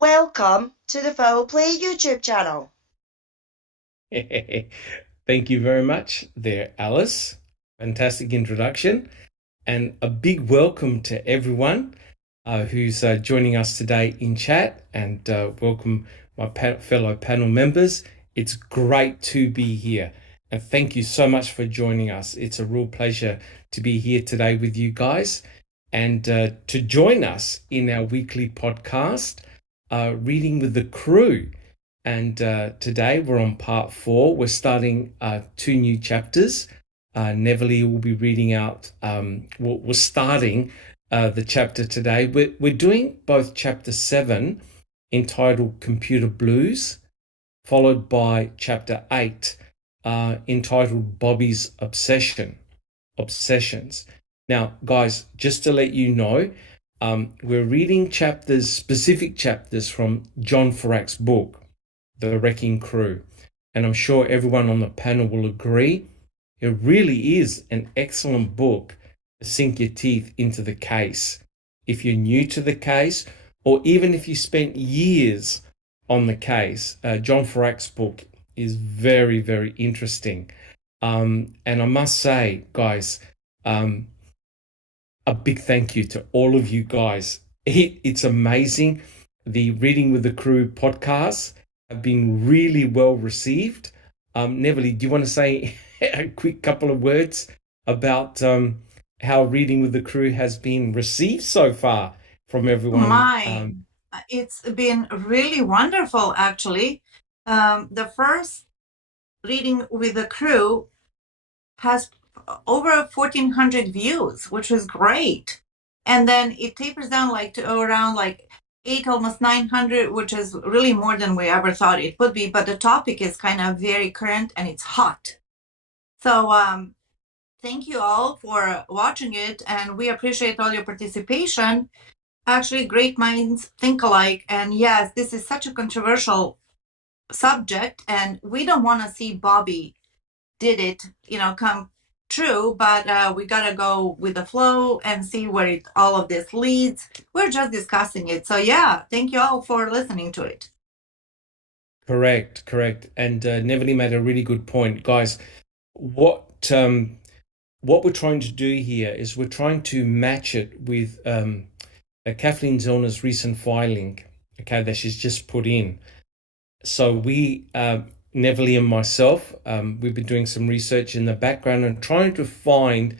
Welcome to the Foul Play YouTube channel. Thank you very much there, Alice. Fantastic introduction. And a big welcome to everyone who's joining us today in chat, and welcome my fellow panel members. It's great to be here. And thank you so much for joining us. It's a real pleasure to be here today with you guys and to join us in our weekly podcast, Reading with the Crew. And today we're on part 4. We're starting 2 new chapters. Neverly will be reading out, we're starting the chapter today. We're doing both chapter 7, entitled Computer Blues, followed by chapter 8, entitled Bobby's Obsessions. Now, guys, just to let you know, we're reading specific chapters from John Ferak's book, The Wrecking Crew. And I'm sure everyone on the panel will agree, it really is an excellent book to sink your teeth into the case. If you're new to the case, or even if you spent years on the case, John Ferak's book is very, very interesting. And I must say, guys, a big thank you to all of you guys. It's amazing. The Reading with the Crew podcasts have been really well received. Neverly, do you want to say a quick couple of words about how Reading with the Crew has been received so far from everyone? It's been really wonderful, actually. The first Reading with the Crew has over 1,400 views, which is great. And then it tapers down to around 8, almost 900, which is really more than we ever thought it would be. But the topic is kind of very current and it's hot. So thank you all for watching it, and we appreciate all your participation. Actually, great minds think alike. And yes, this is such a controversial subject, and we don't want to see Bobby did it, come true, but we got to go with the flow and see where all of this leads. We're just discussing it. So yeah, thank you all for listening to it. Correct. And Neverly made a really good point. Guys, what we're trying to do here is we're trying to match it with Kathleen Zellner's recent filing, okay, that she's just put in. So we, Neverly and myself, we've been doing some research in the background and trying to find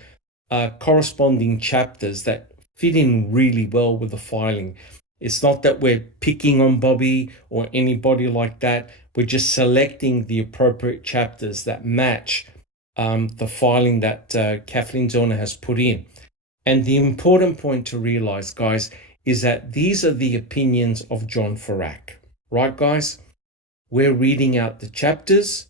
corresponding chapters that fit in really well with the filing. It's not that we're picking on Bobby or anybody like that. We're just selecting the appropriate chapters that match the filing that Kathleen Zellner has put in. And the important point to realize, guys, is that these are the opinions of John Ferak. Right, guys? We're reading out the chapters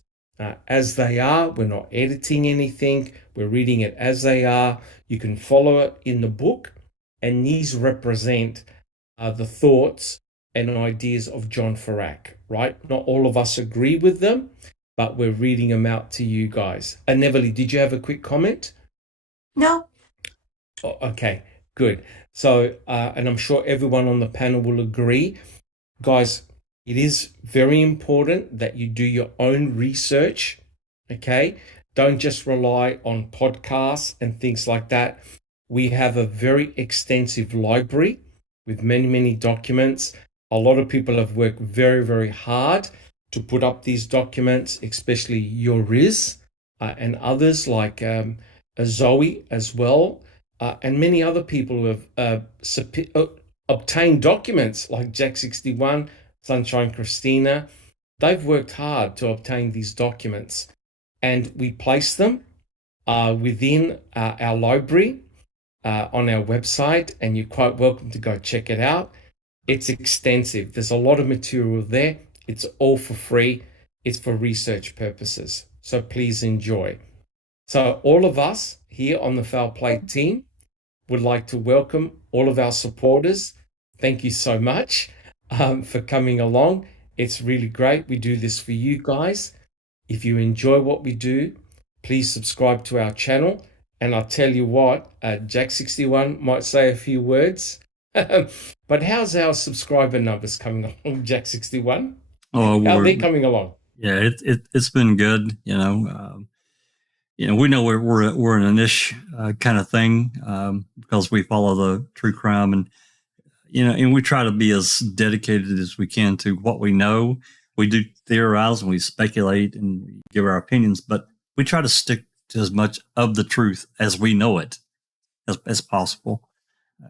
as they are. We're not editing anything. We're reading it as they are. You can follow it in the book. And these represent the thoughts and ideas of John Ferak, right? Not all of us agree with them, but we're reading them out to you guys. And Neverly, did you have a quick comment? No. Oh, okay, good. So, and I'm sure everyone on the panel will agree. Guys, it is very important that you do your own research, okay? Don't just rely on podcasts and things like that. We have a very extensive library with many, many documents. A lot of people have worked very, very hard to put up these documents, especially Yoriz and others like Zoe as well, and many other people who have obtained documents like Jack 61, Sunshine Christina. They've worked hard to obtain these documents, and we place them within our library on our website, and you're quite welcome to go check it out. It's extensive. There's a lot of material there. It's all for free. It's for research purposes. So please enjoy. So all of us here on the Foul Play team would like to welcome all of our supporters. Thank you so much for coming along. It's really great. We do this for you guys. If you enjoy what we do, please subscribe to our channel. And I'll tell you what, Jack 61 might say a few words But how's our subscriber numbers coming along, Jack61? Oh, How are they coming along? Yeah, it's been good. We know we're in a niche kind of thing because we follow the true crime, and we try to be as dedicated as we can to what we know. We do theorize and we speculate and we give our opinions, but we try to stick to as much of the truth as we know it as possible.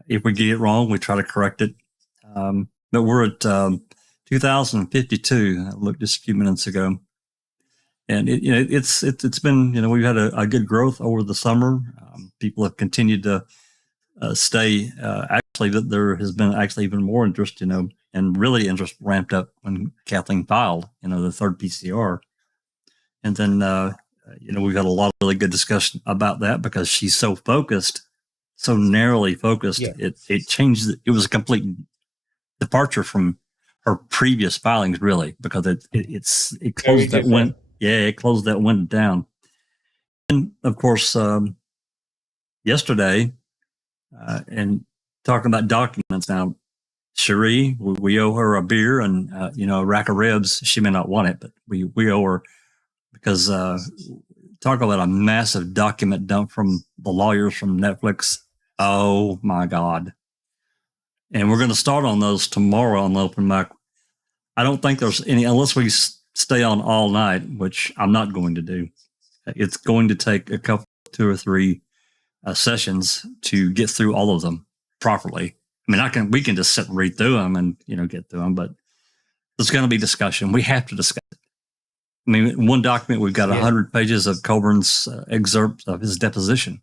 If we get it wrong, we try to correct it. But we're at 2052. I looked just a few minutes ago, and it's been we've had a good growth over the summer. People have continued to stay. Actually, that there has been actually even more interest, and really interest ramped up when Kathleen filed, the third PCR, and then we've had a lot of really good discussion about that because she's so focused, so narrowly focused. Yeah. It changed. It was a complete departure from her previous filings, really, because it closed that window. Yeah, it closed that window down. And of course, yesterday, and talking about documents now, Cherie, we owe her a beer and a rack of ribs. She may not want it, but we owe her because talk about a massive document dump from the lawyers from Netflix. Oh my God! And we're going to start on those tomorrow on the open mic. I don't think there's any, unless we stay on all night, which I'm not going to do. It's going to take a couple, 2 or 3 sessions to get through all of them properly. I mean, we can just sit and read through them and, get through them, but there's going to be discussion. We have to discuss it. I mean, one document, we've got 100 pages of Colburn's excerpt of his deposition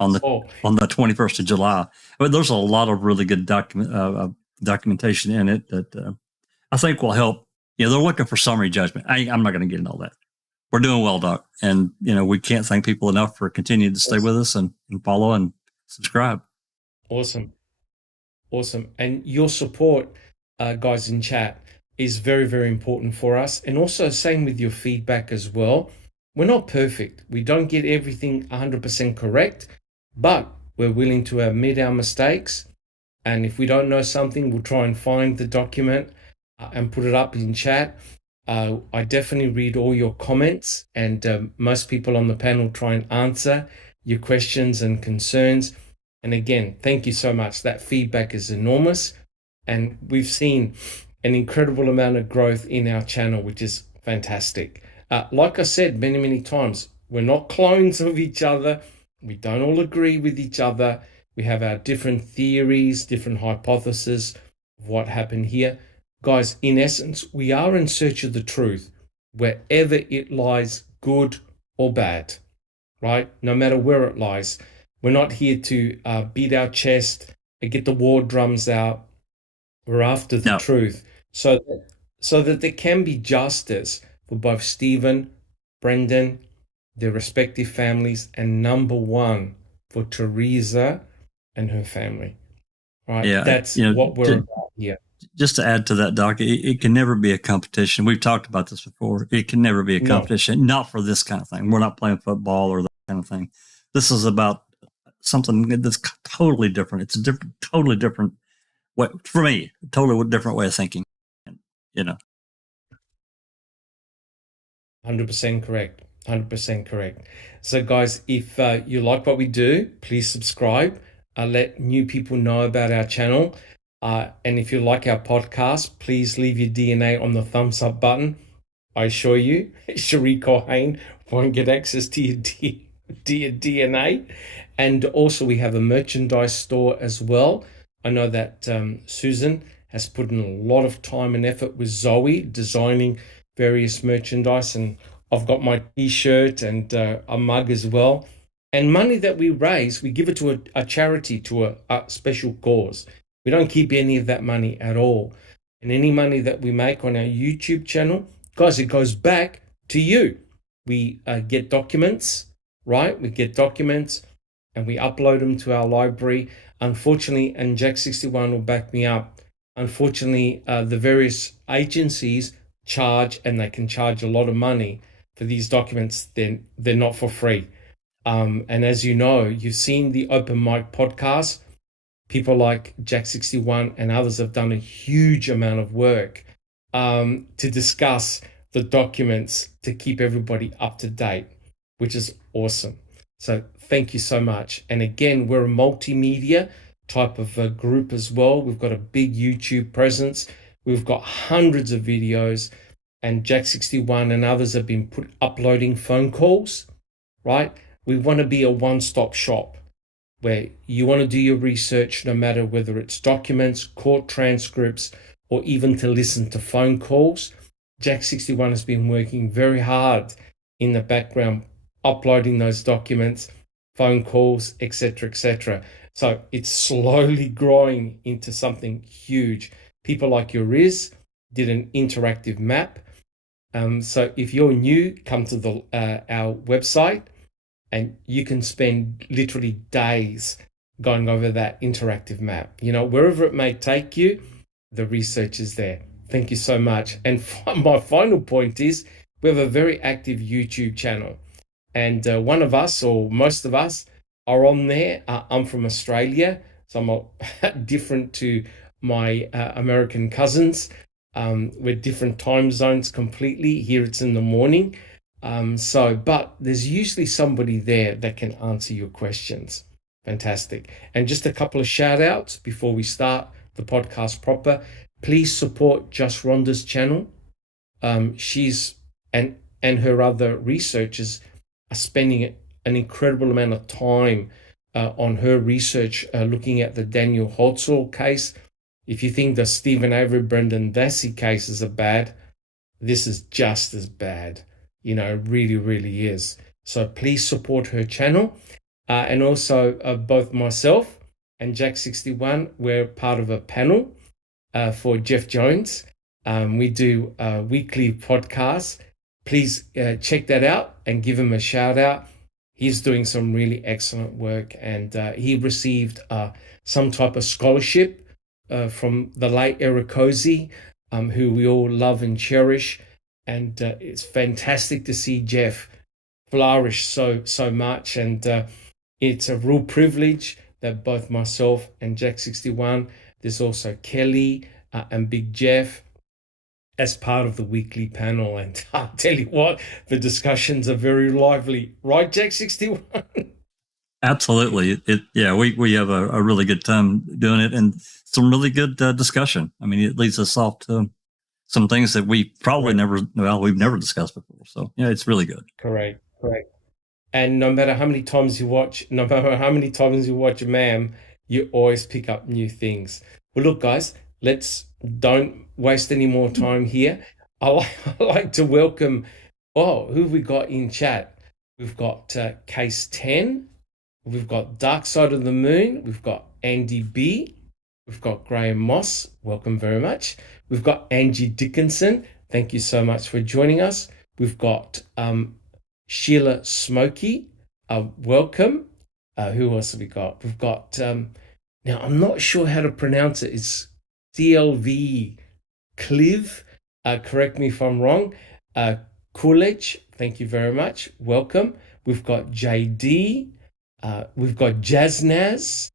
on the 21st of July. But there's a lot of really good documentation in it that I think will help. They're looking for summary judgment. I'm not going to get into all that. We're doing well, Doc. And, we can't thank people enough for continuing to stay with us and follow and subscribe. Awesome. And your support, guys in chat, is very, very important for us. And also same with your feedback as well. We're not perfect. We don't get everything 100% correct, but we're willing to admit our mistakes. And if we don't know something, we'll try and find the document and put it up in chat. I definitely read all your comments, and most people on the panel try and answer your questions and concerns. And again, thank you so much. That feedback is enormous. And we've seen an incredible amount of growth in our channel, which is fantastic. Like I said many, many times, we're not clones of each other. We don't all agree with each other. We have our different theories, different hypotheses of what happened here. Guys, in essence, we are in search of the truth, wherever it lies, good or bad, right? No matter where it lies. We're not here to beat our chest and get the war drums out. We're after the truth, so that there can be justice for both Stephen, Brendan, their respective families, and number one, for Teresa and her family. Right? Yeah, that's what we're about here. Just to add to that, Doc, it can never be a competition. We've talked about this before. It can never be a competition, not for this kind of thing. We're not playing football or that kind of thing. This is about something that's totally different. It's a totally different way, for me, a totally different way of thinking. 100% correct. 100% correct. So, guys, if you like what we do, please subscribe. Let new people know about our channel. And if you like our podcast, please leave your DNA on the thumbs up button. I assure you, Cherie Cohane won't get access to your DNA. And also, we have a merchandise store as well. I know that Susan has put in a lot of time and effort with Zoe designing various merchandise. And I've got my t-shirt and a mug as well. And money that we raise, we give it to a charity, to a special cause. We don't keep any of that money at all. And any money that we make on our YouTube channel, guys, it goes back to you. We get documents, right? We get documents and we upload them to our library. Unfortunately, and Jack61 will back me up, unfortunately, the various agencies charge, and they can charge a lot of money for these documents. They're not for free. And as you know, you've seen the Open Mic podcast. People like Jack61 and others have done a huge amount of work to discuss the documents to keep everybody up to date, which is awesome. So thank you so much. And again, we're a multimedia type of group as well. We've got a big YouTube presence. We've got hundreds of videos, and Jack61 and others have been uploading phone calls, right? We want to be a one-stop shop where you want to do your research, no matter whether it's documents, court transcripts, or even to listen to phone calls. Jack61 has been working very hard in the background, uploading those documents, phone calls, etc., etc. So it's slowly growing into something huge. People like Yuriz did an interactive map. So if you're new, come to our website, and you can spend literally days going over that interactive map. You know, wherever it may take you, the research is there. Thank you so much. And my final point is we have a very active YouTube channel. And one of us, or most of us, are on there. I'm from Australia, so I'm different to my American cousins. We're different time zones completely. Here it's in the morning. But there's usually somebody there that can answer your questions. Fantastic. And just a couple of shout outs before we start the podcast proper. Please support Just Rhonda's channel. She's and her other researchers are spending an incredible amount of time on her research, looking at the Daniel Holtzall case. If you think the Stephen Avery, Brendan Dassey cases are bad, this is just as bad. You know, really, really is. So please support her channel. And also both myself and Jack61, we're part of a panel for Jeff Jones. We do weekly podcasts. Please check that out and give him a shout out. He's doing some really excellent work, and he received some type of scholarship from the late Eric Cozy, who we all love and cherish. And it's fantastic to see Jeff flourish so much. And it's a real privilege that both myself and Jack61, there's also Kelly and Big Jeff as part of the weekly panel. And I'll tell you what, the discussions are very lively. Right, Jack61? Absolutely. We have a really good time doing it, and some really good discussion. I mean, it leads us off to some things that we probably we've never discussed before. So yeah, it's really good. Correct. And no matter how many times you watch Ma'am, you always pick up new things. Well, look, guys, don't waste any more time here. I like to welcome, who have we got in chat? We've got Case 10. We've got Dark Side of the Moon. We've got Andy B. We've got Graham Moss. Welcome very much. We've got Angie Dickinson. Thank you so much for joining us. We've got Sheila Smokey. Welcome. Who else have we got? We've got, now I'm not sure how to pronounce it. It's CLV Cliv. Correct me if I'm wrong. Coolidge. Thank you very much. Welcome. We've got JD. We've got Jaznaz.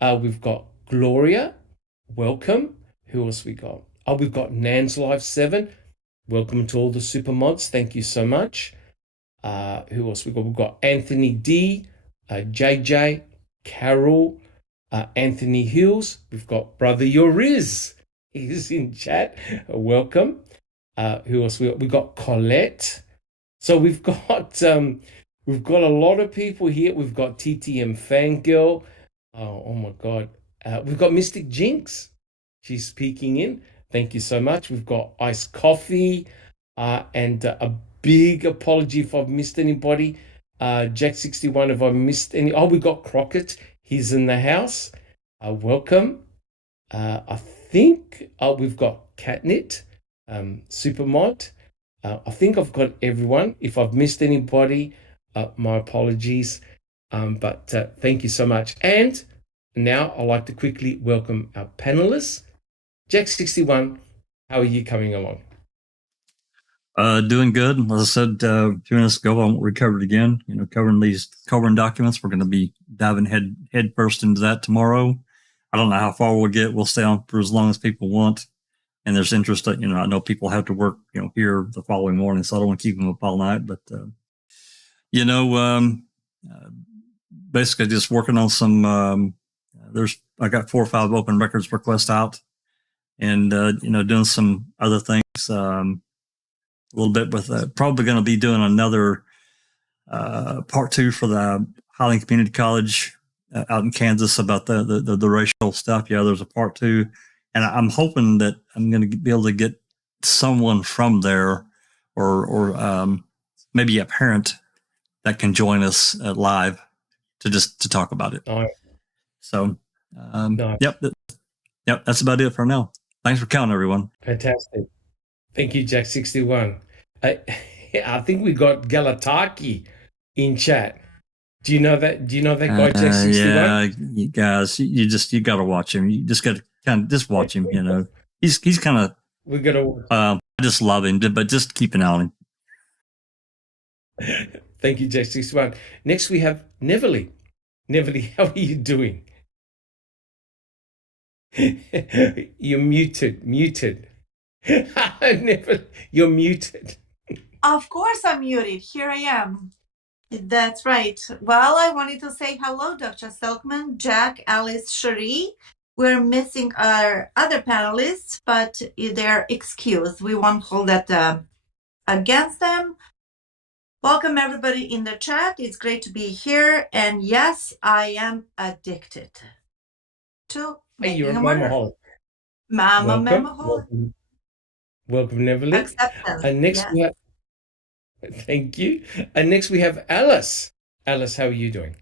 We've got Gloria. Welcome. Who else we got? We've got Nan's Life 7. Welcome to all the super mods. Thank you so much. Who else we got? We've got Anthony D, JJ, Carol, Anthony Hills. We've got Brother Yoriz. He's in chat. Welcome. Who else we got? We got Colette. So we've got a lot of people here. We've got TTM Fangirl. Oh my God. We've got Mystic Jinx. She's speaking in. Thank you so much. We've got Iced Coffee, and a big apology if I've missed anybody. Jack61, if I've missed any. We got Crockett. He's in the house. Welcome. I think we've got Catnit, Supermod. I think I've got everyone. If I've missed anybody, my apologies. But thank you so much. And now I'd like to quickly welcome our panelists. Jack61, how are you coming along? Doing good. As I said a few minutes ago, I won't recover it again. Covering documents. We're going to be diving head first into that tomorrow. I don't know how far we'll get. We'll stay on for as long as people want. And there's interest that, I know people have to work, here the following morning, so I don't want to keep them up all night. But, basically just working on some, I got 4 or 5 open records requests out and, doing some other things, a little bit with, probably going to be doing another, part 2 for the Highland Community College out in Kansas about the racial stuff. Yeah, there's a part 2. And I'm hoping that I'm going to be able to get someone from there or maybe a parent that can join us live to talk about it. Nice. So, Nice. Yep, that's about it for now. Thanks for counting, everyone. Fantastic. Thank you, Jack61. I think we got Galataki in chat. Do you know that guy, Jack61? Yeah, you guys, you got to watch him. You just got to kind of just watch him. He's kind of. We got to. I just love him, but just keep an eye on him. Thank you, Jack61. Next, we have Neverly. Neverly, how are you doing? You're muted. Neverly, you're muted. Of course I'm muted. Here I am. That's right. Well, I wanted to say hello, Dr. Silkman, Jack, Alice, Cherie. We're missing our other panelists, but they're excused. We won't hold that against them. Welcome, everybody in the chat. It's great to be here. And yes, I am addicted to making a murder. Mama Memaholic. Welcome, Neverly. Acceptance. And next we have. Thank you. And next we have Alice. Alice, how are you doing?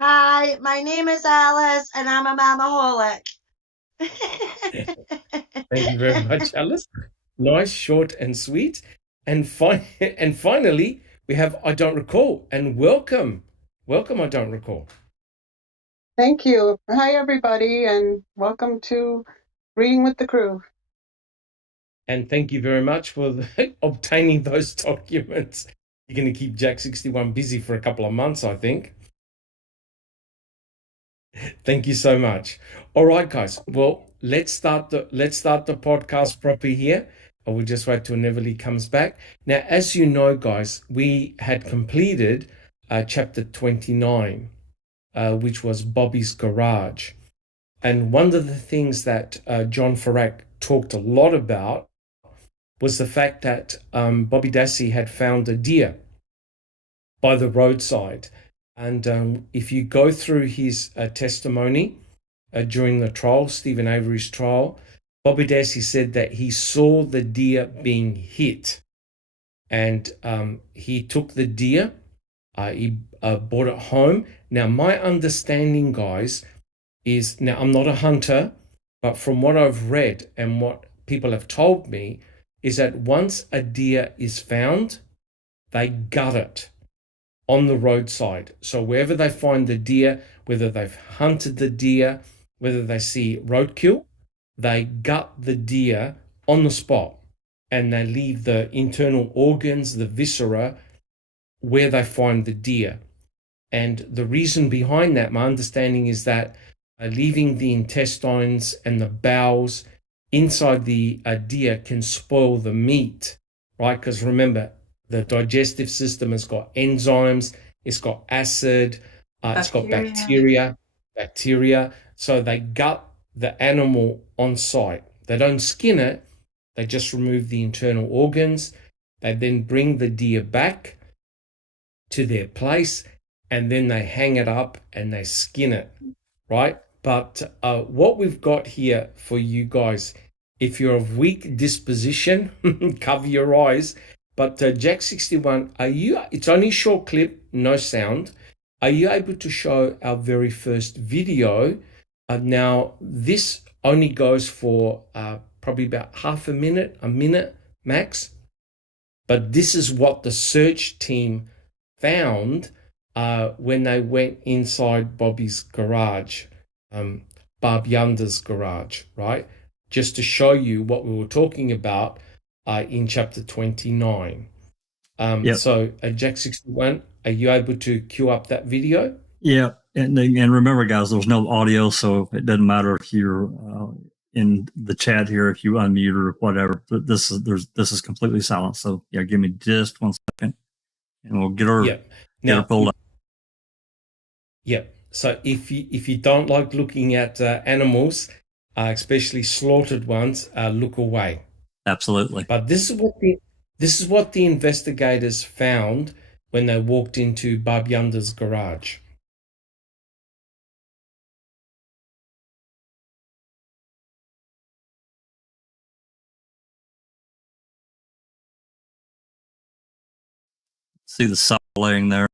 Hi, my name is Alice, and I'm a mamaholic. Thank you very much, Alice. Nice, short, and sweet. And finally, we have I Don't Recall. And welcome, I Don't Recall. Thank you. Hi, everybody, and welcome to Reading with the Crew. And thank you very much for obtaining those documents. You're going to keep Jack61 busy for a couple of months, I think. Thank you so much. All right, guys. Well, let's start the podcast proper here. I will just wait till Neverly comes back. Now, as you know, guys, we had completed chapter 29, which was Bobby's Garage. And one of the things that John Ferak talked a lot about was the fact that Bobby Dassey had found a deer by the roadside. And if you go through his testimony during the trial, Stephen Avery's trial, Bobby Dassey said that he saw the deer being hit. And he took the deer, he brought it home. Now, my understanding, guys, is, now I'm not a hunter, but from what I've read and what people have told me, is that once a deer is found, they gut it on the roadside. So wherever they find the deer, whether they've hunted the deer, whether they see roadkill, they gut the deer on the spot and they leave the internal organs, the viscera, where they find the deer. And the reason behind that, my understanding is that leaving the intestines and the bowels inside the deer can spoil the meat, right? Because remember, the digestive system has got enzymes, it's got acid, it's got bacteria. So they gut the animal on site. They don't skin it, they just remove the internal organs. They then bring the deer back to their place and then they hang it up and they skin it, right? But what we've got here for you guys, if you're of weak disposition, cover your eyes. But Jack61, it's only a short clip, no sound. Are you able to show our very first video? Now, this only goes for probably about half a minute max. But this is what the search team found when they went inside Bobby's garage, Barb Yunder's garage, right? Just to show you what we were talking about in chapter 29. Yep. So Jack61, are you able to queue up that video? Yeah, and remember, guys, there's no audio, so it doesn't matter if you're in the chat here, if you unmute or whatever. But this is completely silent. So yeah, give me just 1 second, and we'll get her pulled up. Yep. So if you don't like looking at animals, especially slaughtered ones, look away. Absolutely. But this is what the investigators found when they walked into Bob Yunder's garage. See the saw laying there.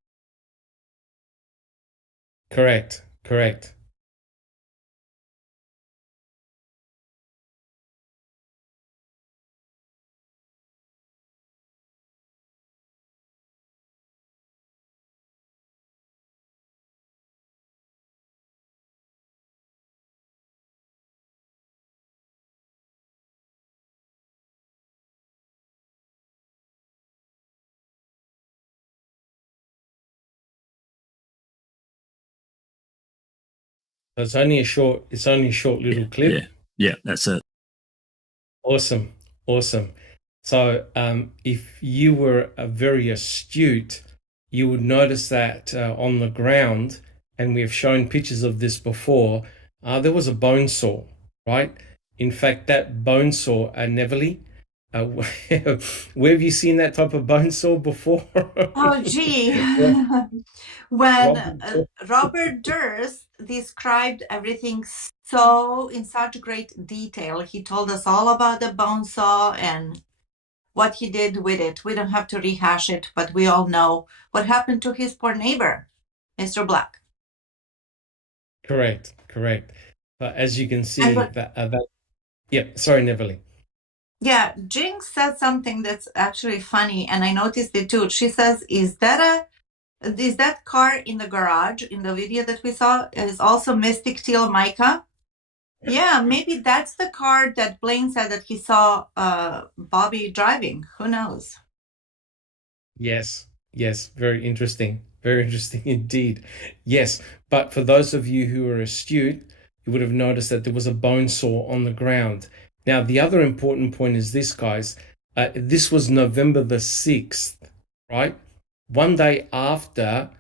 Correct. So it's only a short little clip. Yeah, that's it. Awesome. So if you were very astute, you would notice that on the ground, and we have shown pictures of this before, there was a bone saw, right? In fact, that bone saw, Neverly, where have you seen that type of bone saw before? Oh, gee. When Robert Durst described everything in such great detail, he told us all about the bone saw and what he did with it. We don't have to rehash it, but we all know what happened to his poor neighbor, Mr. Black. Correct. But as you can see, sorry, Neverly. Yeah, Jinx said something that's actually funny, and I noticed it too. She says, is that car in the garage in the video that we saw is also Mystic Teal Mica? Yeah, maybe that's the car that Blaine said that he saw Bobby driving. Who knows? Yes, very interesting indeed. Yes, but for those of you who are astute, you would have noticed that there was a bone saw on the ground. Now, the other important point is this, guys. This was November the 6th, right? One day after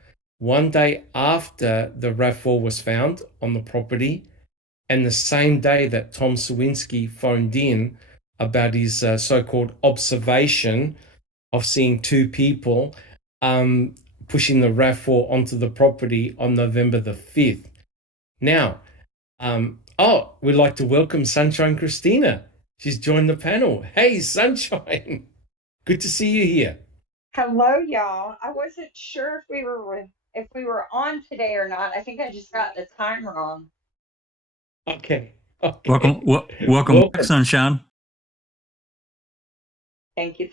the RAV4 was found on the property, and the same day that Tom Sawinski phoned in about his so-called observation of seeing two people pushing the RAV4 onto the property on November the 5th. Now, we'd like to welcome Sunshine Christina. She's joined the panel. Hey, Sunshine. Good to see you here. Hello, y'all. I wasn't sure if we were on today or not. I think I just got the time wrong. Okay. Welcome back, Sunshine. Thank you.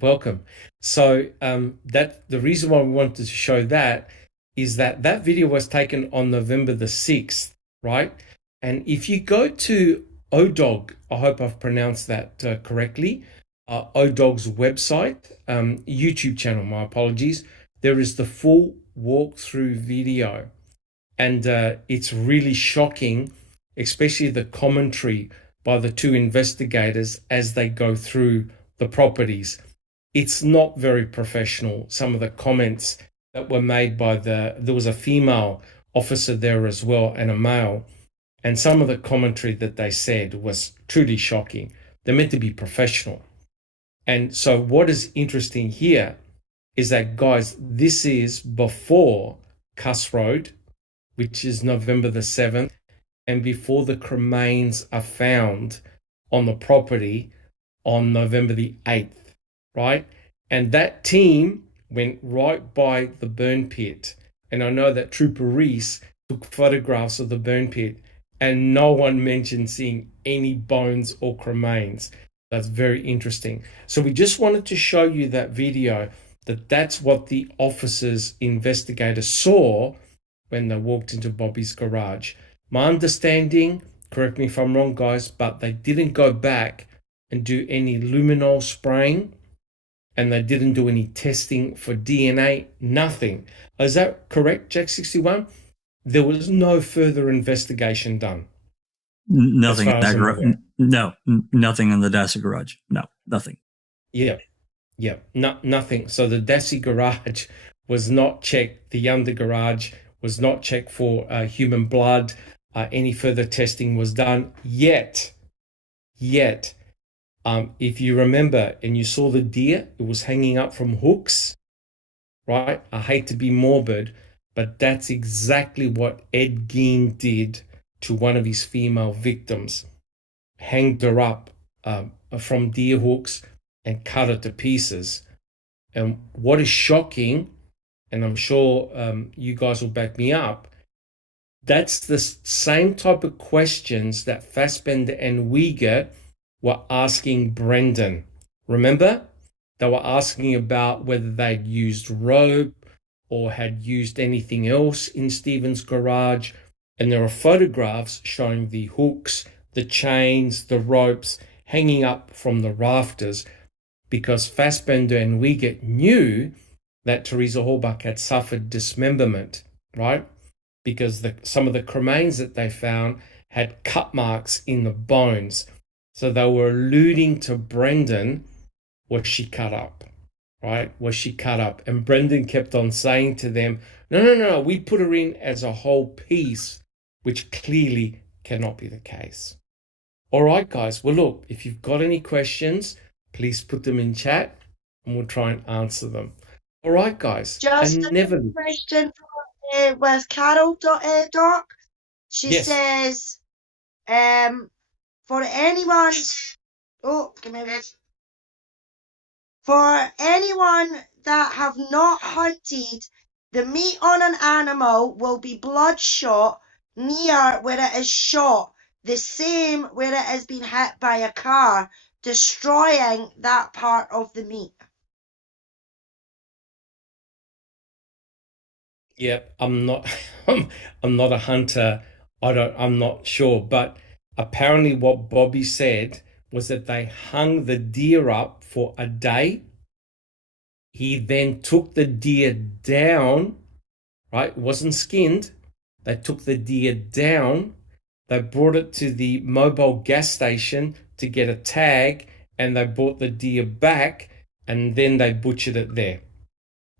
Welcome. So that the reason why we wanted to show that is that video was taken on November the 6th, right? And if you go to ODOG, I hope I've pronounced that correctly, ODOG's website, YouTube channel, my apologies, there is the full walkthrough video. And it's really shocking, especially the commentary by the two investigators as they go through the properties. It's not very professional. Some of the comments that were made by there was a female officer there as well and a male. And some of the commentary that they said was truly shocking. They're meant to be professional. And so what is interesting here is that, guys, this is before Cuss Road, which is November the 7th, and before the cremains are found on the property on November the 8th, right? And that team went right by the burn pit. And I know that Trooper Reese took photographs of the burn pit, and no one mentioned seeing any bones or cremains. That's very interesting. So we just wanted to show you that video, that's what the officers, investigators saw when they walked into Bobby's garage. My understanding, correct me if I'm wrong, guys, but they didn't go back and do any luminol spraying, and they didn't do any testing for DNA, nothing. Is that correct, Jack 61? There was no further investigation done. Nothing as in far as that I'm garage. aware. No, nothing in the Dassey garage. No, nothing. Yeah, yeah, nothing. So the Dassey garage was not checked. The under garage was not checked for human blood. Any further testing was done yet. If you remember and you saw the deer, it was hanging up from hooks, right? I hate to be morbid, but that's exactly what Ed Gein did to one of his female victims. Hanged her up from deer hooks and cut her to pieces. And what is shocking, and I'm sure you guys will back me up, that's the same type of questions that Fassbender and Uyghur were asking Brendan. Remember? They were asking about whether they'd used rope or had used anything else in Stephen's garage. And there are photographs showing the hooks, the chains, the ropes hanging up from the rafters, because Fassbender and Uyghur knew that Teresa Halbach had suffered dismemberment, right? Because some of the cremains that they found had cut marks in the bones. So they were alluding to Brendan, was she cut up, right? Was she cut up? And Brendan kept on saying to them, no, we put her in as a whole piece, which clearly cannot be the case. All right, guys. Well, look, if you've got any questions, please put them in chat and we'll try and answer them. All right, guys. Just and a never question with Carol, Doc. She Yes. says, for anyone, for anyone that have not hunted, the meat on an animal will be bloodshot near where it is shot, the same where it has been hit by a car, destroying that part of the meat. Yeah, I'm not I'm not a hunter. I'm not sure, but apparently what Bobby said was that they hung the deer up for a day. He then took the deer down, right? It wasn't skinned. They took the deer down. They brought it to the mobile gas station to get a tag, and they brought the deer back, and then they butchered it there,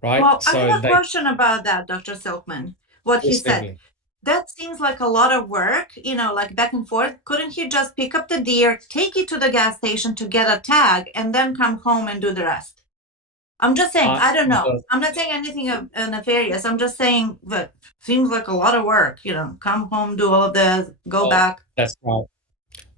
right? Well, I So have a question about that, Dr. Silkman. What he Yes, said. Evelyn. That seems like a lot of work, like back and forth. Couldn't he just pick up the deer, take it to the gas station to get a tag, and then come home and do the rest? I'm just saying, I don't know. I'm not saying anything of nefarious. I'm just saying that seems like a lot of work, come home, do all of this, go back. That's right.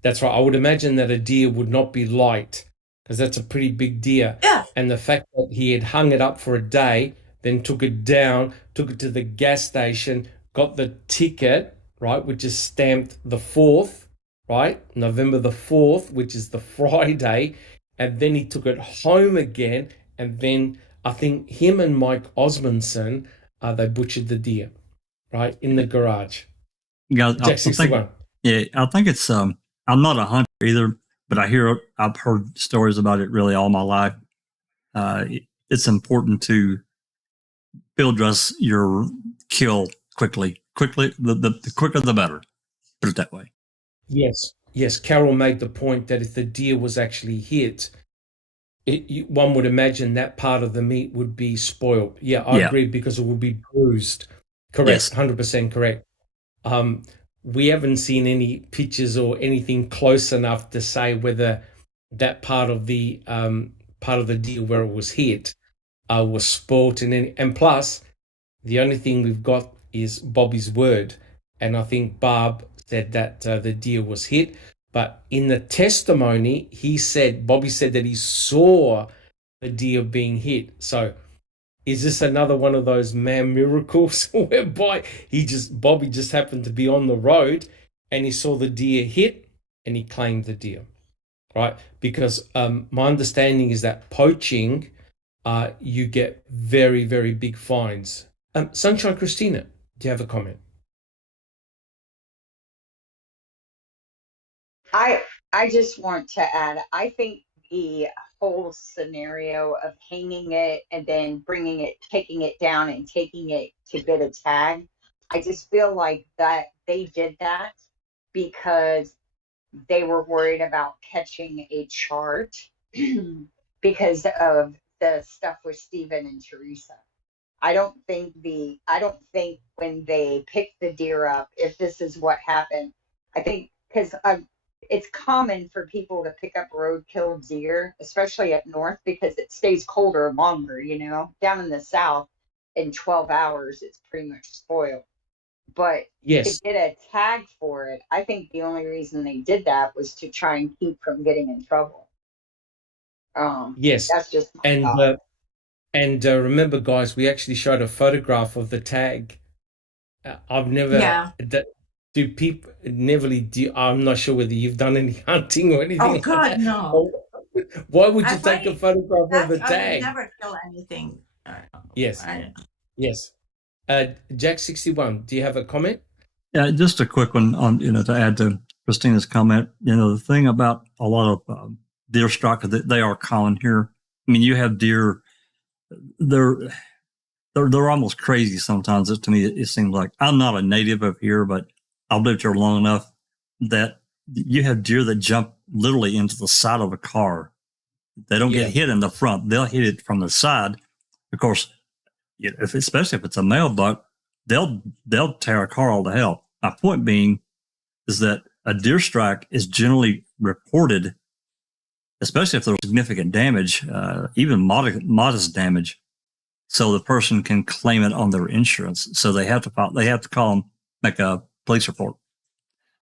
That's right. I would imagine that a deer would not be light because that's a pretty big deer. Yeah. And the fact that he had hung it up for a day, then took it down, took it to the gas station, got the ticket, right, which is stamped the 4th, right, November the 4th, which is the Friday, and then he took it home again, and then I think him and Mike Osmondson, they butchered the deer, right, in the garage. Yeah, Jack 61. I think it's I'm not a hunter either, but I've heard stories about it really all my life. It's important to field dress your kill quickly. The quicker the better. Put it that way. Yes. Carol made the point that if the deer was actually hit, one would imagine that part of the meat would be spoiled. Yeah, I agree, because it would be bruised. Correct, Yes. 100% correct. We haven't seen any pictures or anything close enough to say whether that part of the deer where it was hit was spoiled in any. And plus, the only thing we've got is Bobby's word, and I think Barb said that the deer was hit. But in the testimony, Bobby said that he saw the deer being hit. So is this another one of those man miracles whereby Bobby just happened to be on the road and he saw the deer hit and he claimed the deer, right? Because my understanding is that poaching, you get very, very big fines. Sunshine Christina, do you have a comment? I just want to add, I think the whole scenario of hanging it and then bringing it, taking it down and taking it to get a tag. I just feel like that they did that because they were worried about catching a chart because of the stuff with Stephen and Teresa. I don't think when they picked the deer up, if this is what happened, I think because it's common for people to pick up roadkill deer, especially up north, because it stays colder longer, you know, down in the south in 12 hours, it's pretty much spoiled. But to Yes. get a tag for it, I think the only reason they did that was to try and keep from getting in trouble. Yes. That's just my And thought. remember, guys, we actually showed a photograph of the tag. I've never. Yeah. Do people never? I'm not sure whether you've done any hunting or anything. Oh like God, that. no. Why would you I take a find photograph of a that I would tag? never kill anything. Yes. I, Yes. Jack61, do you have a comment? Yeah, just a quick one on, to add to Christina's comment. The thing about a lot of deer stock, they are common here. I mean, you have deer, they're almost crazy sometimes. To me, it seems like I'm not a native of here, but I've lived here long enough that you have deer that jump literally into the side of a car. They don't get hit in the front; they'll hit it from the side. Of course, especially if it's a male buck, they'll tear a car all to hell. My point being is that a deer strike is generally reported, especially if there's significant damage, even modest damage, so the person can claim it on their insurance. So they have to call them, make a police report.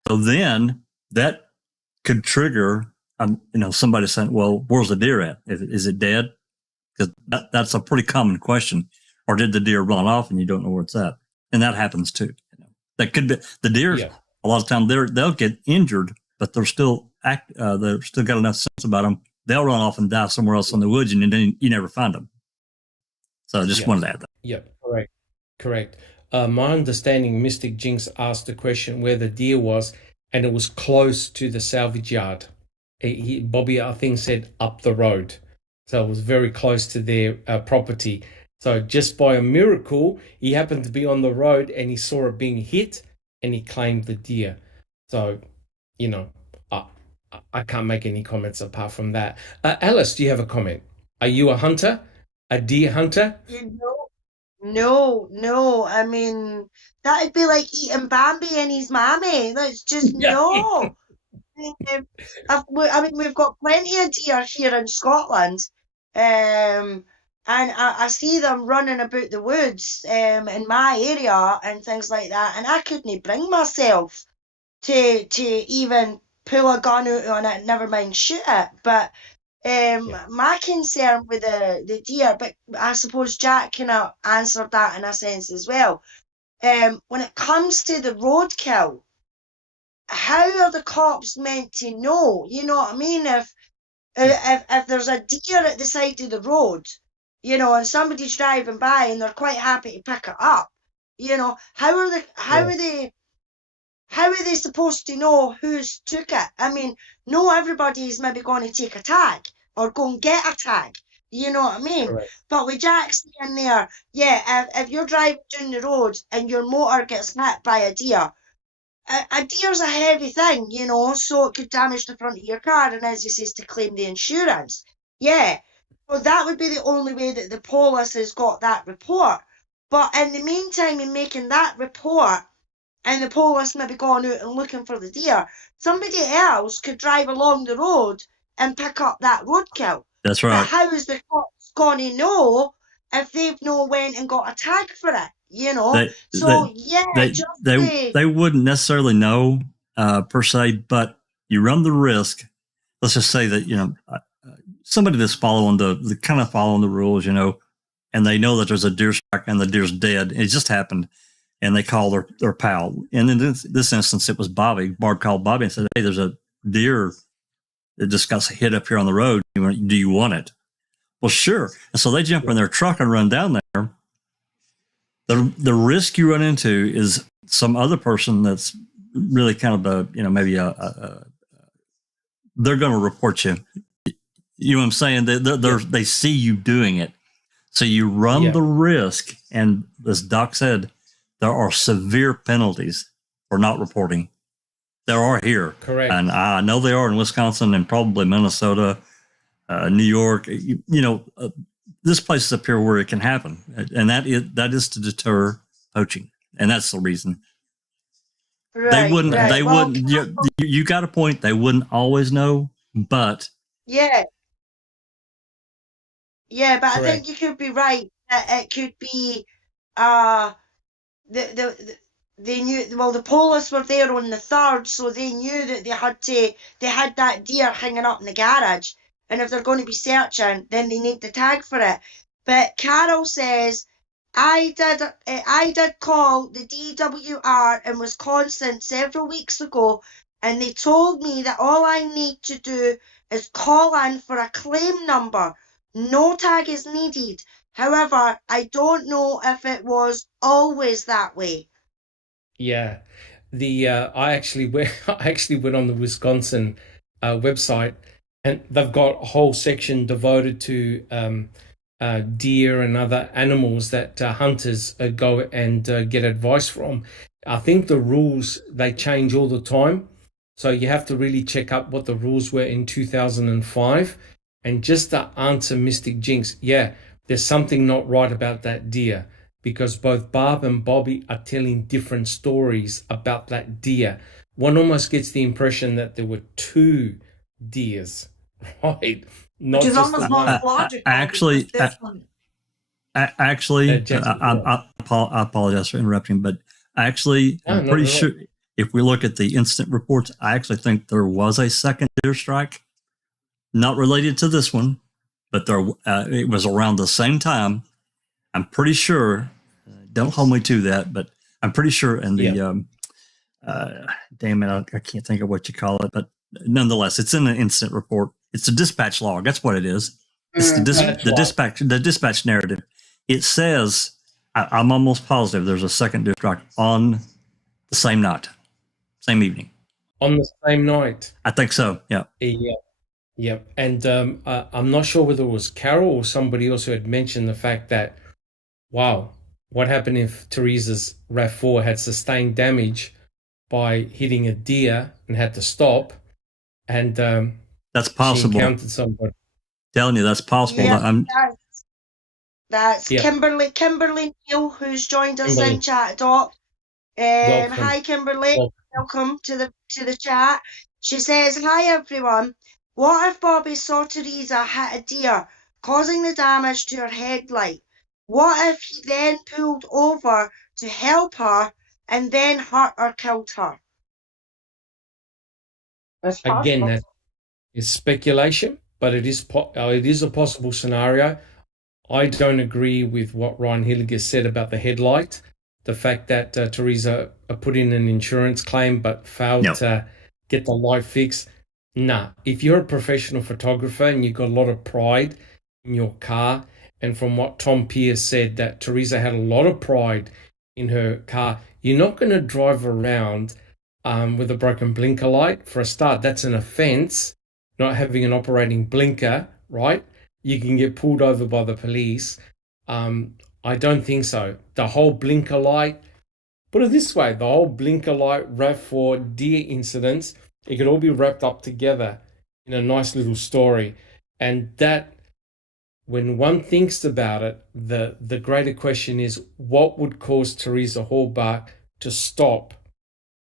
So then that could trigger, somebody saying, "Well, where's the deer at? Is it dead?" Because that's a pretty common question. Or did the deer run off and you don't know where it's at? And that happens too. That could be the deer. Yeah. A lot of times they'll get injured, but they're still they're still got enough sense about them. They'll run off and die somewhere else in the woods, and then you never find them. So I just wanted to add that. Yeah, correct. My understanding, Mystic Jinx asked the question where the deer was, and it was close to the salvage yard. Bobby, I think, said up the road. So it was very close to their property. So just by a miracle, he happened to be on the road and he saw it being hit and he claimed the deer. So, I can't make any comments apart from that. Alice, do you have a comment? Are you a hunter? A deer hunter? No. I mean, that'd be like eating Bambi and his mammy. That's just no. We've got plenty of deer here in Scotland. And I see them running about the woods in my area and things like that, and I couldn't bring myself to even pull a gun out on it, never mind shoot it. But my concern with the deer, but I suppose Jack kind of answered that in a sense as well. When it comes to the roadkill, how are the cops meant to know? You know what I mean? If there's a deer at the side of the road, and somebody's driving by and they're quite happy to pick it up, how are they supposed to know who's took it? I mean, no, everybody's maybe going to take a tag or go and get a tag. You know what I mean? Correct. But with Jack saying there, if you're driving down the road and your motor gets hit by a deer, a deer's a heavy thing, so it could damage the front of your car, and as he says, to claim the insurance. Yeah, well, that would be the only way that the police has got that report. But in the meantime, in making that report, and the police maybe going out and looking for the deer, somebody else could drive along the road and pick up that roadkill. That's right. But how is the cops going to know if they've no went and got a tag for it? They wouldn't necessarily know per se, but you run the risk. Let's just say that somebody that's following following the rules, and they know that there's a deer strike and the deer's dead. It just happened, and they call their pal. And in this instance, it was Bobby. Bard called Bobby and said, "Hey, there's a deer that just got hit up here on the road. Do you want it?" Well, sure. And so they jump in their truck and run down there. The risk you run into is some other person that's really kind of they're going to report you. You know what I'm saying? They see you doing it. So you run the risk, and as Doc said, there are severe penalties for not reporting. There are here. Correct. And I know they are in Wisconsin and probably Minnesota, New York. This place is up here where it can happen. And that is to deter poaching. And that's the reason. They wouldn't, you got a point. They wouldn't always know, but. Yeah. Yeah, but Correct. I think you could be right. It could be, they knew, well, the police were there on the 3rd, so they knew that they had that deer hanging up in the garage, and if they're going to be searching, then they need the tag for it. But Carol says, I did call the DWR in Wisconsin several weeks ago, and they told me that all I need to do is call in for a claim number. No tag is needed. However, I don't know if it was always that way. Yeah, I actually went on the Wisconsin website, and they've got a whole section devoted to deer and other animals that hunters go and get advice from. I think the rules, they change all the time, so you have to really check up what the rules were in 2005. And just to answer Mystic Jinx, yeah, there's something not right about that deer, because both Barb and Bobby are telling different stories about that deer. One almost gets the impression that there were 2 deers, right? Not Which is just almost the one. not logical. Actually, I apologize for interrupting, but actually, I'm pretty sure if we look at the incident reports, I actually think there was a second deer strike, not related to this one, but it was around the same time. I'm pretty sure. Don't hold me to that, but I'm pretty sure in the damn it, I can't think of what you call it, but nonetheless, it's in an incident report. It's a dispatch log. That's what it is. It's the dispatch narrative. It says, I'm almost positive there's a second deer strike on the same night, same evening. On the same night. I think so. Yeah. Yeah. And I'm not sure whether it was Carol or somebody else who had mentioned the fact that, wow, what happened if Teresa's RAV4 had sustained damage by hitting a deer and had to stop, and that's possible. She encountered somebody. Telling you, that's possible. Yeah, that's Kimberly Neal, who's joined us in chat, Doc. Hi, Kimberly. Welcome to the chat. She says, "Hi everyone. What if Bobby saw Teresa hit a deer, causing the damage to her headlight? What if he then pulled over to help her and then hurt or killed her?" That's Again, possible. that is speculation, but it is a possible scenario. I don't agree with what Ryan Hilliger said about the headlight. The fact that Teresa put in an insurance claim but failed to get the light fixed. Nah, if you're a professional photographer and you've got a lot of pride in your car, and from what Tom Pierce said, that Teresa had a lot of pride in her car, you're not going to drive around with a broken blinker light. For a start, that's an offense, not having an operating blinker, right? You can get pulled over by the police. I don't think so. The whole blinker light, put it this way, the whole blinker light RAV4 deer incidents, it could all be wrapped up together in a nice little story. And that, when one thinks about it, the greater question is, what would cause Teresa Halbach to stop?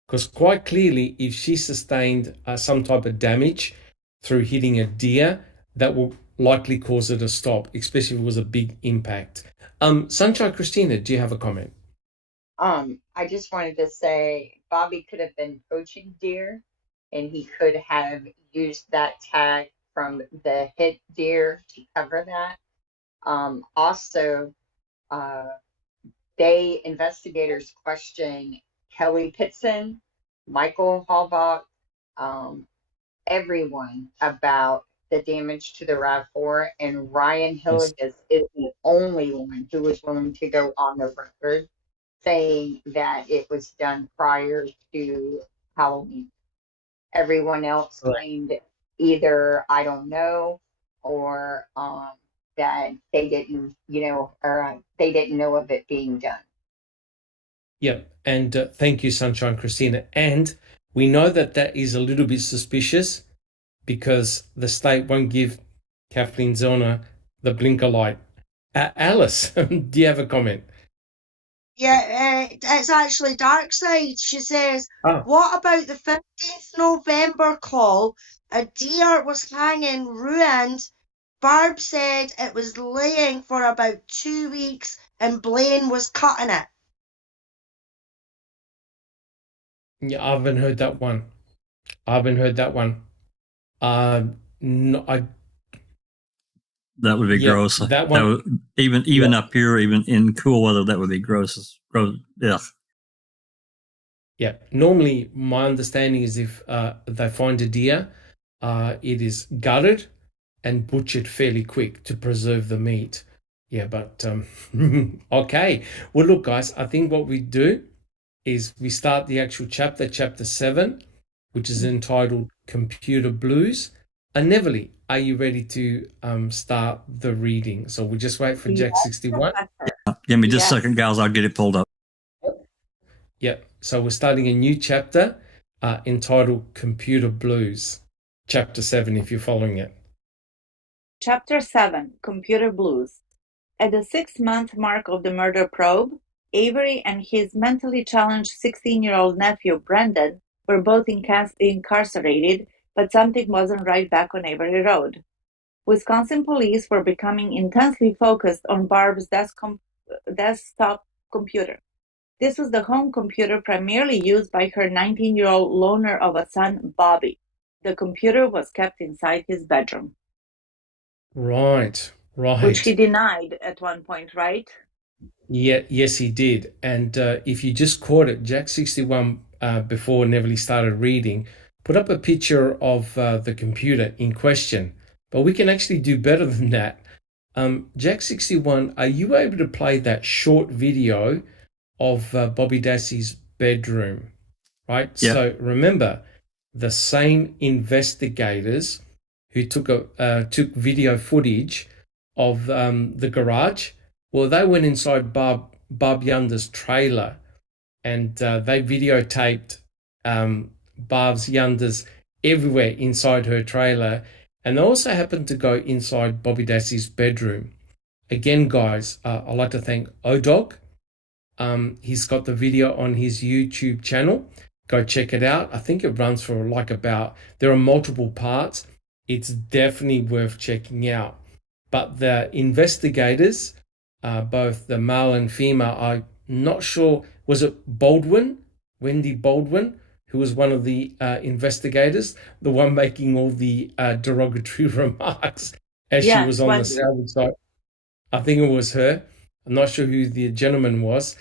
Because quite clearly, if she sustained some type of damage through hitting a deer, that will likely cause her to stop, especially if it was a big impact. Sunshine Christina, do you have a comment? I just wanted to say Bobby could have been poaching deer, and he could have used that tag from the hit deer to cover that. Also, investigators question Kelly Pitson, Michael Halbach, everyone about the damage to the RAV4, and Ryan Hilligas is the only one who was willing to go on the record saying that it was done prior to Halloween. Everyone else claimed either I don't know, or that they didn't, or they didn't know of it being done. Yep. And thank you, Sunshine Christina. And we know that that is a little bit suspicious because the state won't give Kathleen Zellner the blinker light. Alice, do you have a comment? Yeah, it's actually Dark Side. She says, Oh, what about the 15th November call? A deer was hanging ruined. Barb said it was laying for about 2 weeks and Blaine was cutting it. yeah, I haven't heard that one. No, That would be yeah, gross. that That one. would, even up here, even in cool weather, that would be gross. Gross. Yeah. Yeah. Normally, my understanding is if they find a deer, it is gutted and butchered fairly quick to preserve the meat. Yeah, but okay. Well, look, guys, I think what we do is we start the actual chapter, chapter 7, which is entitled Computer Blues. Neverly, are you ready to start the reading? So we'll just wait for Jack 61. Give me just a Yes. second, gals. I'll get it pulled up. Yep. So we're starting a new chapter entitled Computer Blues, chapter 7, if you're following it. Chapter 7, Computer Blues. At the 6-month mark of the murder probe, Avery and his mentally challenged 16-year-old nephew, Brendan, were both incarcerated, but something wasn't right back on Avery Road. Wisconsin police were becoming intensely focused on Barb's desktop computer. This was the home computer primarily used by her 19-year-old loner of a son, Bobby. The computer was kept inside his bedroom. Right. Which he denied at one point, right? Yeah, yes, he did. And if you just caught it, Jack 61, before Neverly started reading, put up a picture of the computer in question. But we can actually do better than that. Jack 61, are you able to play that short video of Bobby Dassey's bedroom? Right. Yeah. So remember, the same investigators who took video footage of the garage. Well, they went inside Bob Yunder's trailer, and they videotaped Barb's Yunder's everywhere inside her trailer, and they also happened to go inside Bobby Dassey's bedroom. Again, guys, I'd like to thank ODog. He's got the video on his YouTube channel. Go check it out. I think it runs for there are multiple parts. It's definitely worth checking out. But the investigators, both the male and female, I'm not sure, was it Wendy Baldwin, who was one of the investigators, the one making all the derogatory remarks as she was on the salvage site. I think it was her. I'm not sure who the gentleman was,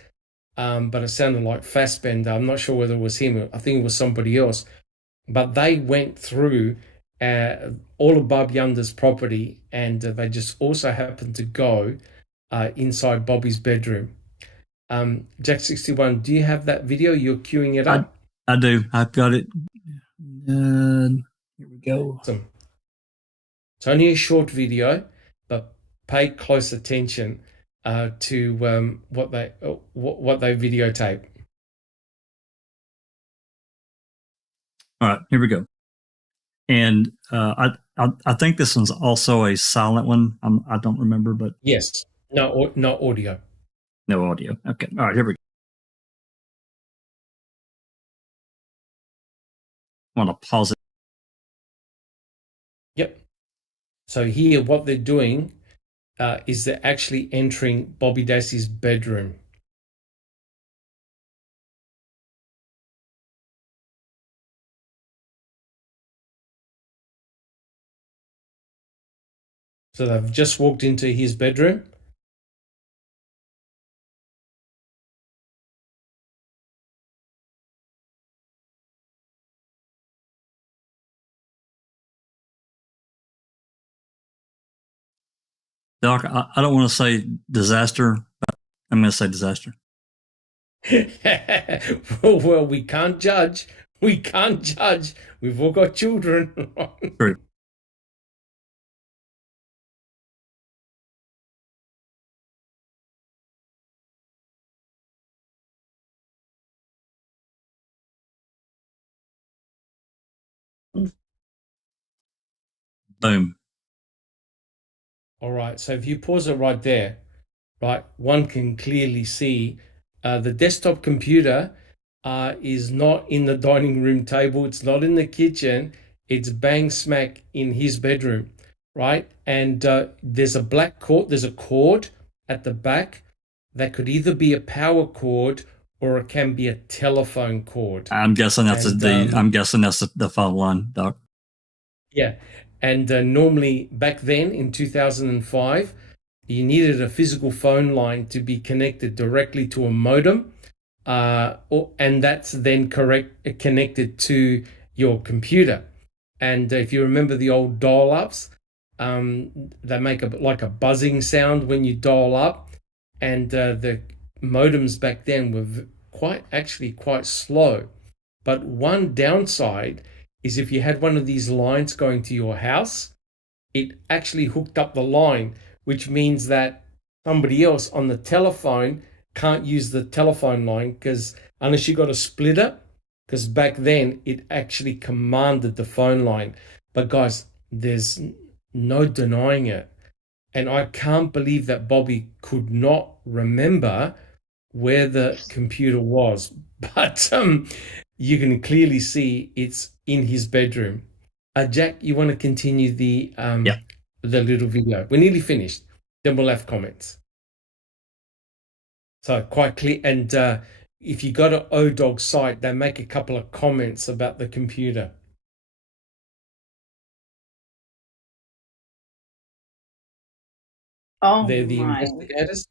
but it sounded like Fassbender. I'm not sure whether it was him. I think it was somebody else. But they went through all of Bob Yunder's property, and they just also happened to go inside Bobby's bedroom. Jack 61, do you have that video? You're queuing it up? I do. I've got it. Here we go. Awesome. It's only a short video, but pay close attention to what they videotape. All right, here we go. And I think this one's also a silent one. I don't remember, but yes, no audio. No audio. Okay. All right, here we go. I want to pause it. Yep. So here, what they're doing is they're actually entering Bobby Dassey's bedroom. So they've just walked into his bedroom. Doc, I don't want to say disaster, but I'm going to say disaster. Well, we can't judge. We can't judge. We've all got children. True. Boom. All right. So if you pause it right there, right, one can clearly see the desktop computer is not in the dining room table. It's not in the kitchen. It's bang smack in his bedroom, right? And there's a black cord. There's a cord at the back that could either be a power cord or it can be a telephone cord. I'm guessing that's And, the phone line, Doc. Yeah. And normally back then in 2005, you needed a physical phone line to be connected directly to a modem. And that's then connected to your computer. And if you remember the old dial-ups, they make like a buzzing sound when you dial up. And the modems back then were quite slow. But one downside is if you had one of these lines going to your house, it actually hooked up the line, which means that somebody else on the telephone can't use the telephone line because unless you got a splitter, because back then it actually commanded the phone line. But guys, there's no denying it. And I can't believe that Bobby could not remember where the computer was. But you can clearly see it's in his bedroom. Jack, you want to continue the little video? We're nearly finished. Then we'll have comments. So quite clear. And if you go to ODOG's site, they make a couple of comments about the computer. Oh, They're the my. investigators.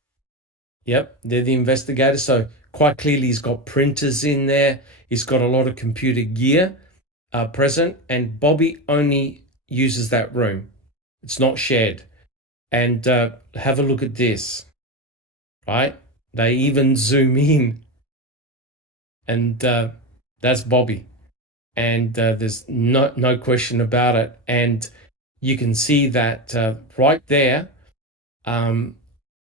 Yep, they're the investigators. So quite clearly, he's got printers in there. He's got a lot of computer gear present. And Bobby only uses that room. It's not shared. And have a look at this, right? They even zoom in. And that's Bobby. And there's no question about it. And you can see that right there, when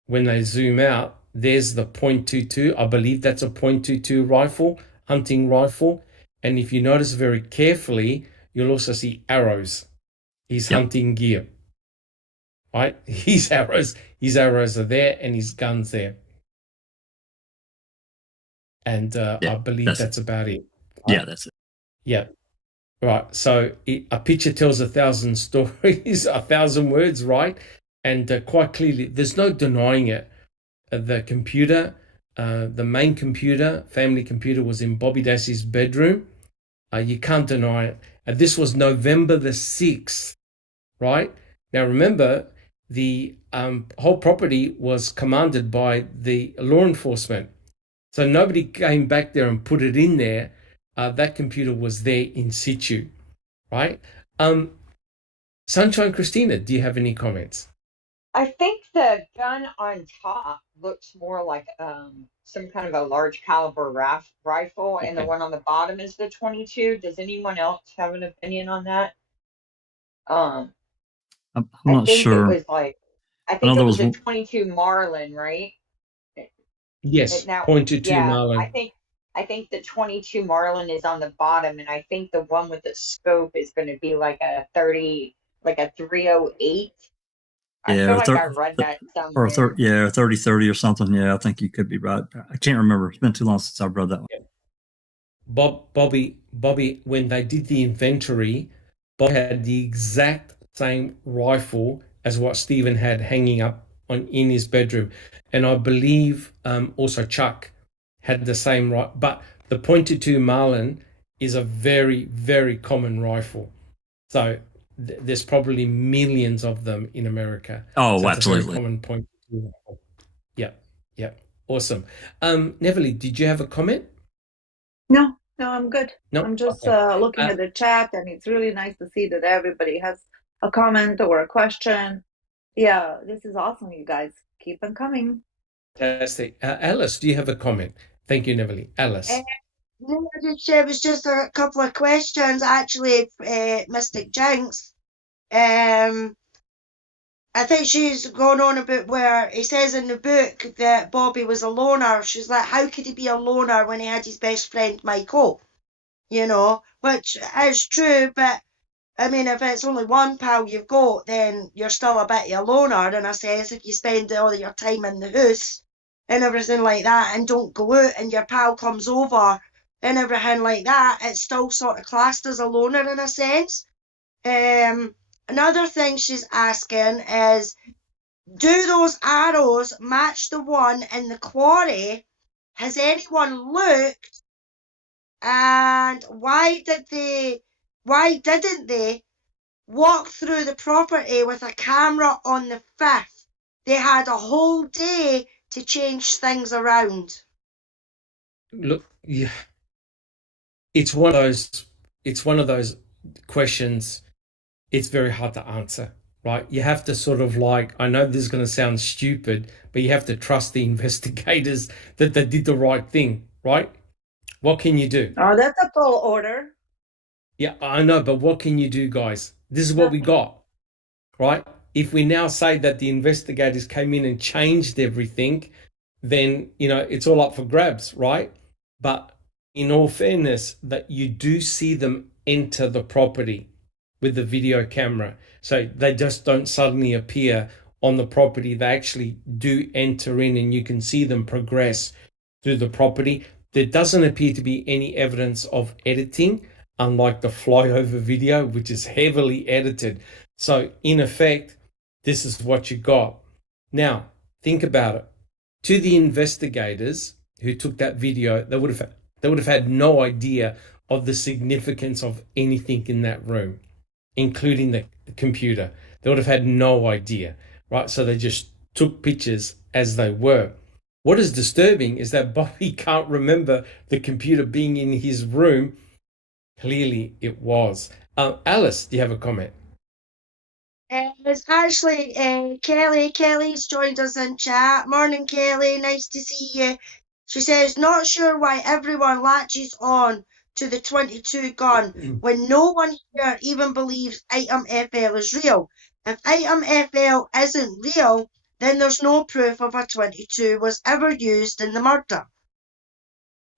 they zoom out, there's the .22. I believe that's a .22 rifle, hunting rifle. And if you notice very carefully, you'll also see arrows. His hunting gear, right? His arrows are there, and his guns there. And I believe that's about it. Right? Yeah, that's it. Yeah. Right. So a picture tells 1,000 stories, 1,000 words, right? And quite clearly, there's no denying it. The computer, the main computer, family computer, was in Bobby Dassey's bedroom. You can't deny it. This was November the 6th, right? Now, remember, the whole property was commanded by the law enforcement. So nobody came back there and put it in there. That computer was there in situ, right? Sunshine Christina, do you have any comments? I think the gun on top looks more like some kind of a large caliber rifle, and the one on the bottom is the 22. Does anyone else have an opinion on that? I'm not sure. I think it was a 22 Marlin, right? Yes, .22 Marlin. I think the 22 Marlin is on the bottom, and I think the one with the scope is going to be like a 308. I feel like I read that somewhere. Or 3030 or something. Yeah, I think you could be right. I can't remember. It's been too long since I've read that one. Yeah. Bobby, when they did the inventory, Bob had the exact same rifle as what Stephen had hanging up in his bedroom. And I believe also Chuck had the same rifle. But the .22 Marlin is a very, very common rifle. So there's probably millions of them in America. Oh, so absolutely. It's a very common .22 rifle. Yeah. Awesome. Neville, did you have a comment? No, I'm good. No? I'm just looking at the chat, and it's really nice to see that everybody has a comment or a question. Yeah, this is awesome, you guys. Keep them coming. Fantastic. Alice, do you have a comment? Thank you, Neville. Alice. No, it was just a couple of questions, actually, Mystic Jinx. I think she's gone on about where it says in the book that Bobby was a loner. She's like, how could he be a loner when he had his best friend Michael? you know, which is true, but I mean, if it's only one pal you've got, then you're still a bit of a loner in a sense if you spend all of your time in the house and everything like that and don't go out and your pal comes over and everything like that, it's still sort of classed as a loner in a sense. Another thing she's asking is, do those arrows match the one in the quarry? Has anyone looked? And why didn't they walk through the property with a camera on the 5th? They had a whole day to change things around. Look, yeah, it's one of those questions. It's very hard to answer, right? You have to sort of like, I know this is going to sound stupid, but you have to trust the investigators that they did the right thing, right? What can you do? Oh, that's a tall order. Yeah, I know, but what can you do, guys? This is what we got, right? If we now say that the investigators came in and changed everything, then, you know, it's all up for grabs, right? But in all fairness, that you do see them enter the property with the video camera. So they just don't suddenly appear on the property. They actually do enter in and you can see them progress through the property. There doesn't appear to be any evidence of editing, unlike the flyover video, which is heavily edited. So in effect, this is what you got. Now, think about it. To the investigators who took that video, they would have had no idea of the significance of anything in that room, including the computer. They would have had no idea, right? So they just took pictures as they were. What is disturbing is that Bobby can't remember the computer being in his room. Clearly it was. Alice, do you have a comment? It's actually Kelly. Kelly's joined us in chat. Morning, Kelly. Nice to see you. She says, not sure why everyone latches on to the 22 gun when no one here even believes item FL is real. If item FL isn't real, then there's no proof of a 22 was ever used in the murder.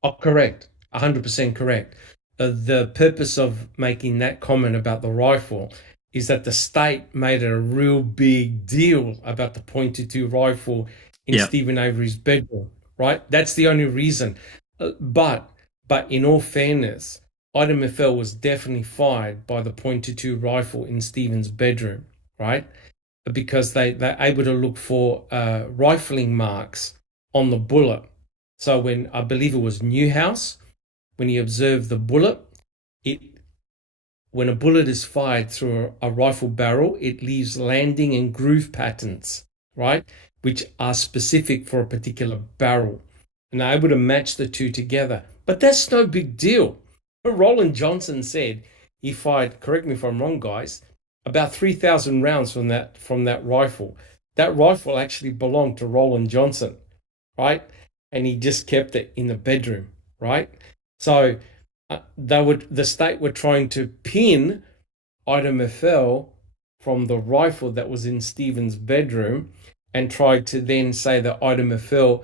Oh, correct. 100% correct. The purpose of making that comment about the rifle is that the state made a real big deal about the .22 rifle in Stephen Avery's bedroom, right? That's the only reason. But in all fairness, item FL was definitely fired by the .22 rifle in Stephen's bedroom, right? Because they're able to look for rifling marks on the bullet. So when, I believe it was Newhouse, when he observed the bullet, when a bullet is fired through a rifle barrel, it leaves landing and groove patterns, right? Which are specific for a particular barrel. And they're able to match the two together. But that's no big deal. Roland Johnson said he fired, correct me if I'm wrong, guys, about 3,000 rounds from that rifle. That rifle actually belonged to Roland Johnson, right? And he just kept it in the bedroom, right? So the state were trying to pin item FL from the rifle that was in Stephen's bedroom and tried to then say that item FL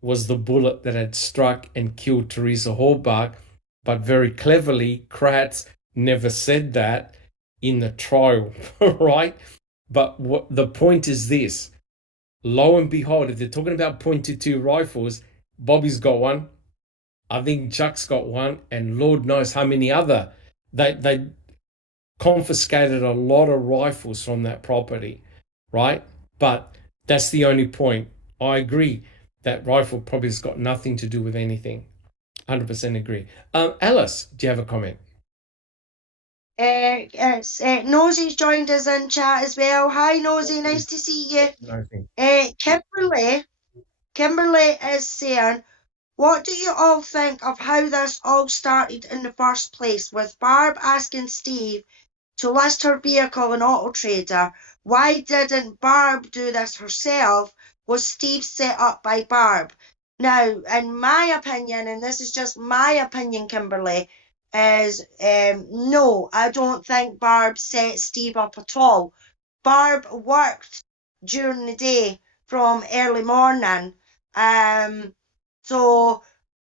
was the bullet that had struck and killed Teresa Halbach. But very cleverly, Kratz never said that in the trial, right? But what the point is this: lo and behold, if they're talking about .22 rifles, Bobby's got one, I think Chuck's got one, and Lord knows how many other. They confiscated a lot of rifles from that property, right? But that's the only point. I agree that rifle probably has got nothing to do with anything. 100% agree. Alice, do you have a comment? Nosey's joined us in chat as well. Hi, Nosey. Nice to see you. Kimberly is saying, what do you all think of how this all started in the first place, with Barb asking Steve to list her vehicle in Auto Trader? Why didn't Barb do this herself? Was Steve set up by Barb? Now, in my opinion, and this is just my opinion, Kimberly, is no, I don't think Barb set Steve up at all. Barb worked during the day from early morning. So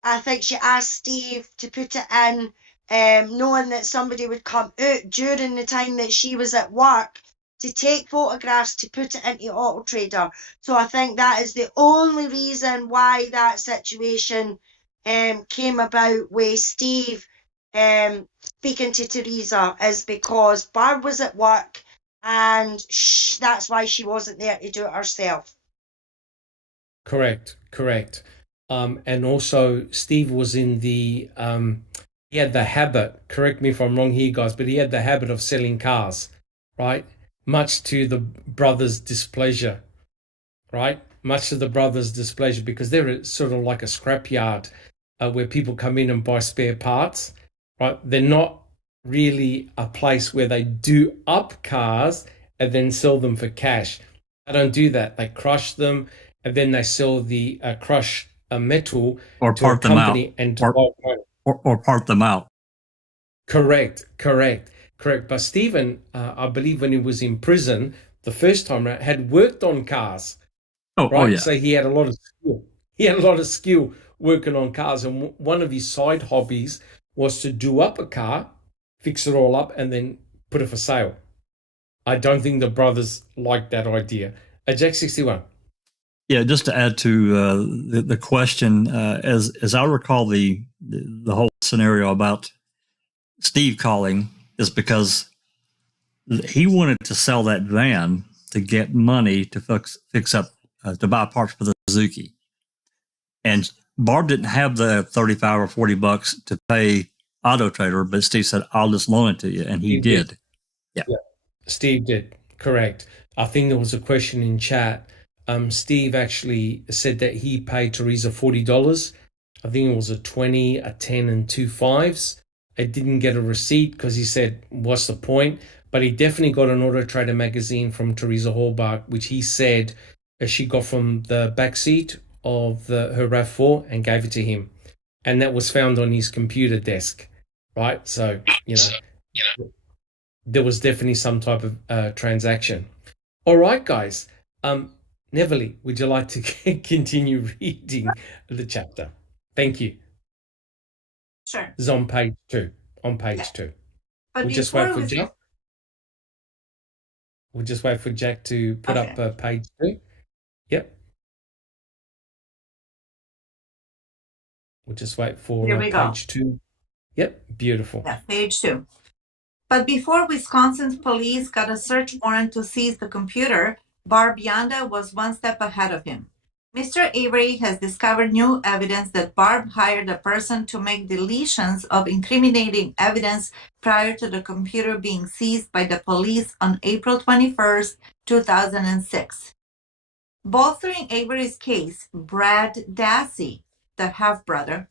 I think she asked Steve to put it in knowing that somebody would come out during the time that she was at work to take photographs to put it into Auto Trader. So I think that is the only reason why that situation came about with Steve speaking to Teresa, is because Barb was at work and that's why she wasn't there to do it herself. Correct. And also Steve was in the he had the habit, correct me if I'm wrong here, guys, but he had the habit of selling cars, right? Much to the brothers' displeasure, right? Much to the brothers' displeasure, because they're sort of like a scrapyard where people come in and buy spare parts, right? They're not really a place where they do up cars and then sell them for cash. They don't do that. They crush them and then they sell the crushed metal or to a part them out, company and or part them out. Correct. But Stephen, I believe when he was in prison the first time around, had worked on cars. Oh, right? yeah. So he had a lot of skill. He had a lot of skill working on cars, and one of his side hobbies was to do up a car, fix it all up, and then put it for sale. I don't think the brothers liked that idea. Jack 61. Yeah, just to add to the question, as I recall, the whole scenario about Steve calling is because he wanted to sell that van to get money to fix up to buy parts for the Suzuki, and Barb didn't have the $35 or $40 to pay Auto Trader, but Steve said, "I'll just loan it to you," and he did. Yeah, Steve did. Correct. I think there was a question in chat. Steve actually said that he paid Teresa $40. I think it was a 20, a 10, and 2 5s. It didn't get a receipt because he said, what's the point? But he definitely got an Auto Trader magazine from Teresa Hallbach, which he said she got from the back seat of her RAV4 and gave it to him. And that was found on his computer desk, right? So, there was definitely some type of transaction. All right, guys. Neverly, would you like to continue reading the chapter? Thank you. Sure. It's on page 2. On page 2. But We'll just wait before for we Jack. We'll just wait for Jack to put up page 2. Yep. We'll just wait for page 2. Yep, beautiful. Yeah, page 2. But before Wisconsin's police got a search warrant to seize the computer, Barb Yanda was one step ahead of him. Mr. Avery has discovered new evidence that Barb hired a person to make deletions of incriminating evidence prior to the computer being seized by the police on April 21st, 2006. Bolstering Avery's case, Brad Dassey, the half-brother,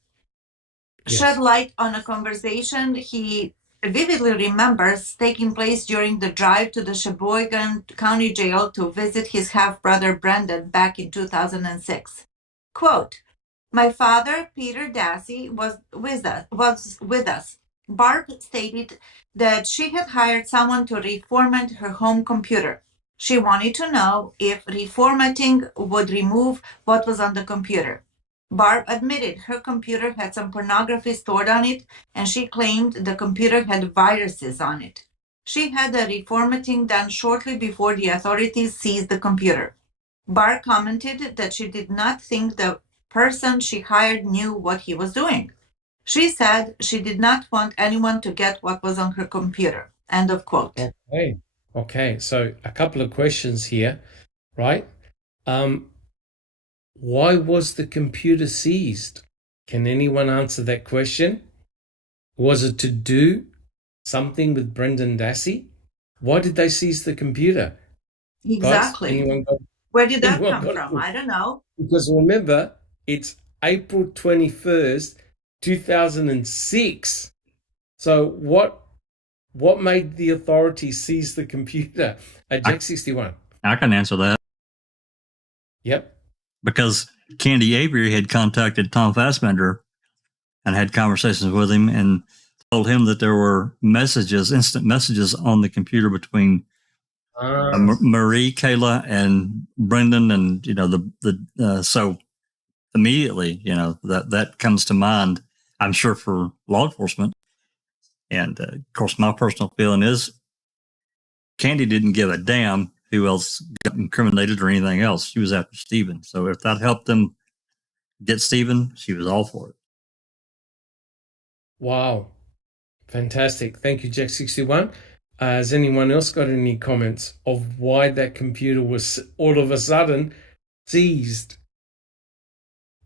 shed light on a conversation he vividly remembers taking place during the drive to the Sheboygan County Jail to visit his half-brother Brendan back in 2006. Quote, "My father, Peter Dassey, was with us. Barb stated that she had hired someone to reformat her home computer. She wanted to know if reformatting would remove what was on the computer. Barb admitted her computer had some pornography stored on it, and she claimed the computer had viruses on it. She had the reformatting done shortly before the authorities seized the computer. Barb commented that she did not think the person she hired knew what he was doing. She said she did not want anyone to get what was on her computer." End of quote. Okay. So a couple of questions here, right? Why was the computer seized? Can anyone answer that question? Was it to do something with Brendan Dassey? Why did they seize the computer? Exactly. Guys, where did that come from? I don't know. Because remember, it's April 21st, 2006. So what made the authorities seize the computer? Jack 61. I can answer that. Yep. Because Candy Avery had contacted Tom Fassbender and had conversations with him and told him that there were instant messages on the computer between Marie, Kayla, and Brendan, and so immediately, that comes to mind. I'm sure for law enforcement, And of course, my personal feeling is Candy didn't give a damn who else got incriminated or anything else. She was after Stephen. So if that helped them get Stephen, she was all for it. Wow. Fantastic. Thank you, Jack61. Has anyone else got any comments of why that computer was all of a sudden seized?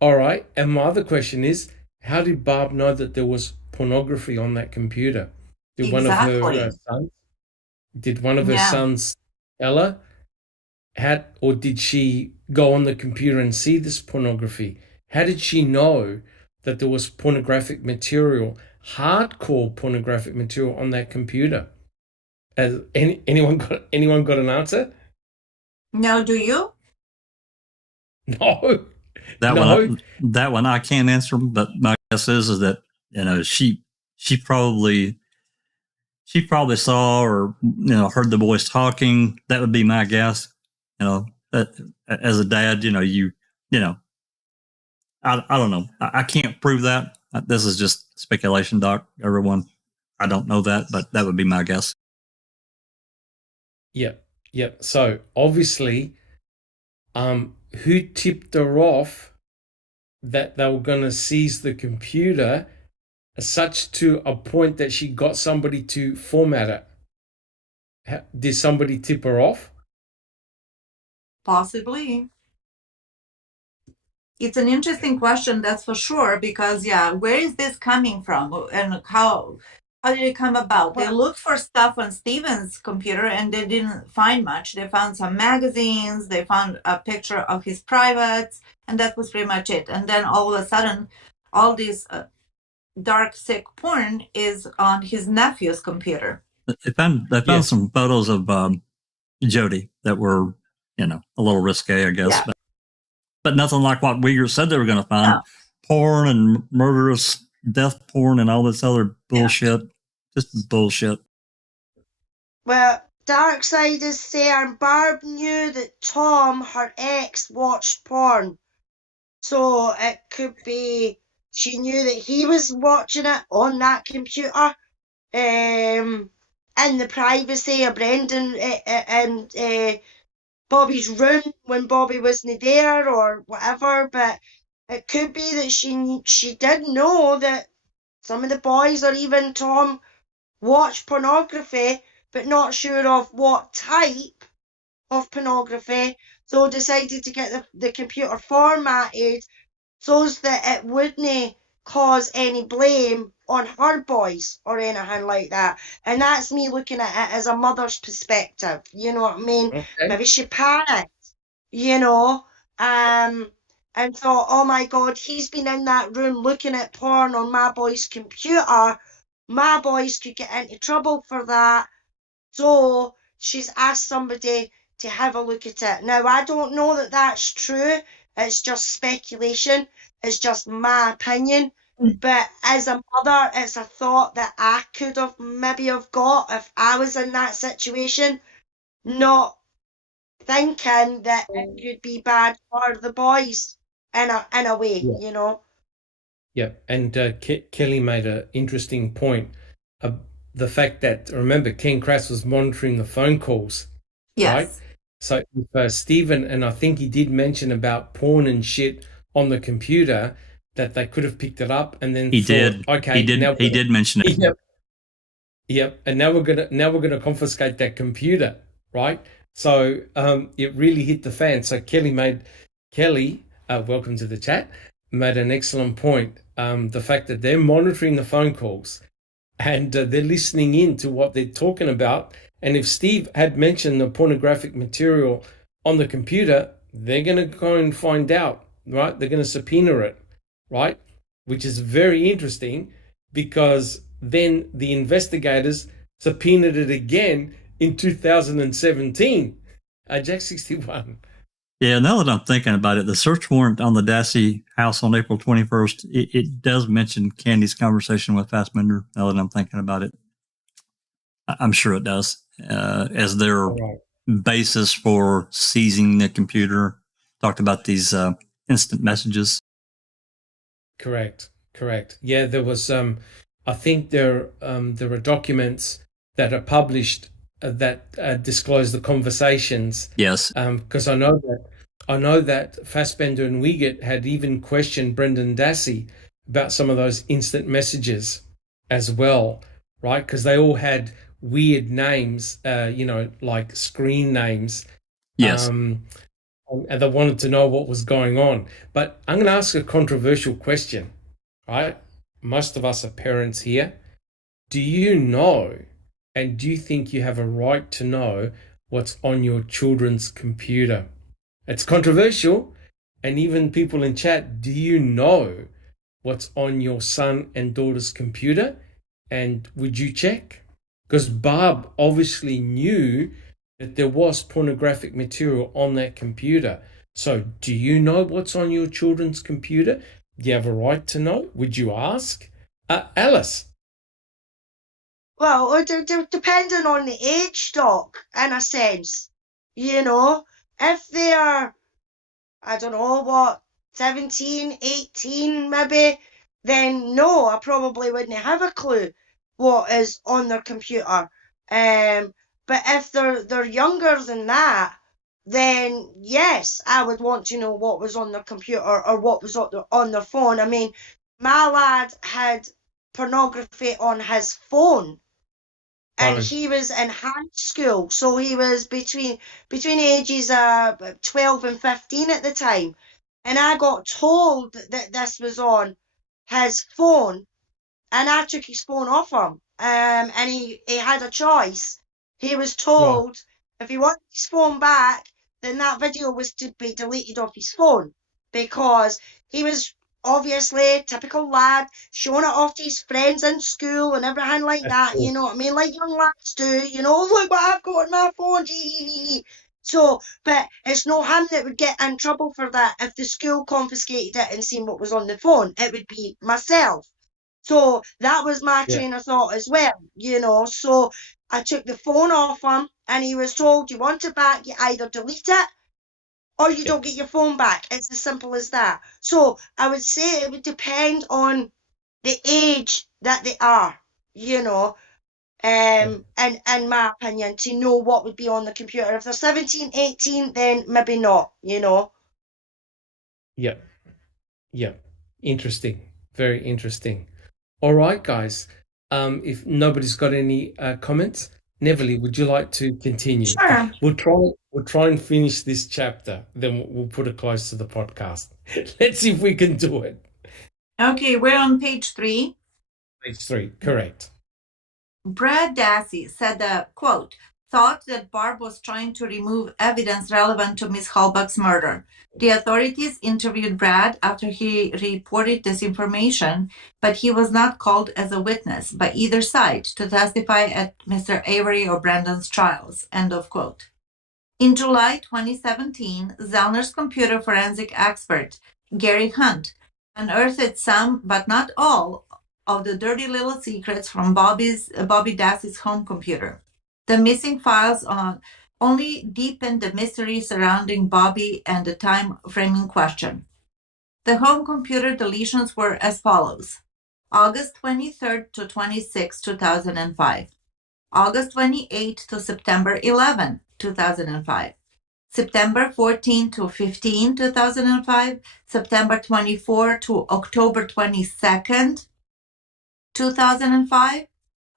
All right. And my other question is, how did Barb know that there was pornography on that computer? Did one of her sons? Did one of her sons tell her? Or did she go on the computer and see this pornography? How did she know that there was pornographic material, hardcore pornographic material on that computer? Has anyone got an answer? No, do you? No. That one I can't answer, but my guess is that, you know, she probably saw or, you know, heard the boys talking. That would be my guess. You know, as a dad, you know, I don't know. I can't prove that. This is just speculation, Doc. Everyone, I don't know that, but that would be my guess. Yep. So obviously, who tipped her off that they were going to seize the computer, such to a point that she got somebody to format it? Did somebody tip her off? Possibly. It's an interesting question, that's for sure, because where is this coming from, and how did it come about? They looked for stuff on Stephen's computer and they didn't find much. They found some magazines, they found a picture of his privates, and that was pretty much it. And then all of a sudden, all this dark, sick porn is on his nephew's computer. They found some photos of Jody that were, you know, a little risque, I guess. Yeah. But nothing like what Uyghur said they were going to find. No. Porn and murderous death porn and all this other bullshit. Yeah. Just bullshit. Well, Darkside is saying Barb knew that Tom, her ex, watched porn. So it could be she knew that he was watching it on that computer. In the privacy of Brendan and Bobby's room when Bobby wasn't there or whatever, but it could be that she did know that some of the boys or even Tom watched pornography, but not sure of what type of pornography, so decided to get the computer formatted so that it wouldn't cause any blame on her boys or anything like that. And that's me looking at it as a mother's perspective, you know what I mean? Okay. Maybe she panicked, you know, and thought, oh my God, he's been in that room looking at porn on my boy's computer. My boys could get into trouble for that. So she's asked somebody to have a look at it. Now, I don't know that that's true. It's just speculation. It's just my opinion. But as a mother, it's a thought that I could have maybe have got if I was in that situation, not thinking that it could be bad for the boys in a way, you know. Yeah, and Kelly made an interesting point. The fact that, remember, Ken Krass was monitoring the phone calls, right? So if Stephen, and I think he did mention about porn and shit on the computer, that they could have picked it up and then okay, he did mention it. Yep. And now we're gonna confiscate that computer, right? So it really hit the fan. So Kelly, welcome to the chat, made an excellent point. The fact that they're monitoring the phone calls and they're listening in to what they're talking about. And if Steve had mentioned the pornographic material on the computer, they're going to go and find out, right? They're going to subpoena it, right? Which is very interesting because then the investigators subpoenaed it again in 2017. Jack 61. Yeah, now that I'm thinking about it, the search warrant on the Dassey house on April 21st, it does mention Candy's conversation with Fassbender, now that I'm thinking about it. I'm sure it does, as their basis for seizing the computer. Talked about these instant messages. Correct. Yeah, there was I think there are documents that are published that disclose the conversations. Yes. Because I know that Fassbender and Wiegert had even questioned Brendan Dassey about some of those instant messages as well, right? Because they all had weird names, like screen names. Yes. And they wanted to know what was going on. But I'm going to ask a controversial question, right? Most of us are parents here. Do you know, and do you think you have a right to know what's on your children's computer? It's controversial. And even people in chat, do you know what's on your son and daughter's computer? And would you check? Because Barb obviously knew that there was pornographic material on that computer. So do you know what's on your children's computer? Do you have a right to know? Would you ask? Alice? Well, depending on the age, Doc, in a sense. If they're, I don't know what, 17, 18 maybe, then no, I probably wouldn't have a clue what is on their computer. But if they're younger than that, then yes, I would want to know what was on their computer or what was on their phone. I mean, my lad had pornography on his phone. And he was in high school, so he was between ages 12 and 15 at the time. And I got told that this was on his phone, and I took his phone off him. And he had a choice. He was told if he wanted his phone back, then that video was to be deleted off his phone, because he was obviously typical lad, showing it off to his friends in school and everything like that. You know what I mean? Like young lads do. Look what I've got on my phone. So, but it's not him that would get in trouble for that. If the school confiscated it and seen what was on the phone, it would be myself. So that was my train of thought as well, So I took the phone off him, and he was told, you want it back, you either delete it or you don't get your phone back. It's as simple as that. So I would say it would depend on the age that they are, in my opinion, to know what would be on the computer. If they're 17, 18, then maybe not, Yeah. Interesting. Very interesting. All right, guys. If nobody's got any comments, Neverly, would you like to continue? Sure. We'll try and finish this chapter. Then we'll put it close to the podcast. Let's see if we can do it. Okay, we're on page 3. Page 3, correct. Brad Dassey said that, quote, thought that Barb was trying to remove evidence relevant to Miss Halbach's murder. The authorities interviewed Brad after he reported this information, but he was not called as a witness by either side to testify at Mr. Avery or Brandon's trials, end of quote. In July 2017, Zellner's computer forensic expert, Gary Hunt, unearthed some, but not all, of the dirty little secrets from Bobby Dassey's home computer. The missing files only deepened the mystery surrounding Bobby and the time frame in question. The home computer deletions were as follows: August 23rd to 26, 2005. August 28 to September 11, 2005. September 14 to 15, 2005. September 24 to October 22nd, 2005.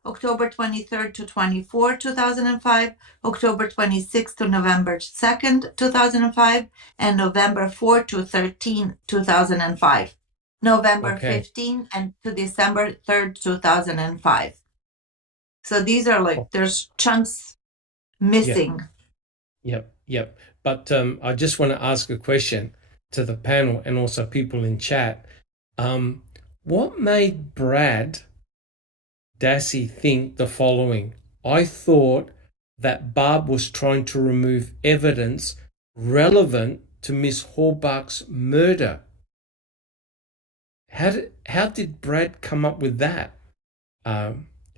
October 23rd to 24, 2005, October 26th to November 2nd, 2005, and November 4 to 13, 2005. November 15 and to December 3rd, 2005. So these are there's chunks missing. Yep. But I just want to ask a question to the panel and also people in chat. What made Brad Dassey think the following? I thought that Barb was trying to remove evidence relevant to Miss Halbach's murder. How did Brad come up with that?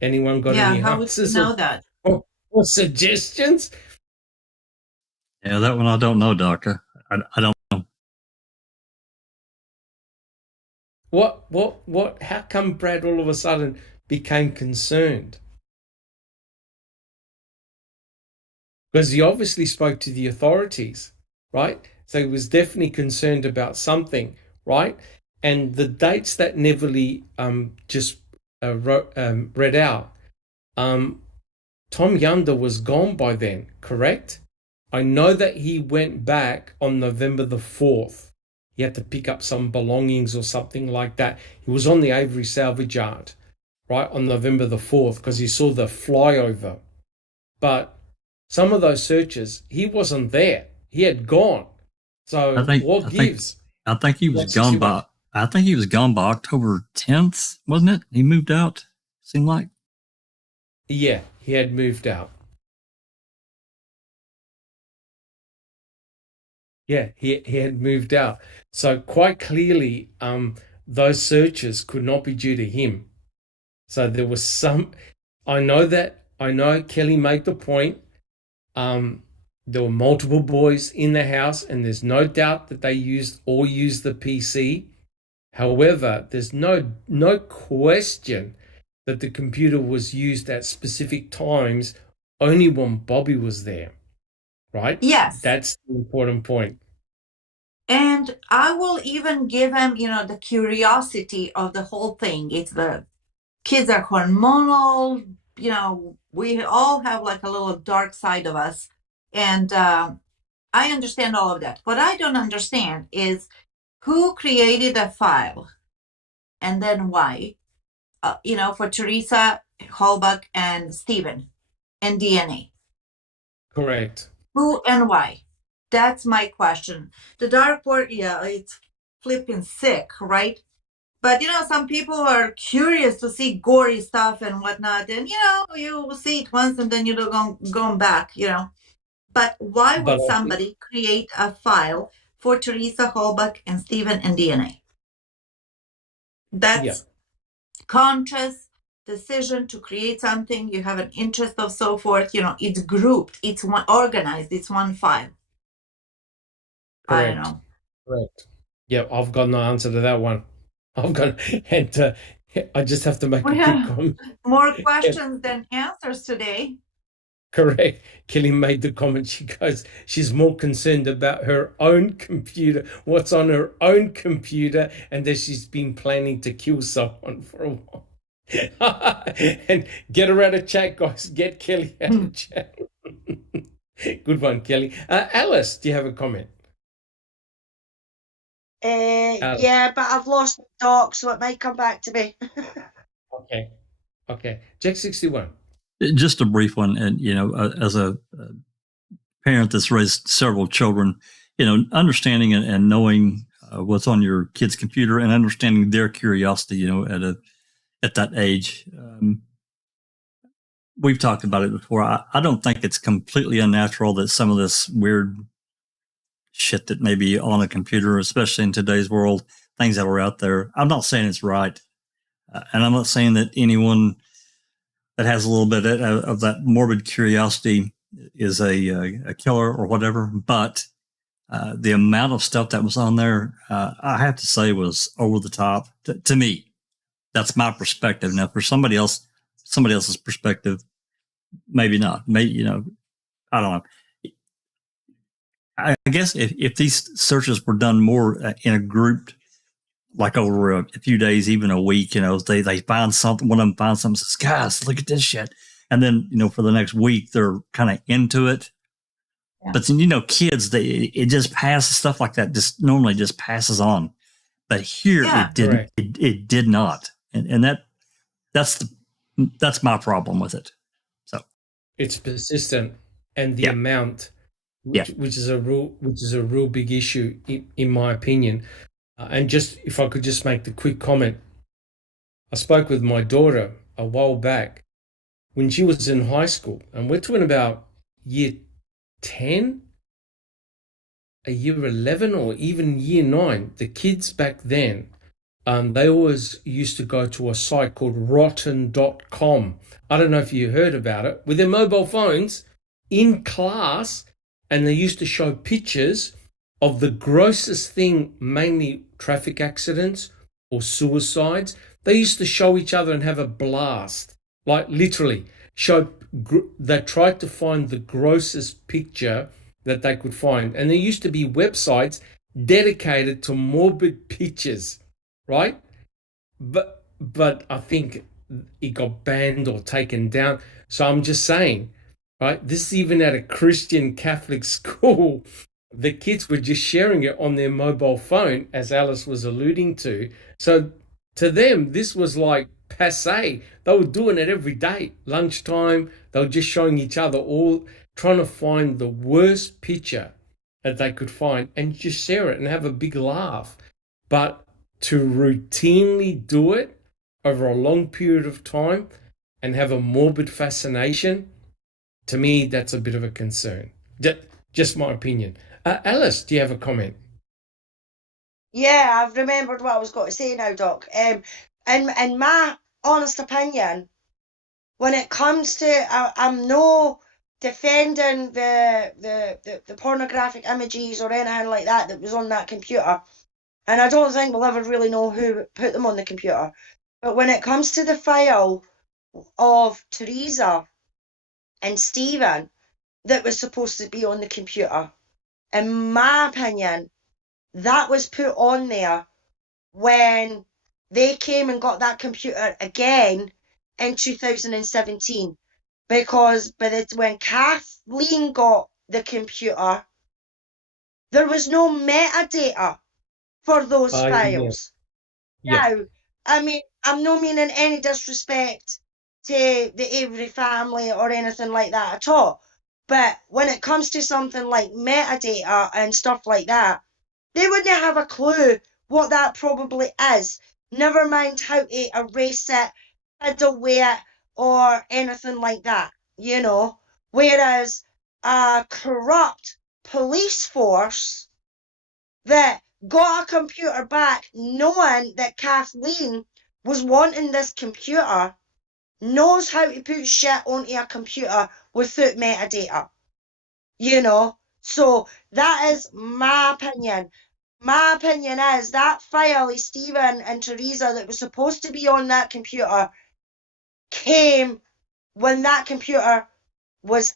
Anyone got any how answers? Would you know that? Or suggestions? Yeah, that one I don't know, Doctor. I don't know. What? How come Brad all of a sudden became concerned? Because he obviously spoke to the authorities, right? So he was definitely concerned about something, right? And the dates that Neverly just read out, Tom Yunder was gone by then, correct? I know that he went back on November the 4th. He had to pick up some belongings or something like that. He was on the Avery salvage yard, right, on November the 4th, because he saw the flyover. But some of those searches, he wasn't there. He had gone. So what gives? I think he was gone by. I think he was gone by October 10th, wasn't it? He moved out. Seemed like. Yeah, he had moved out. Yeah, he had moved out. So quite clearly, those searches could not be due to him. So there was some. I know Kelly made the point. There were multiple boys in the house, and there's no doubt that they used the PC. However, there's no question that the computer was used at specific times only when Bobby was there, right? Yes. That's the important point. And I will even give him, the curiosity of the whole thing. It's the kids are hormonal, we all have like a little dark side of us. And I understand all of that. What I don't understand is who created a file and then why, for Teresa, Holbach, and Stephen and DNA. Correct. Who and why? That's my question. The dartboard, yeah, it's flipping sick, right? But some people are curious to see gory stuff and whatnot, and you will see it once and then you don't go back, But why would somebody create a file for Teresa Holbach and Stephen and DNA? That's conscious decision to create something. You have an interest of so forth. It's grouped, it's one organized, it's one file. Correct. I don't know. Correct. Yeah, I've got no answer to that one. I just have to make a quick comment. More questions than answers today. Correct. Kelly made the comment. She goes, she's more concerned about her own computer, what's on her own computer, and that she's been planning to kill someone for a while. And get her out of chat, guys. Get Kelly out of chat. Good one, Kelly. Alice, do you have a comment? Yeah, but I've lost the doc, so it might come back to me. Okay. Jack 61. Just a brief one, and as a parent that's raised several children, understanding and knowing what's on your kid's computer and understanding their curiosity, at that age. We've talked about it before. I don't think it's completely unnatural that some of this weird shit that may be on a computer, especially in today's world, things that are out there. I'm not saying it's right. And I'm not saying that anyone that has a little bit of that morbid curiosity is a killer or whatever. But the amount of stuff that was on there, I have to say, was over the top to me. That's my perspective. Now, for somebody else's perspective, maybe not. Maybe, I don't know. I guess if these searches were done more in a group, like over a few days, even a week, they find something, one of them finds something, says, guys, look at this shit. And then, for the next week, they're kind of into it. Yeah. But then, kids, it just passes, stuff like that just normally just passes on. But here it didn't, it did not. And that's my problem with it. So it's persistent, and the amount, which is a real big issue in my opinion. And just if I could just make the quick comment, I spoke with my daughter a while back when she was in high school, and we're talking about year 10, a year 11, or even year 9. The kids back then, they always used to go to a site called rotten.com. I don't know if you heard about it, with their mobile phones in class, and they used to show pictures of the grossest thing, mainly traffic accidents or suicides. They used to show each other and have a blast. Like literally, they tried to find the grossest picture that they could find. And there used to be websites dedicated to morbid pictures, right? But I think it got banned or taken down. So I'm just saying, right? This is even at a Christian Catholic school. The kids were just sharing it on their mobile phone, as Alice was alluding to. So to them, this was like passe. They were doing it every day. Lunchtime, they were just showing each other, all trying to find the worst picture that they could find and just share it and have a big laugh. But to routinely do it over a long period of time and have a morbid fascination, to me, that's a bit of a concern. Just my opinion. Alice, do you have a comment? Yeah, I've remembered what I was going to say now, Doc. In my honest opinion, when it comes to, I'm no defending the pornographic images or anything like that was on that computer. And I don't think we'll ever really know who put them on the computer. But when it comes to the file of Teresa and Stephen that was supposed to be on the computer, in my opinion, that was put on there when they came and got that computer again in 2017. Because when Kathleen got the computer, there was no metadata for those files. Yeah. Now, I mean, I'm not meaning any disrespect to the Avery family or anything like that at all. But when it comes to something like metadata and stuff like that, they wouldn't have a clue what that probably is. Never mind how to erase it, fiddle with it, or anything like that, you know. Whereas a corrupt police force that got a computer back knowing that Kathleen was wanting this computer knows how to put shit onto a computer without metadata, you know. So that is my opinion. My opinion is that file of Stephen and Teresa that was supposed to be on that computer came when that computer was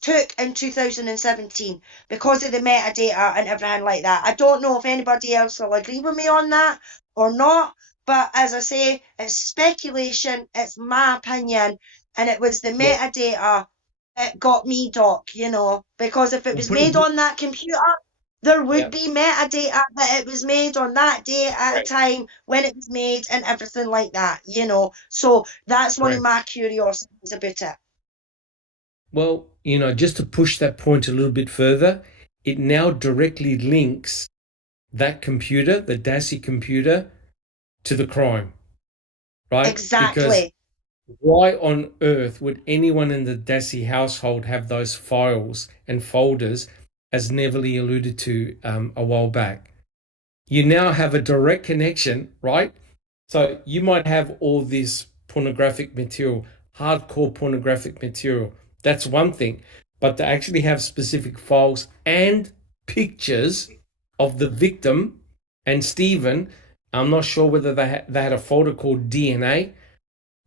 took in 2017 because of the metadata and everything like that. I don't know if anybody else will agree with me on that or not, but as I say, it's speculation, it's my opinion, and it was the metadata that got me, Doc, you know, because if it was made on that computer, there would be metadata that it was made on that day at a time when it was made and everything like that, you know. So that's one of my curiosities about it. Well, you know, just to push that point a little bit further, it now directly links that computer, the Dassey computer, to the crime, right? Exactly. Because why on earth would anyone in the Dassey household have those files and folders, as Neverly alluded to a while back? You now have a direct connection, right? So you might have all this pornographic material, hardcore pornographic material. That's one thing. But to actually have specific files and pictures of the victim and Stephen, I'm not sure whether they had a folder called DNA.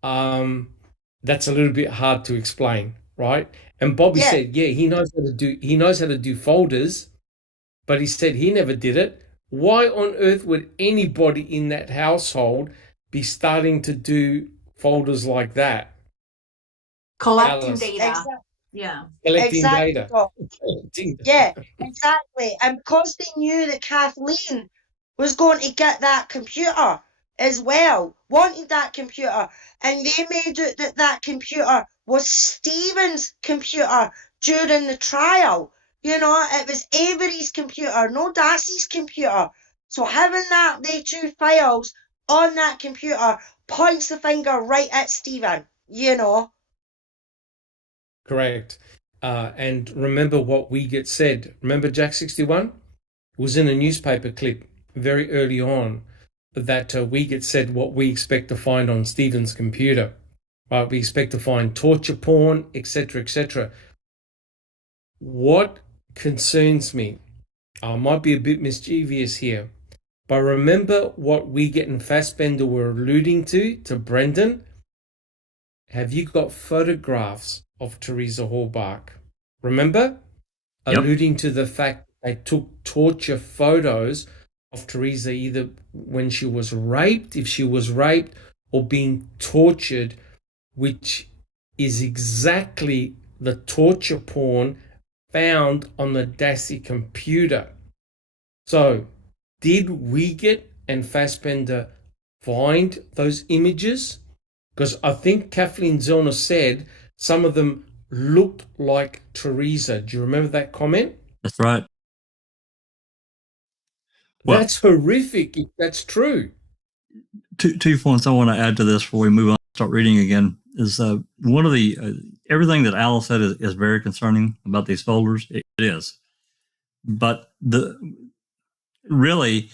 That's a little bit hard to explain, right? And Bobby said, he knows how to do folders, but he said he never did it. Why on earth would anybody in that household be starting to do folders like that? Collecting data. Exactly. Yeah. Collecting data. Yeah, exactly. And because they knew that Kathleen was going to get that computer as well, wanted that computer, and they made it that that computer was Stephen's computer during the trial. You know, it was Avery's computer, no Dassey's computer. So having they two files on that computer points the finger right at Stephen, you know. Correct. And remember what we get said. Remember Jack 61? It was in a newspaper clip very early on that we get said what we expect to find on Stephen's computer. Right? We expect to find torture porn, etc., etc. What concerns me, I might be a bit mischievous here, But remember what Wiegert and Fassbender were alluding to Brendan? Have you got photographs of Teresa Halbach? Remember? Yep. Alluding to the fact they took torture photos of Teresa either when she was raped, if she was raped, or being tortured, which is exactly the torture porn found on the Dassey computer. So, did Wiegert and Fassbender find those images? Because I think Kathleen Zellner said some of them looked like Teresa. Do you remember that comment? That's right. Well, That's horrific if that's true. two points I want to add to this before we move on and start reading again is one of the everything that Alice said is very concerning about these folders. It is. But really,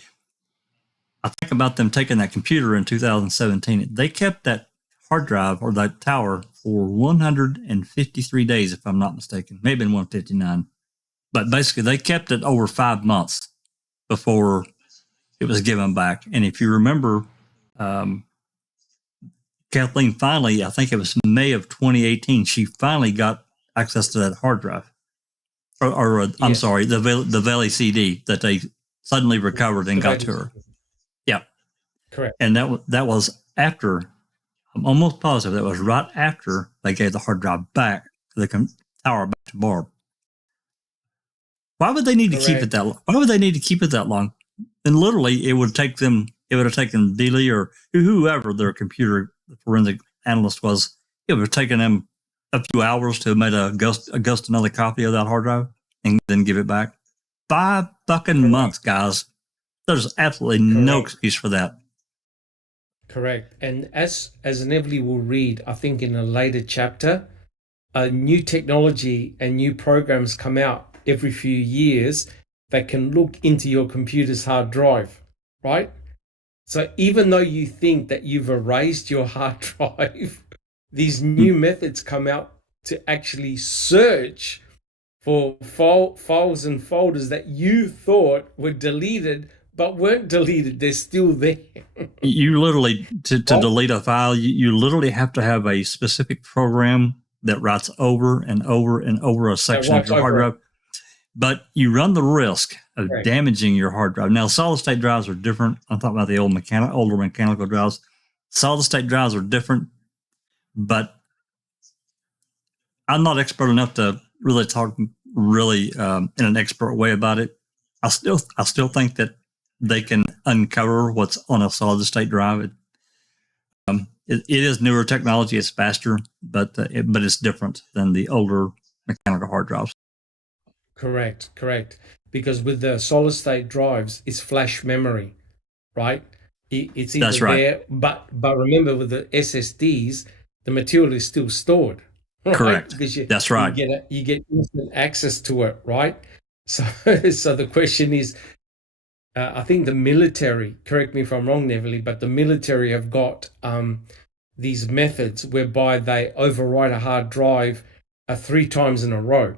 I think about them taking that computer in 2017. They kept that hard drive or that tower for 153 days, if I'm not mistaken. Maybe 159. But basically, they kept it over 5 months before it was given back. And if you remember, Kathleen finally, I think it was May of 2018, she finally got access to that hard drive. I'm sorry, the Valley CD that they suddenly recovered and got to her. Yeah. Correct. And that was after, I'm almost positive, that was right after they gave the hard drive back to the tower back to Barb. Why would they need to keep it that long? Why would they need to keep it that long? And literally, it would have taken Dealey or whoever their computer forensic analyst was, it would have taken them a few hours to make a ghost another copy of that hard drive and then give it back. 5 fucking months, guys. There's absolutely no excuse for that. Correct. And as Everly will read, I think in a later chapter, new technology and new programs come out every few years that can look into your computer's hard drive, right? So even though you think that you've erased your hard drive, these new methods come out to actually search for files and folders that you thought were deleted but weren't deleted. They're still there. You literally, to delete a file, you literally have to have a specific program that writes over and over and over a section of your hard drive. But you run the risk of damaging your hard drive. Now, solid-state drives are different. I'm talking about the older mechanical drives. Solid-state drives are different, but I'm not expert enough to really talk in an expert way about it. I still think that they can uncover what's on a solid-state drive. It is newer technology. It's faster, but it's different than the older mechanical hard drives. Correct. Because with the solid state drives, it's flash memory, right? It's either there, but remember with the SSDs, the material is still stored. Right? Correct. Because you get instant access to it, right? So the question is, I think the military, correct me if I'm wrong, Neverly, but the military have got these methods whereby they overwrite a hard drive 3 times in a row,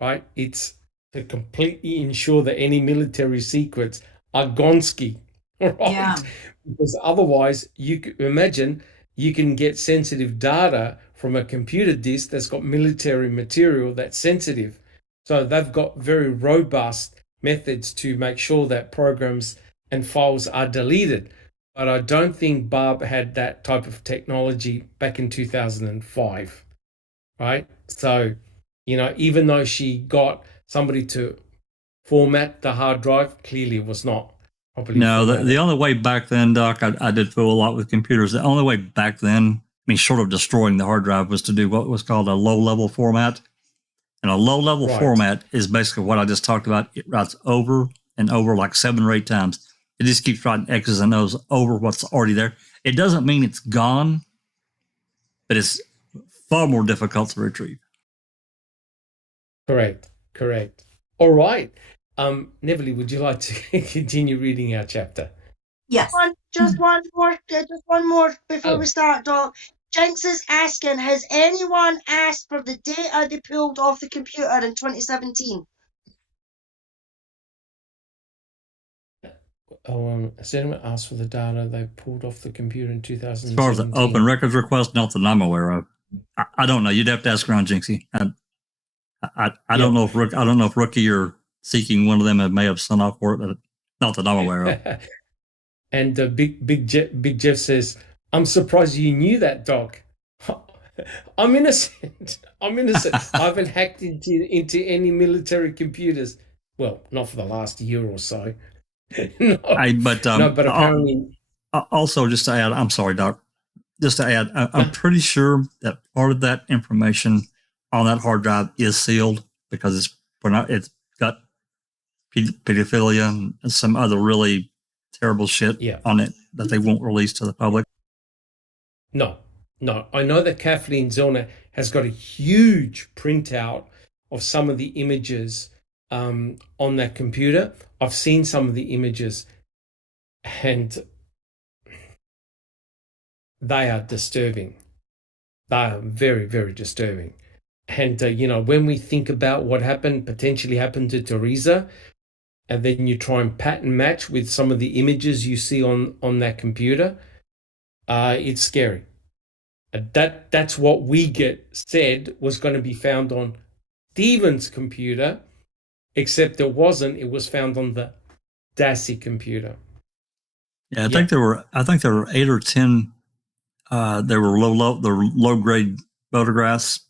right? It's to completely ensure that any military secrets are gonski, right? Yeah. Because otherwise, you can imagine you can get sensitive data from a computer disk that's got military material that's sensitive. So they've got very robust methods to make sure that programs and files are deleted. But I don't think Barb had that type of technology back in 2005, right? So, even though she got somebody to format the hard drive, clearly it was not properly formatted. The only way back then, Doc, I did fool a lot with computers. The only way back then, short of destroying the hard drive, was to do what was called a low-level format. And a low-level format is basically what I just talked about. It writes over and over like 7 or 8 times. It just keeps writing X's and O's over what's already there. It doesn't mean it's gone, but it's far more difficult to retrieve. Correct. All right. Neverly, would you like to continue reading our chapter? Yes. Just one more before we start, Doc. Jinx is asking, has anyone asked for the data they pulled off the computer in 2017? Has anyone asked for the data they pulled off the computer in As 2017? far as the open records request, not that I'm aware of. I don't know. You'd have to ask around, Jinxie. I don't know if Rookie or Seeking, one of them may have sent off for it, but not that I'm aware of. And Big Jeff says, "I'm surprised you knew that, Doc. I'm innocent. I'm innocent. I haven't hacked into any military computers. Well, not for the last year or so. No, but apparently." Also, just to add, I'm sorry, Doc. Just to add, I'm pretty sure that part of that information on that hard drive is sealed because it's got pedophilia and some other really terrible shit on it that they won't release to the public. No. I know that Kathleen Zellner has got a huge printout of some of the images on that computer. I've seen some of the images, and they are disturbing. They are very, very disturbing. And, when we think about what potentially happened to Teresa, and then you try and pattern match with some of the images you see on that computer, it's scary. That's what we get said was going to be found on Stephen's computer, except it wasn't. It was found on the Dassey computer. Yeah, I think there were 8 or 10. There were low grade photographs,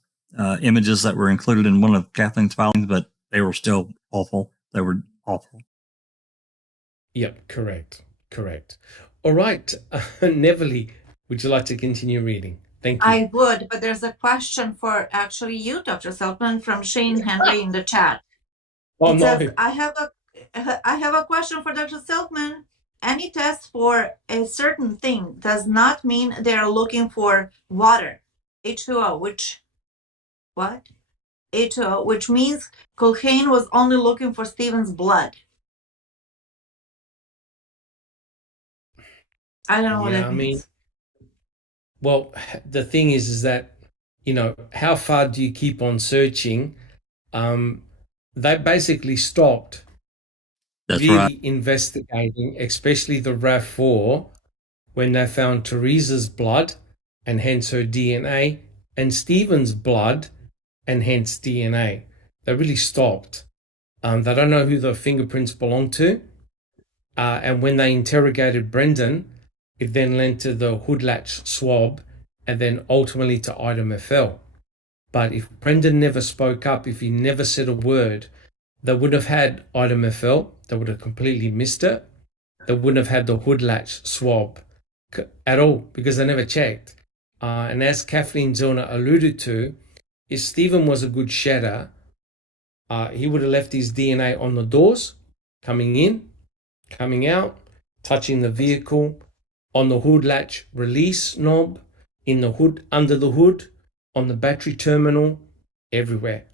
images that were included in one of Kathleen's filings, but they were still awful. They were awful. Yep, correct. All right, Neverly, would you like to continue reading? Thank you. I would, but there's a question for actually you, Dr. Silkman, from Shane Henry in the chat. Oh, It no. says, I have a question for Dr. Silkman. Any test for a certain thing does not mean they're looking for water, H2O, H2O, which means Culhane was only looking for Stephen's blood. I don't know what that means. Well, the thing is that, how far do you keep on searching? They basically stopped investigating, especially the RAV4, when they found Teresa's blood and hence her DNA, and Stephen's blood and hence DNA. They really stopped. They don't know who the fingerprints belong to. And when they interrogated Brendan, it then led to the hood latch swab and then ultimately to item FL. But if Brendan never spoke up, if he never said a word, they would have had item FL. They would have completely missed it. They wouldn't have had the hood latch swab at all because they never checked. And as Kathleen Zellner alluded to, if Stephen was a good shedder, he would have left his DNA on the doors, coming in, coming out, touching the vehicle, on the hood latch release knob, in the hood, under the hood, on the battery terminal, everywhere.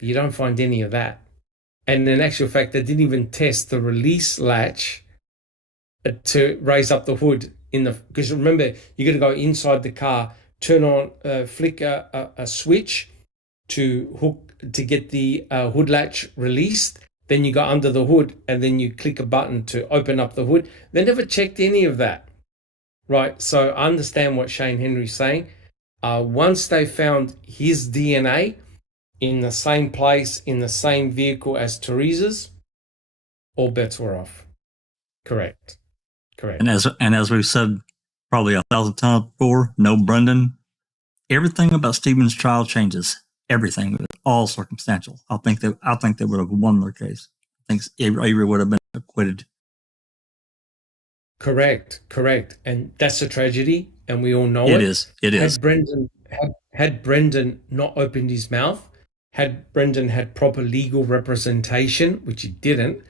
You don't find any of that. And in actual fact, they didn't even test the release latch to raise up the hood because remember, you got to go inside the car, turn on, flick a switch to get the hood latch released. Then you go under the hood and then you click a button to open up the hood. They never checked any of that. Right, so I understand what Shane Henry's saying. Once they found his DNA in the same place, in the same vehicle as Teresa's, all bets were off. Correct. And as we've said probably 1,000 times before, no Brendan. Everything about Stephen's trial changes. Everything, all circumstantial. I think they would have won their case. I think Avery would have been acquitted. Correct. And that's a tragedy, and we all know it. It is. Had Brendan not opened his mouth, had Brendan had proper legal representation, which he didn't,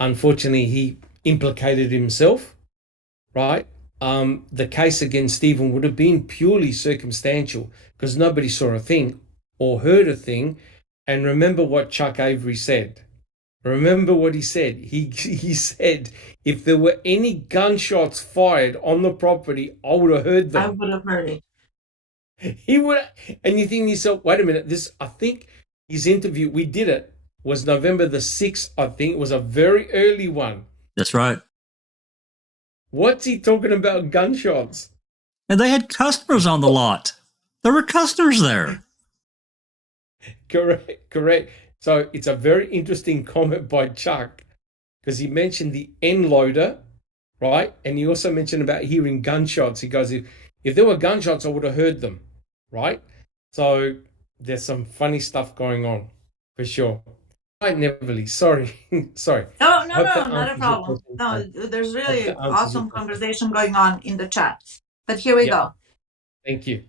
unfortunately he implicated himself, right? The case against Stephen would have been purely circumstantial because nobody saw a thing or heard a thing. And remember what Chuck Avery said. Remember what he said. He said, if there were any gunshots fired on the property, I would have heard them. I would have heard it. He would, and you think to yourself, wait a minute, I think his interview, we did it, was November the 6th, I think. It was a very early one. That's right. What's he talking about gunshots? And they had customers on the lot. There were customers there. Correct. So it's a very interesting comment by Chuck, because he mentioned the end loader, right? And he also mentioned about hearing gunshots. He goes, if there were gunshots, I would have heard them, right? So there's some funny stuff going on, for sure. Right, Neverly, sorry. Sorry. Oh, no, Hope no, that not a answers your problem. question. No, there's really that answers your awesome question. conversation going on in the chat. But here we Yep. go. Thank you.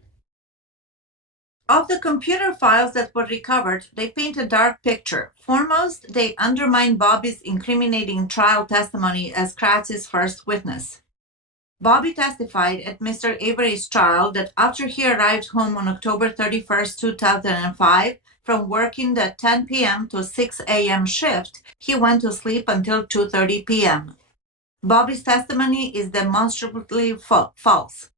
Of the computer files that were recovered, they paint a dark picture. Foremost, they undermine Bobby's incriminating trial testimony as Kratz's first witness. Bobby testified at Mr. Avery's trial that after he arrived home on October 31st, 2005, from working the 10 p.m. to 6 a.m. shift, he went to sleep until 2:30 p.m. Bobby's testimony is demonstrably false.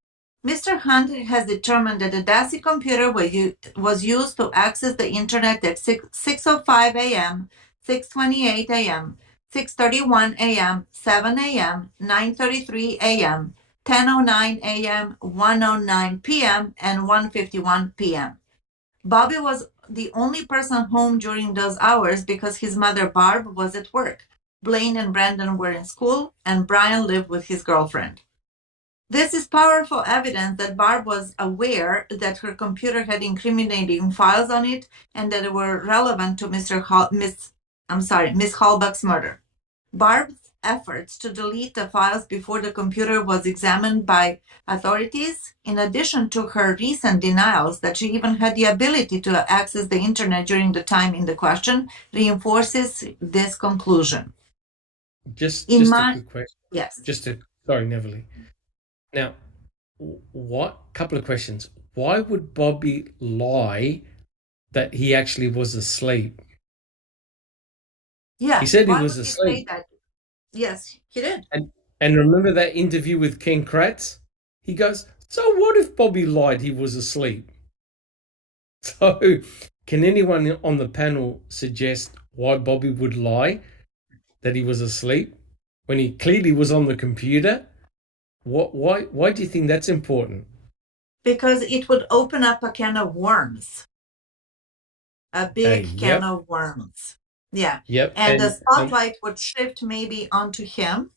Mr. Hunt has determined that the Dassey computer was used to access the internet at 6:05 a.m., 6:28 a.m., 6:31 a.m., 7 a.m., 9:33 a.m., 10:09 a.m., 1:09 p.m., and 1:51 p.m. Bobby was the only person home during those hours because his mother Barb was at work. Blaine and Brandon were in school, and Brian lived with his girlfriend. This is powerful evidence that Barb was aware that her computer had incriminating files on it and that they were relevant to Miss Hallbuck's murder. Barb's efforts to delete the files before the computer was examined by authorities, in addition to her recent denials that she even had the ability to access the internet during the time in the question, reinforces this conclusion. Just a quick question. Yes. Sorry, Neverly. Now, couple of questions. Why would Bobby lie that he actually was asleep? Yeah. He said he why was would asleep. say that? Yes, he did. And remember that interview with Ken Kratz? He goes, so what if Bobby lied he was asleep? So can anyone on the panel suggest why Bobby would lie that he was asleep when he clearly was on the computer? Why do you think that's important? Because it would open up a can of worms. A big can of worms. Yeah. Yep. And the spotlight would shift maybe onto him.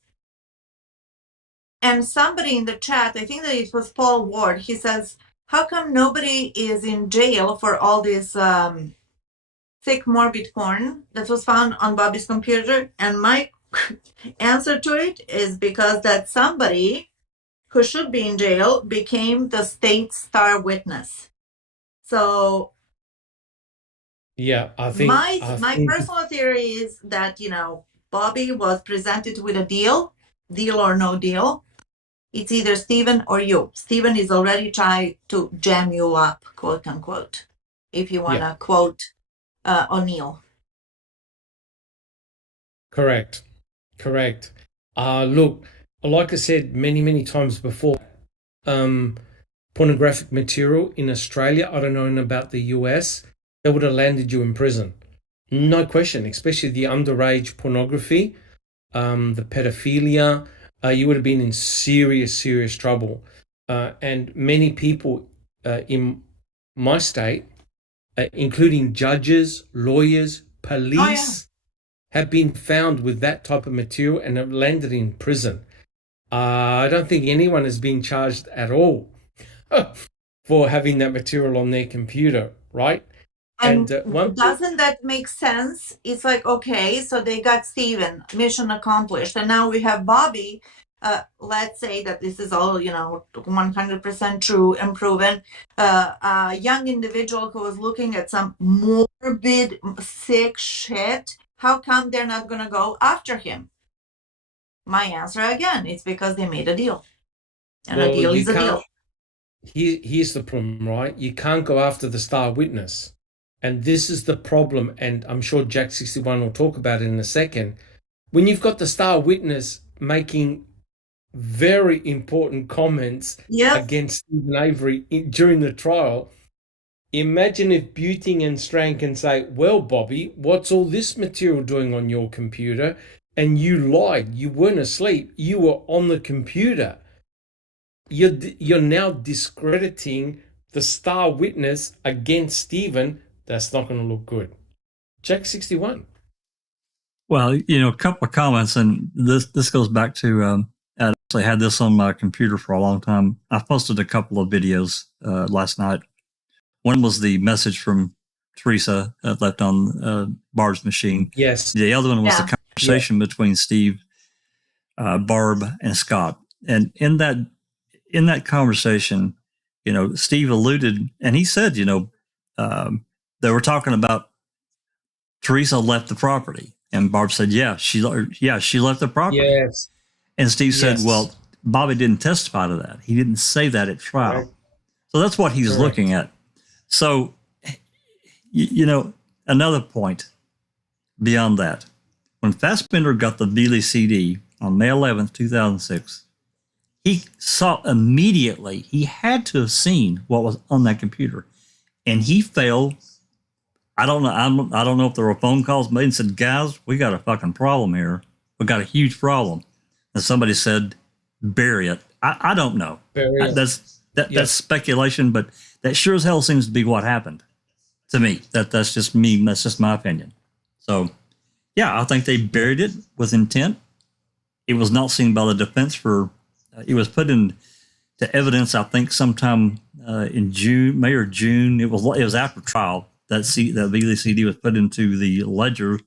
And somebody in the chat, I think that it was Paul Ward, he says, how come nobody is in jail for all this thick, morbid porn that was found on Bobby's computer? And my answer to it is because that somebody who should be in jail became the state's star witness. So yeah, I think my personal theory is that, Bobby was presented with a deal or no deal. It's either Stephen or you. Stephen is already trying to jam you up, quote unquote, if you want to quote O'Neill. Correct. Look, like I said many times before, pornographic material in Australia, I don't know about the US, that would have landed you in prison. No question, especially the underage pornography, the pedophilia, you would have been in serious trouble. And many people in my state, including judges, lawyers, police, have been found with that type of material and have landed in prison. I don't think anyone has been charged at all for having that material on their computer, right? And doesn't that make sense? It's like, okay, so they got Stephen, mission accomplished. And now we have Bobby. Let's say that this is all, 100% true and proven. A young individual who was looking at some morbid, sick shit. How come they're not going to go after him? My answer again, it's because they made a deal. And a deal is a deal. Here's the problem, right? You can't go after the star witness. And this is the problem, and I'm sure Jack 61 will talk about it in a second. When you've got the star witness making very important comments against Stephen Avery during the trial, imagine if Buting and Strang can say, well, Bobby, what's all this material doing on your computer? and you lied. You weren't asleep. You were on the computer. You're now discrediting the star witness against Stephen. That's not going to look good. Check 61. Well, a couple of comments, and this goes back to I actually had this on my computer for a long time. I posted a couple of videos last night. One was the message from Teresa left on Barb's machine. Yes. The other one was the conversation between Steve, Barb, and Scott. And in that conversation, Steve alluded, and he said, they were talking about Teresa left the property. And Barb said, she left the property. Yes. And Steve said, well, Bobby didn't testify to that. He didn't say that at trial. Right. So that's what he's looking at. So, another point beyond that, when Fassbender got the Beeley CD on May 11th, 2006, he saw immediately, he had to have seen what was on that computer. And he failed. I don't know if there were phone calls made and said, guys, we got a fucking problem here. We got a huge problem. And somebody said, bury it. I don't know. That's speculation, but that sure as hell seems to be what happened to me. That's just me. That's just my opinion. So, I think they buried it with intent. It was not seen by the defense it was put into evidence, I think, sometime in May or June. It was after trial. That Beeley CD was put into the ledger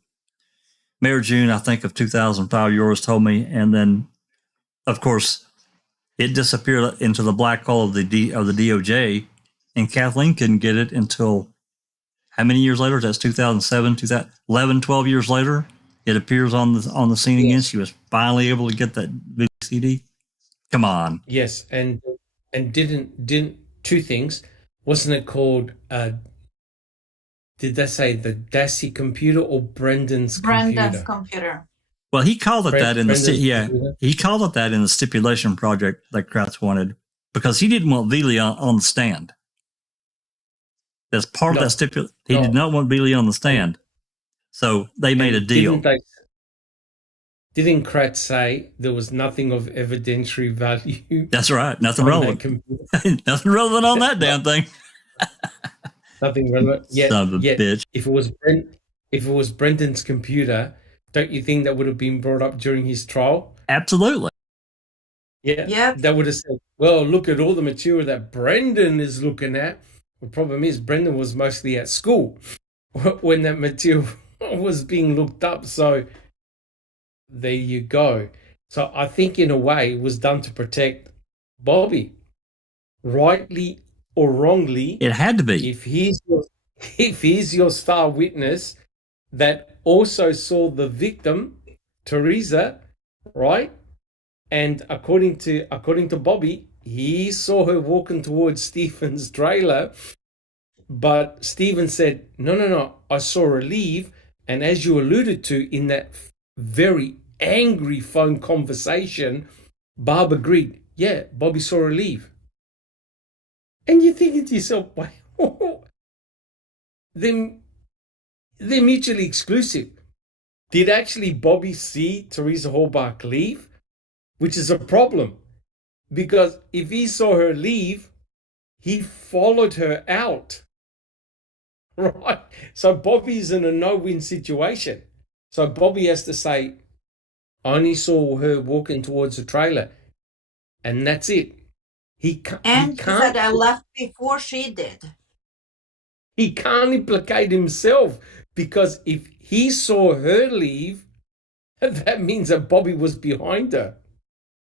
May or June, I think, of 2005. Yours told me, and then, of course, it disappeared into the black hole of the DOJ, and Kathleen couldn't get it until how many years later? That's 2007, 2011, 12 years later. It appears on the scene again. She was finally able to get that Beeley CD. Come on. Yes, and didn't two things? Wasn't it called? Did they say the Dassey computer or Brendan's computer? Brendan's computer. Well, he called it that in he called it that in the stipulation project that Kratz wanted because he didn't want Beeley on the stand. As part of that stipulation, he did not want Beeley on the stand. So they made a deal. Didn't Kratz say there was nothing of evidentiary value? That's right. Nothing relevant. Nothing relevant on that damn thing. Nothing relevant. Yet, son of a bitch. If it was Brendan's computer, don't you think that would have been brought up during his trial? Absolutely. Yeah. That would have said, well, look at all the material that Brendan is looking at. The problem is Brendan was mostly at school when that material was being looked up. So there you go. So I think in a way it was done to protect Bobby. Rightly or wrongly, it had to be. If he's your star witness that also saw the victim, Teresa, right? And according to Bobby, he saw her walking towards Stephen's trailer, but Stephen said, no, I saw her leave. And as you alluded to in that very angry phone conversation, Barb agreed, yeah, Bobby saw her leave. And you're thinking to yourself, wow, they're mutually exclusive. Did actually Bobby see Teresa Hallbach leave? Which is a problem. Because if he saw her leave, he followed her out. Right? So Bobby's in a no-win situation. So Bobby has to say, I only saw her walking towards the trailer. And that's it. He said I left before she did. He can't implicate himself because if he saw her leave, that means that Bobby was behind her,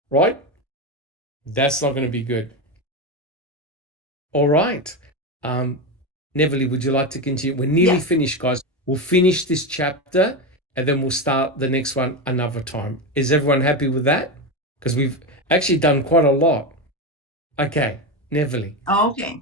right? That's not going to be good. All right. Neville, would you like to continue? We're nearly finished, guys. We'll finish this chapter and then we'll start the next one another time. Is everyone happy with that? Because we've actually done quite a lot. Okay, Neville. Okay.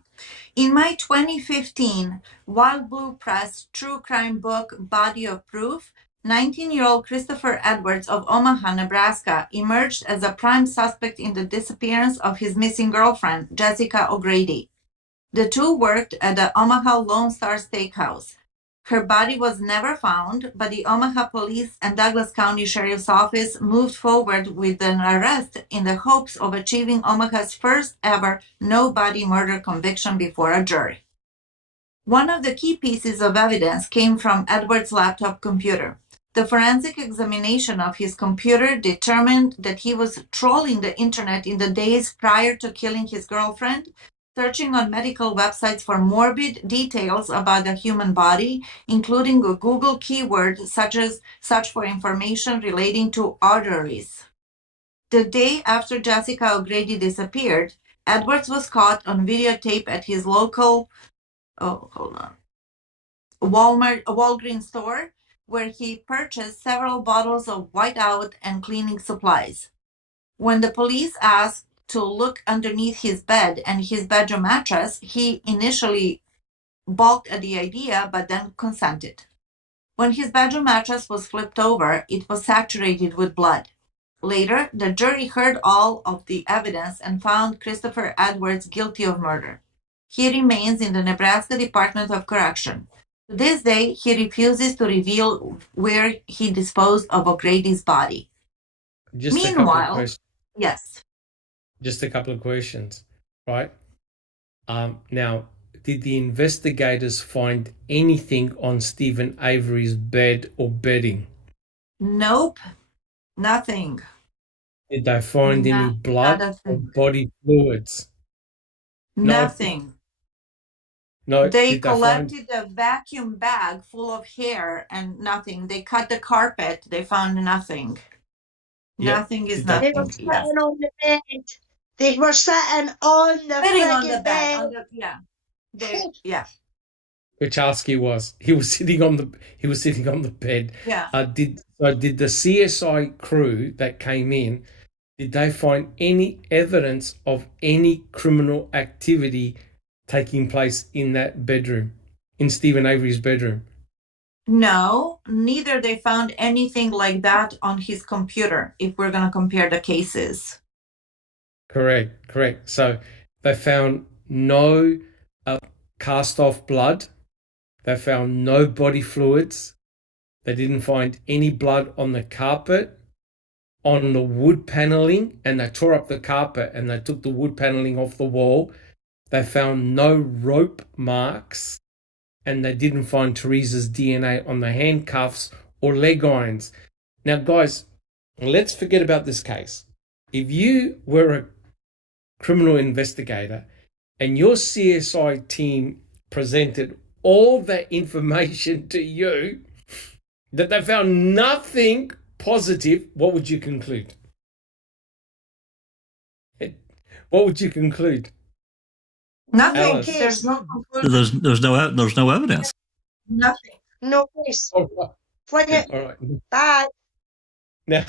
In my 2015 Wild Blue Press true crime book, Body of Proof, 19-year-old Christopher Edwards of Omaha, Nebraska, emerged as a prime suspect in the disappearance of his missing girlfriend, Jessica O'Grady. The two worked at the Omaha Lone Star Steakhouse. Her body was never found, but the Omaha Police and Douglas County Sheriff's Office moved forward with an arrest in the hopes of achieving Omaha's first ever no-body murder conviction before a jury. One of the key pieces of evidence came from Edward's laptop computer. The forensic examination of his computer determined that he was trolling the internet in the days prior to killing his girlfriend, searching on medical websites for morbid details about the human body, including a Google keyword such as search for information relating to arteries. The day after Jessica O'Grady disappeared, Edwards was caught on videotape at his local Walgreens store, where he purchased several bottles of whiteout and cleaning supplies. When the police asked to look underneath his bed and his bedroom mattress, he initially balked at the idea, but then consented. When his bedroom mattress was flipped over, it was saturated with blood. Later, the jury heard all of the evidence and found Christopher Edwards guilty of murder. He remains in the Nebraska Department of Correction. To this day, he refuses to reveal where he disposed of O'Grady's body. Just Meanwhile, yes. Just a couple of questions, right? Now, did the investigators find anything on Stephen Avery's bed or bedding? Nope, nothing. Did they find any blood or body fluids? Nothing. No. They collected a vacuum bag full of hair and nothing. They cut the carpet. They found nothing. Yeah. Nothing is They nothing. were sitting on the bed. They were sitting on the Sitting on friggin' the bed. bed. Yeah. Kuchalski was. He was sitting on the bed. Yeah. Did the CSI crew that came in, did they find any evidence of any criminal activity taking place in that bedroom, in Stephen Avery's bedroom? No, neither they found anything like that on his computer, if we're going to compare the cases. Correct. So they found no cast off blood. They found no body fluids. They didn't find any blood on the carpet, on the wood paneling, and they tore up the carpet and they took the wood paneling off the wall. They found no rope marks, and they didn't find Teresa's DNA on the handcuffs or leg irons. Now, guys, let's forget about this case. If you were a criminal investigator and your CSI team presented all that information to you, that they found nothing positive, what would you conclude? What would you conclude? Nothing. Alice. There's no conclusion. There's no evidence. Nothing. No case. All right. Fling it. All right. Bye. Now,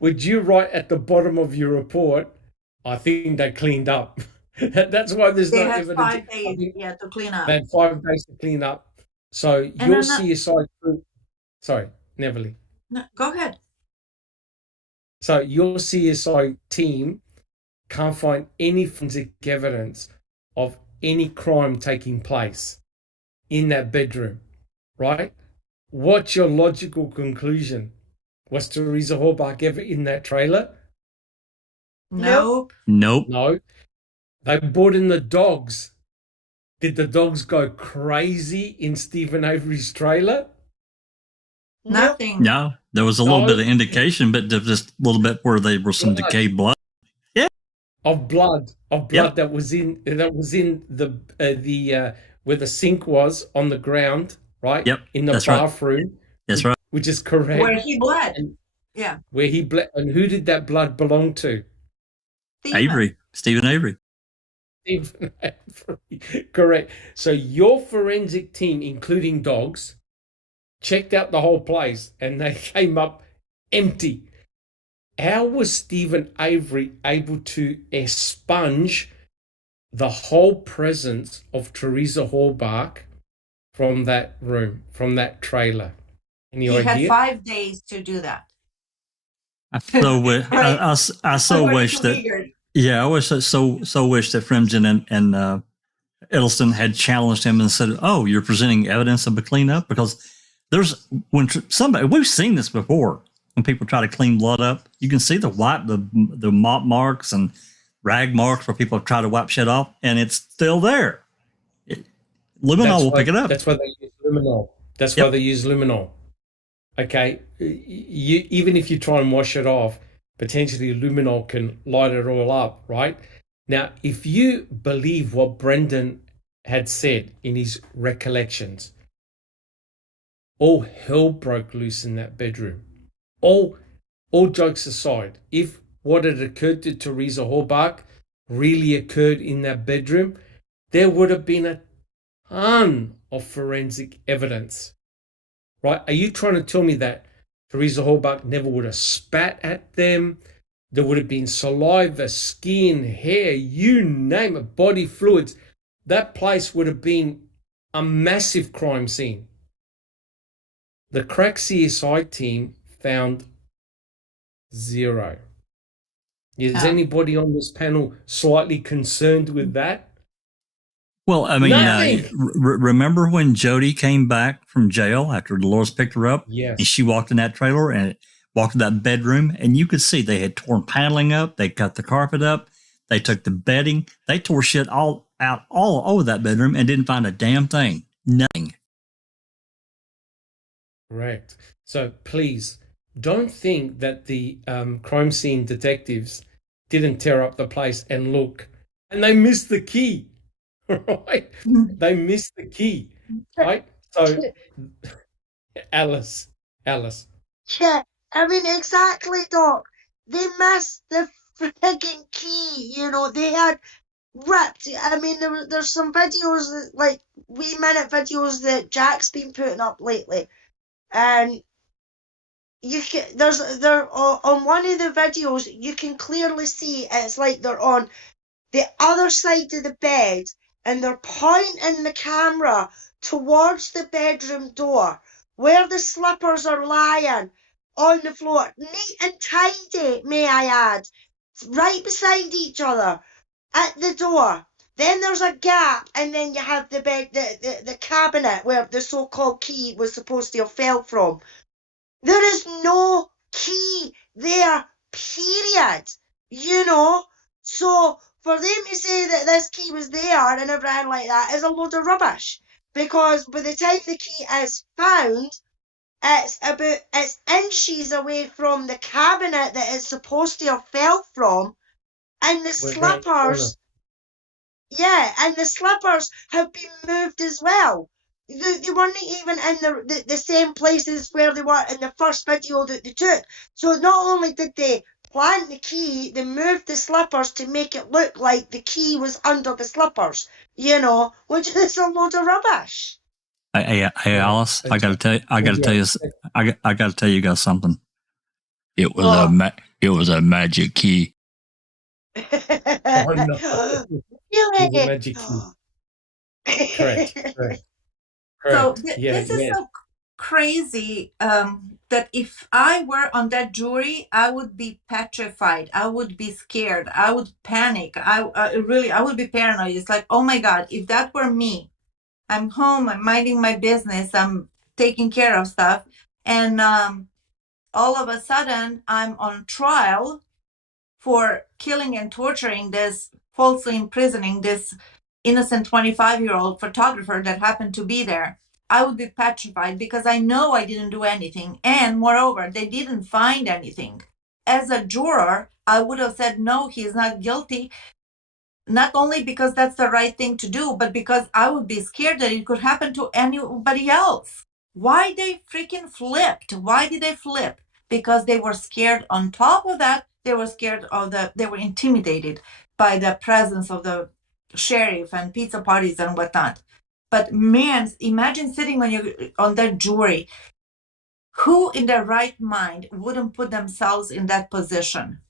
would you write at the bottom of your report, I think they cleaned up? That's why there's They no had evidence. 5 days to clean up. They had 5 days to clean up. So your CSI crew, sorry, Neverly. No, go ahead. So your CSI team can't find any forensic evidence of any crime taking place in that bedroom, right? What's your logical conclusion? Was Teresa Horbach ever in that trailer? Nope. No. They brought in the dogs. Did the dogs go crazy in Stephen Avery's trailer? Nothing. No, there was a little bit of indication, but just a little bit where there was some decayed blood. Of blood Yep. that was in the where the sink was on the ground, right? Yep, In the that's right. bathroom. That's right. Which is correct. Where he bled. And where he bled, and who did that blood belong to? Stephen Avery. Stephen Avery. Correct. So your forensic team, including dogs, checked out the whole place and they came up empty. How was Stephen Avery able to expunge the whole presence of Teresa Horbach from that room, from that trailer? Any idea? He had 5 days to do that. I so wish that. Yeah, I wish so wish that Fremgen Edelson had challenged him and said, "Oh, you're presenting evidence of a cleanup?" Because there's we've seen this before. When people try to clean blood up, you can see the mop marks and rag marks where people try to wipe shit off, and it's still there. Luminol will pick it up. That's why they use luminol. That's why they use luminol. Okay, even if you try and wash it off, potentially luminol can light it all up, right? Now, if you believe what Brendan had said in his recollections, all hell broke loose in that bedroom. All jokes aside, if what had occurred to Teresa Horbach really occurred in that bedroom, there would have been a ton of forensic evidence, right? Are you trying to tell me that Teresa Horbach never would have spat at them? There would have been saliva, skin, hair, you name it, body fluids. That place would have been a massive crime scene. The crack CSI team found zero. Is anybody on this panel slightly concerned with that? Well, I mean, remember when Jody came back from jail after Dolores picked her up? Yes. And she walked in that trailer and walked in that bedroom, and you could see they had torn paneling up. They cut the carpet up. They took the bedding. They tore shit all over that bedroom and didn't find a damn thing. Nothing. Correct. So please don't think that the crime scene detectives didn't tear up the place and look, and they missed the key, right? They missed the key, right? So, Alice. Yeah, I mean, exactly, Doc. They missed the frigging key, they had ripped. I mean, there's some videos, like wee-minute videos that Jack's been putting up lately, and on one of the videos, you can clearly see it's like they're on the other side of the bed, and they're pointing the camera towards the bedroom door, where the slippers are lying on the floor, neat and tidy, may I add, right beside each other at the door. Then there's a gap, and then you have the bed, the cabinet where the so-called key was supposed to have fell from. There is no key there, period. So for them to say that this key was there and everything like that is a load of rubbish. Because by the time the key is found, it's inches away from the cabinet that it's supposed to have fell from, and the slippers have been moved as well. They weren't even in the same places where they were in the first video that they took. So not only did they plant the key, they moved the slippers to make it look like the key was under the slippers, which is a load of rubbish. Hey, Alice, I gotta tell you guys something. It was a magic key. Oh, no. Really? The magic key. Correct. So this is so crazy that if I were on that jury, I would be petrified. I would be scared. I would panic. I would be paranoid. It's like, oh my God, if that were me, I'm home, I'm minding my business, I'm taking care of stuff, and all of a sudden I'm on trial for killing and torturing this, falsely imprisoning this innocent 25-year-old photographer that happened to be there. I would be petrified because I know I didn't do anything. And moreover, they didn't find anything. As a juror, I would have said, no, he's not guilty. Not only because that's the right thing to do, but because I would be scared that it could happen to anybody else. Why they freaking flipped? Why did they flip? Because they were scared. On top of that, they were scared they were intimidated by the presence of the sheriff and pizza parties and whatnot. But man, imagine sitting on that jury. Who in their right mind wouldn't put themselves in that position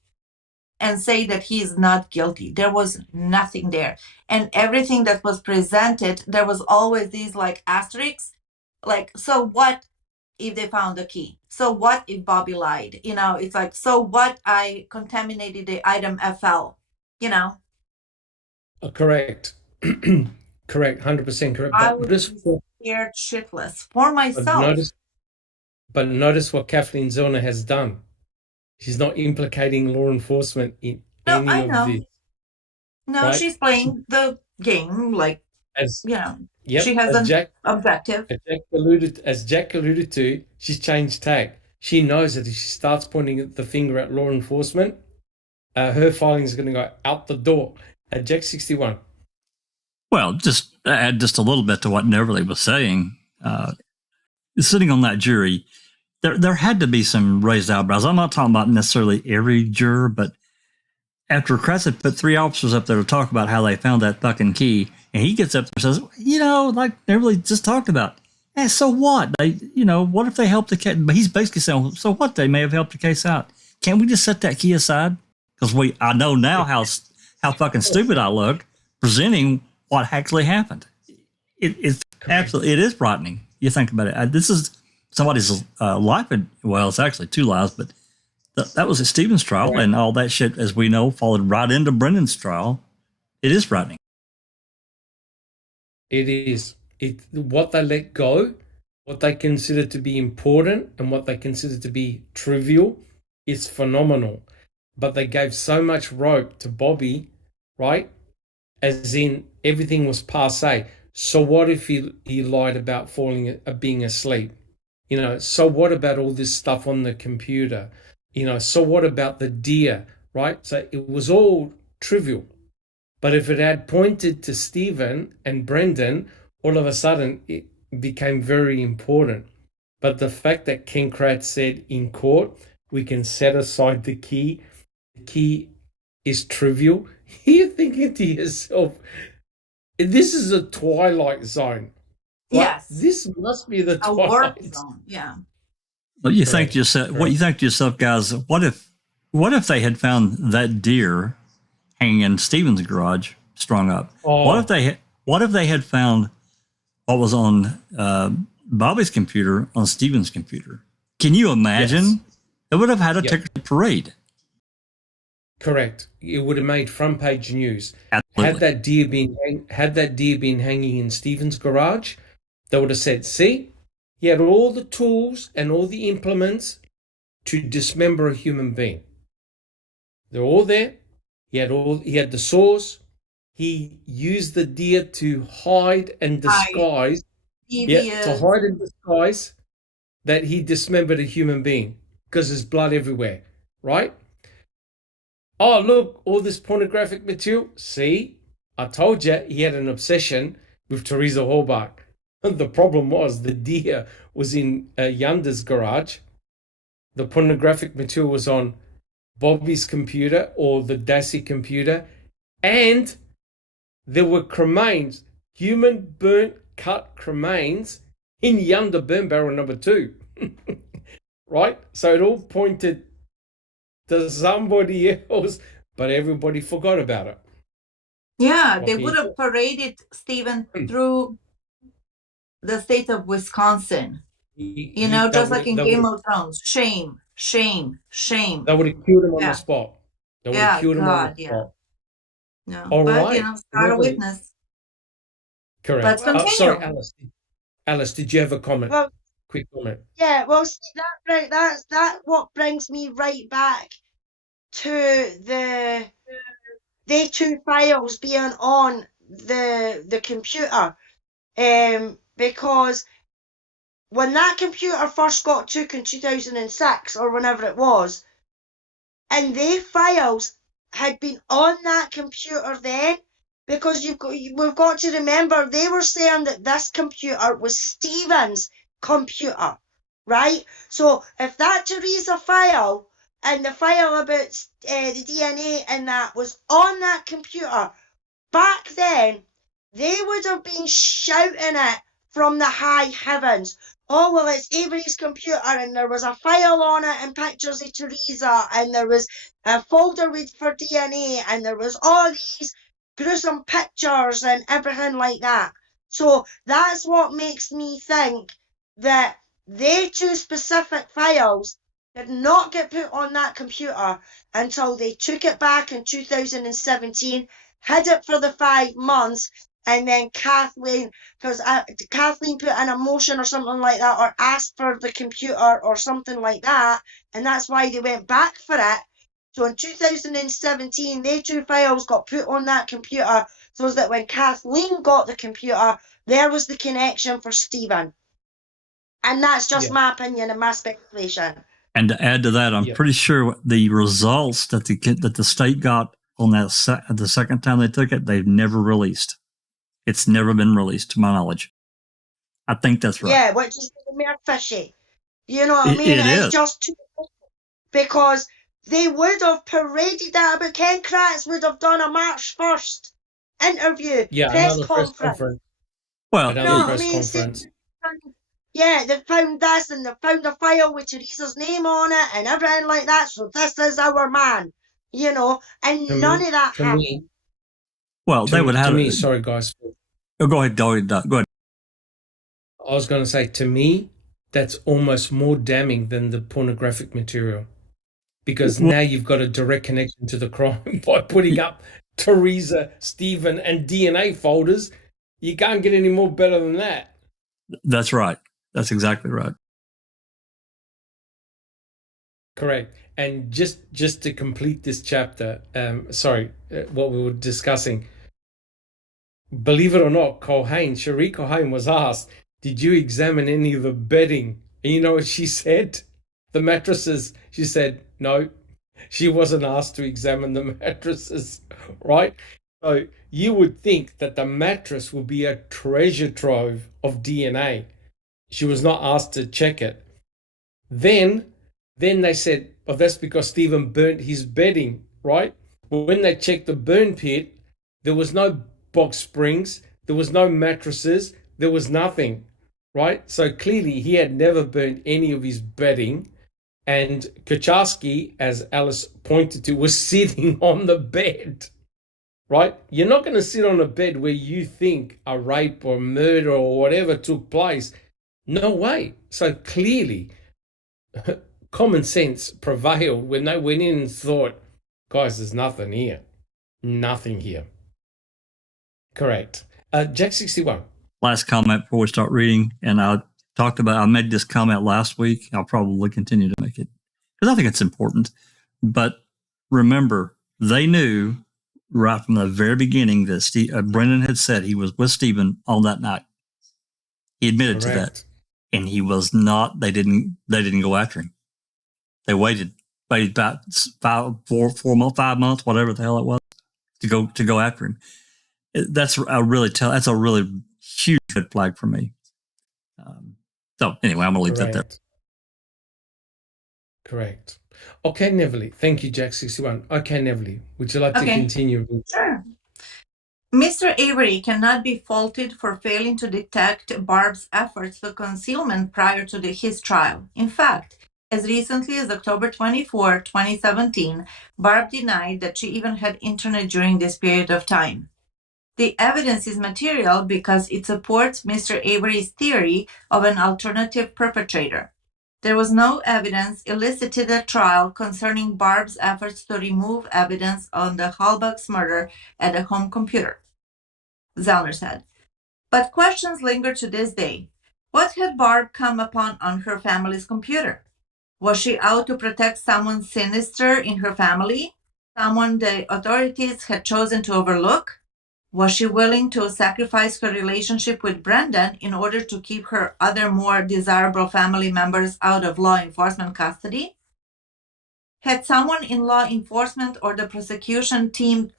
and say that he is not guilty? There was nothing there. And everything that was presented, there was always these like asterisks, like, so what if they found the key? So what if Bobby lied? It's like, so what, I contaminated the item FL, Correct. Correct, 100% correct. I But would notice, be scared shitless for but myself. notice, but notice what Kathleen Zellner has done. She's not implicating law enforcement in No, any I of know. this, No, right? she's playing the game like, As you know, yep, she has an objective. as Jack alluded to, she's changed tack. She knows that if she starts pointing the finger at law enforcement, her filing is going to go out the door. At Jack 61. Well, just add just a little bit to what Neverly was saying. Sitting on that jury, there had to be some raised eyebrows. I'm not talking about necessarily every juror, but after Kratz had put 3 officers up there to talk about how they found that fucking key, and he gets up there and says, you know, like Neverly just talked about, so what? They, you know, what if they helped the case? But he's basically saying, so what? They may have helped the case out. Can't we just set that key aside? Because I know now how fucking stupid I look presenting what actually happened. It's absolutely, it is frightening. You think about it. This is somebody's life. Well, it's actually 2 lives, but that was at Stephen's trial, right. And all that shit, as we know, followed right into Brendan's trial. It is frightening. It is. What they let go, what they consider to be important, and what they consider to be trivial is phenomenal. But they gave so much rope to Bobby, right? As in everything was passé. So what if he lied about being asleep? You know, so what about all this stuff on the computer? You know, so what about the deer, right? So it was all trivial. But if it had pointed to Stephen and Brendan, all of a sudden it became very important. But the fact that Ken Kratz said in court, we can set aside the key is trivial. You're thinking to yourself, this is a Twilight Zone. Right? Yes. This must be the a Twilight warp zone. Yeah. Well, you think to yourself, what you think to yourself, guys, what if they had found that deer hanging in Stephen's garage, strung up? Oh. What if they had found what was on Bobby's computer on Stephen's computer? Can you imagine? Yes. It would have had a ticker parade. Correct. It would have made front page news. Absolutely. Had that deer been hanging in Stephen's garage, they would have said, see, he had all the tools and all the implements to dismember a human being. They're all there. He had the saws. He used the deer to hide and disguise. To hide and disguise that he dismembered a human being because there's blood everywhere, right? Oh, look, all this pornographic material. See, I told you he had an obsession with Teresa Halbach. The problem was the deer was in Yanda's garage. The pornographic material was on Bobby's computer or the Dassey computer. And there were cremains, human burnt cut cremains in Yanda burn barrel number 2. Right? So it all pointed to somebody else, but everybody forgot about it. Yeah, they would have paraded Stephen through the state of Wisconsin. You know, just like in Game of Thrones. Shame, shame, shame. They would have killed him on the spot. They would have killed him on the spot. No, all but, right. you know, start a witness. Correct. Let's continue. Sorry, Alice. Alice, did you have a comment? Well, quick comment. Yeah, well, that's what brings me right back to the 2 files being on the computer, because when that computer first got took in 2006 or whenever it was, and the files had been on that computer then, because we've got to remember they were saying that this computer was Stephen's computer, right? So if that Teresa file and the file about the DNA and that was on that computer back then, they would have been shouting it from the high heavens. Oh, well, it's Avery's computer, and there was a file on it and pictures of Teresa, and there was a folder for DNA, and there was all these gruesome pictures and everything like that. So that's what makes me think that they 2 specific files did not get put on that computer until they took it back in 2017, hid it for the 5 months, and then Kathleen, because Kathleen put an emotion or something like that, or asked for the computer or something like that, and that's why they went back for it. So in 2017, they two files got put on that computer so that when Kathleen got the computer, there was the connection for Stephen. And that's just my opinion and my speculation. And to add to that, I'm pretty sure the results that the state got on that the second time they took it, they've never released. It's never been released, to my knowledge. I think that's right. Yeah, which is more fishy. You know what I mean? It is. It's just too fishy. Because they would have paraded that, but Ken Kratz would have done a March 1st interview, press conference. Well, another press conference. Yeah, they found this and they found a file with Teresa's name on it and everything like that. So this is our man, you know, and none of that happened. Well, they would have. To me, sorry guys. Oh, go ahead, go ahead. I was going to say, to me, that's almost more damning than the pornographic material, because now you've got a direct connection to the crime by putting up Teresa, Stephen, and DNA folders. You can't get any more better than that. That's right. That's exactly right. Correct. And just to complete this chapter, what we were discussing, believe it or not, Cherie Cohen was asked, did you examine any of the bedding? And you know what she said? The mattresses. She said, no, she wasn't asked to examine the mattresses, right? So you would think that the mattress would be a treasure trove of DNA. She was not asked to check it. Then they said, oh, that's because Stephen burnt his bedding, right? But when they checked the burn pit, there was no box springs, there was no mattresses, there was nothing, right? So clearly he had never burnt any of his bedding. And Kucharski, as Alice pointed to, was sitting on the bed, right? You're not going to sit on a bed where you think a rape or murder or whatever took place. No way. So clearly, common sense prevailed when they went in and thought, guys, there's nothing here. Nothing here. Correct. Jack 61. Last comment before we start reading, and I made this comment last week. I'll probably continue to make it because I think it's important. But remember, they knew right from the very beginning that Brendan had said he was with Stephen on that night. He admitted to that, and he was not. They didn't go after him. They waited about 4 months, 5 months, whatever the hell it was, to go after him. That's a really huge red flag for me. So anyway, I'm going to leave that there. Correct. Okay, Neville. Thank you, Jack 61. Okay, Neville, would you like to continue? Sure. Mr. Avery cannot be faulted for failing to detect Barb's efforts to concealment prior to his trial. In fact, as recently as October 24, 2017, Barb denied that she even had internet during this period of time. The evidence is material because it supports Mr. Avery's theory of an alternative perpetrator. There was no evidence elicited at trial concerning Barb's efforts to remove evidence on the Halbach's murder at a home computer, Zellner said. But questions linger to this day. What had Barb come upon on her family's computer? Was she out to protect someone sinister in her family? Someone the authorities had chosen to overlook? Was she willing to sacrifice her relationship with Brendan in order to keep her other more desirable family members out of law enforcement custody? Had someone in law enforcement or the prosecution team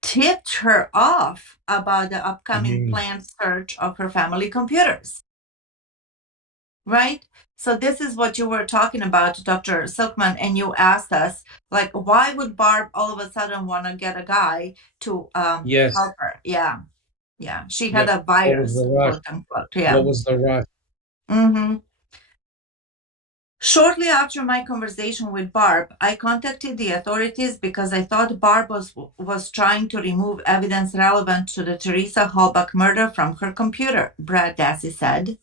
tipped her off about the upcoming planned search of her family computers? Right? So this is what you were talking about, Dr. Silkman, and you asked us, like, why would Barb all of a sudden want to get a guy to help her? Yeah. She had a virus, quote unquote. Yeah. What was the rush? Mm-hmm. Shortly after my conversation with Barb, I contacted the authorities because I thought Barb was trying to remove evidence relevant to the Teresa Halbach murder from her computer, Brad Dassey said.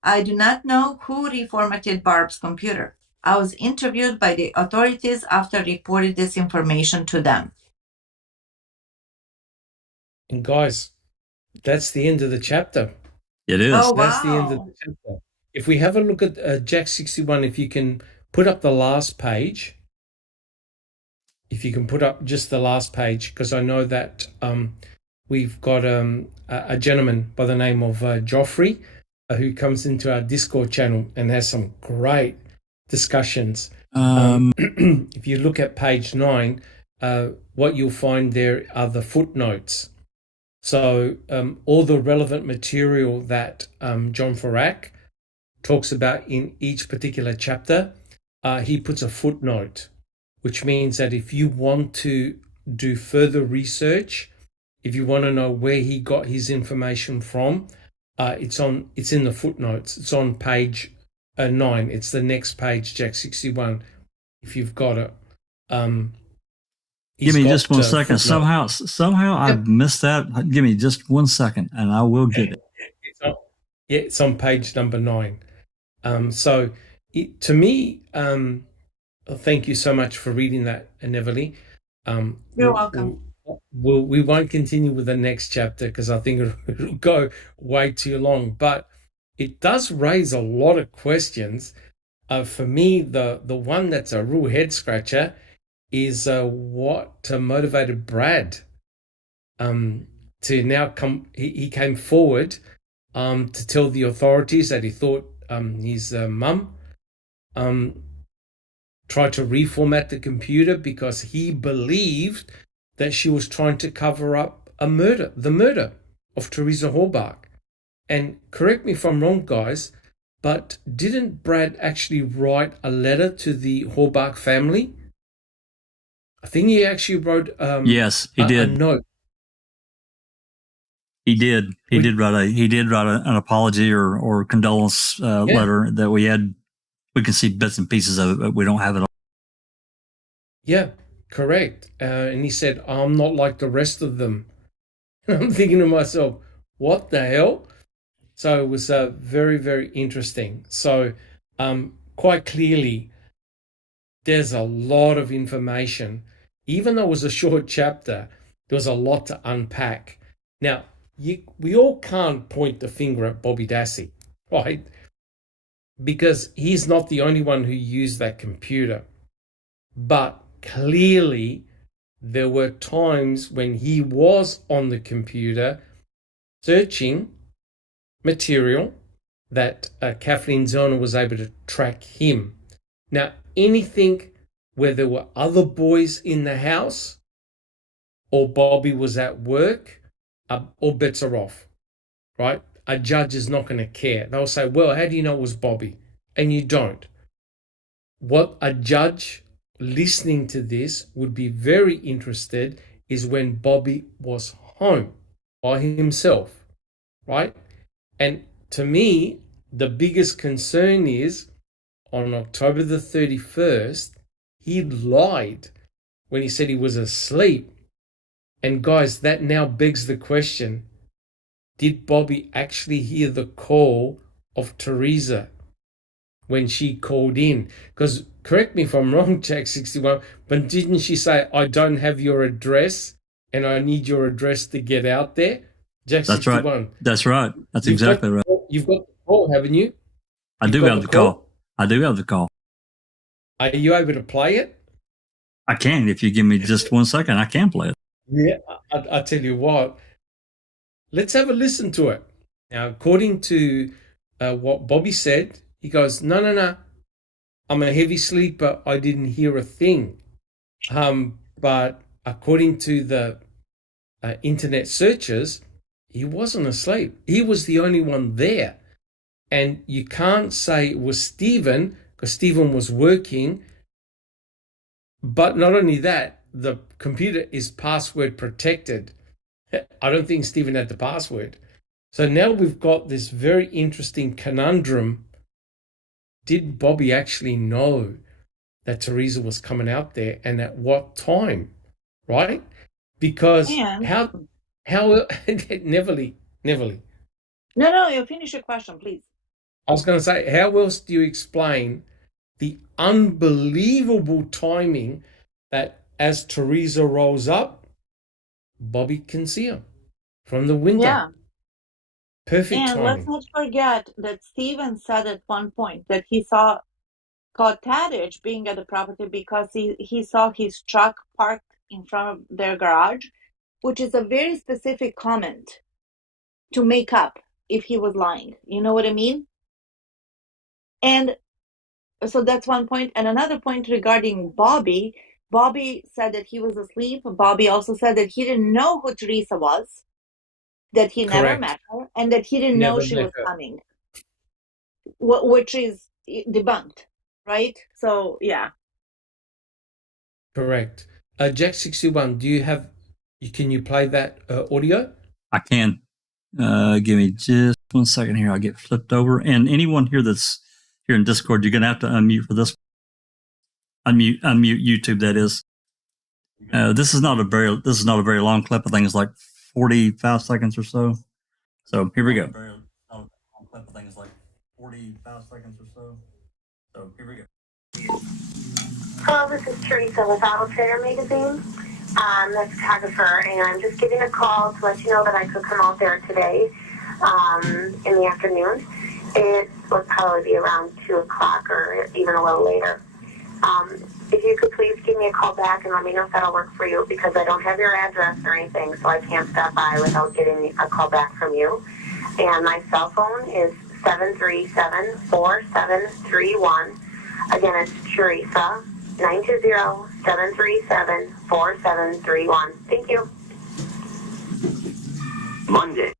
I do not know who reformatted Barb's computer. I was interviewed by the authorities after I reported this information to them. And guys, That's the end of the chapter. It is. Oh, That's the end of wow. the chapter. If we have a look at Jack 61, if you can put up the last page, if you can put up just the last page, because I know that we've got a gentleman by the name of Joffrey who comes into our Discord channel and has some great discussions. If you look at page 9, what you'll find there are the footnotes. So all the relevant material that John Ferak talks about in each particular chapter, he puts a footnote, which means that if you want to do further research, if you want to know where he got his information from, it's in the footnotes. It's on page 9. It's the next page, Jack 61. If you've got it, give me just 1 second. Somehow I've missed that. Give me just 1 second, and I will get it. It's on page number 9. So to me, thank you so much for reading that, Neverly. You're welcome. We won't continue with the next chapter because I think it'll go way too long, but it does raise a lot of questions. For me, the one that's a real head scratcher is what motivated Brad to now come. He came forward to tell the authorities that he thought his mum tried to reformat the computer because he believed that she was trying to cover up the murder of Teresa Horbach. And correct me if I'm wrong, guys, but didn't Brad actually write a letter to the Horbach family? I think he actually wrote yes, he did. a note. He did. He did write an apology or condolence letter that we had. We can see bits and pieces of it, but we don't have it all. Yeah, correct. And he said, I'm not like the rest of them. I'm thinking to myself, what the hell? So it was very, very interesting. So quite clearly, there's a lot of information. Even though it was a short chapter, there was a lot to unpack. Now, we all can't point the finger at Bobby Dassey, right? Because he's not the only one who used that computer. But clearly, there were times when he was on the computer searching material that Kathleen Zellner was able to track him. Now, anything where there were other boys in the house or Bobby was at work, all bets are off, right? A judge is not going to care. They'll say, well, how do you know it was Bobby? And you don't. What a judge listening to this would be very interested is when Bobby was home by himself, right? And to me, the biggest concern is on October the 31st, he lied when he said he was asleep. And guys, that now begs the question, did Bobby actually hear the call of Teresa when she called in? Because correct me if I'm wrong, Jack 61, but didn't she say, I don't have your address and I need your address to get out there? Jack 61. Right. That's right. That's exactly right. You've got the call, haven't you? I do have the call. I do have the call. Are you able to play it? I can. If you give me just 1 second, I can play it. Yeah, I tell you what. Let's have a listen to it. Now, according to what Bobby said, he goes, no. I'm a heavy sleeper. I didn't hear a thing. But according to the internet searches, he wasn't asleep. He was the only one there. And you can't say it was Stephen because Stephen was working. But not only that, the computer is password protected. I don't think Stephen had the password. So now we've got this very interesting conundrum. Did Bobby actually know that Teresa was coming out there and at what time? Right? Because how Neverly. No, you finish your question, please. I was going to say, how else do you explain the unbelievable timing that as Teresa rolls up, Bobby can see her from the window? Yeah. Perfect And let's timing. not forget that Steven said at one point that he saw Tadich being at the property because he saw his truck parked in front of their garage, which is a very specific comment to make up if he was lying. You know what I mean? And so that's one point. And another point regarding Bobby. Bobby said that he was asleep. Bobby also said that he didn't know who Teresa was, that he never Correct. met her, and that he didn't know Never she met was her. coming, which is debunked, right? So, yeah. Correct. Jack 61, do you have? Can you play that audio? I can. Give me just 1 second here. I'll get flipped over. And anyone here that's here in Discord, you're going to have to unmute for this. Unmute YouTube. That is. This is not a very long clip. I think it's like 45 seconds or so. So here we go. I think it's like 45 seconds or so. So here we go. Hello, this is Teresa with Auto Trader Magazine. I'm a photographer, and I'm just giving a call to let you know that I could come out there today in the afternoon. It would probably be around 2 o'clock or even a little later. If you could please give me a call back and let me know if that'll work for you, because I don't have your address or anything, so I can't stop by without getting a call back from you. And my cell phone is 737-4731. Again, it's Teresa, 920-737-4731. Thank you. Monday.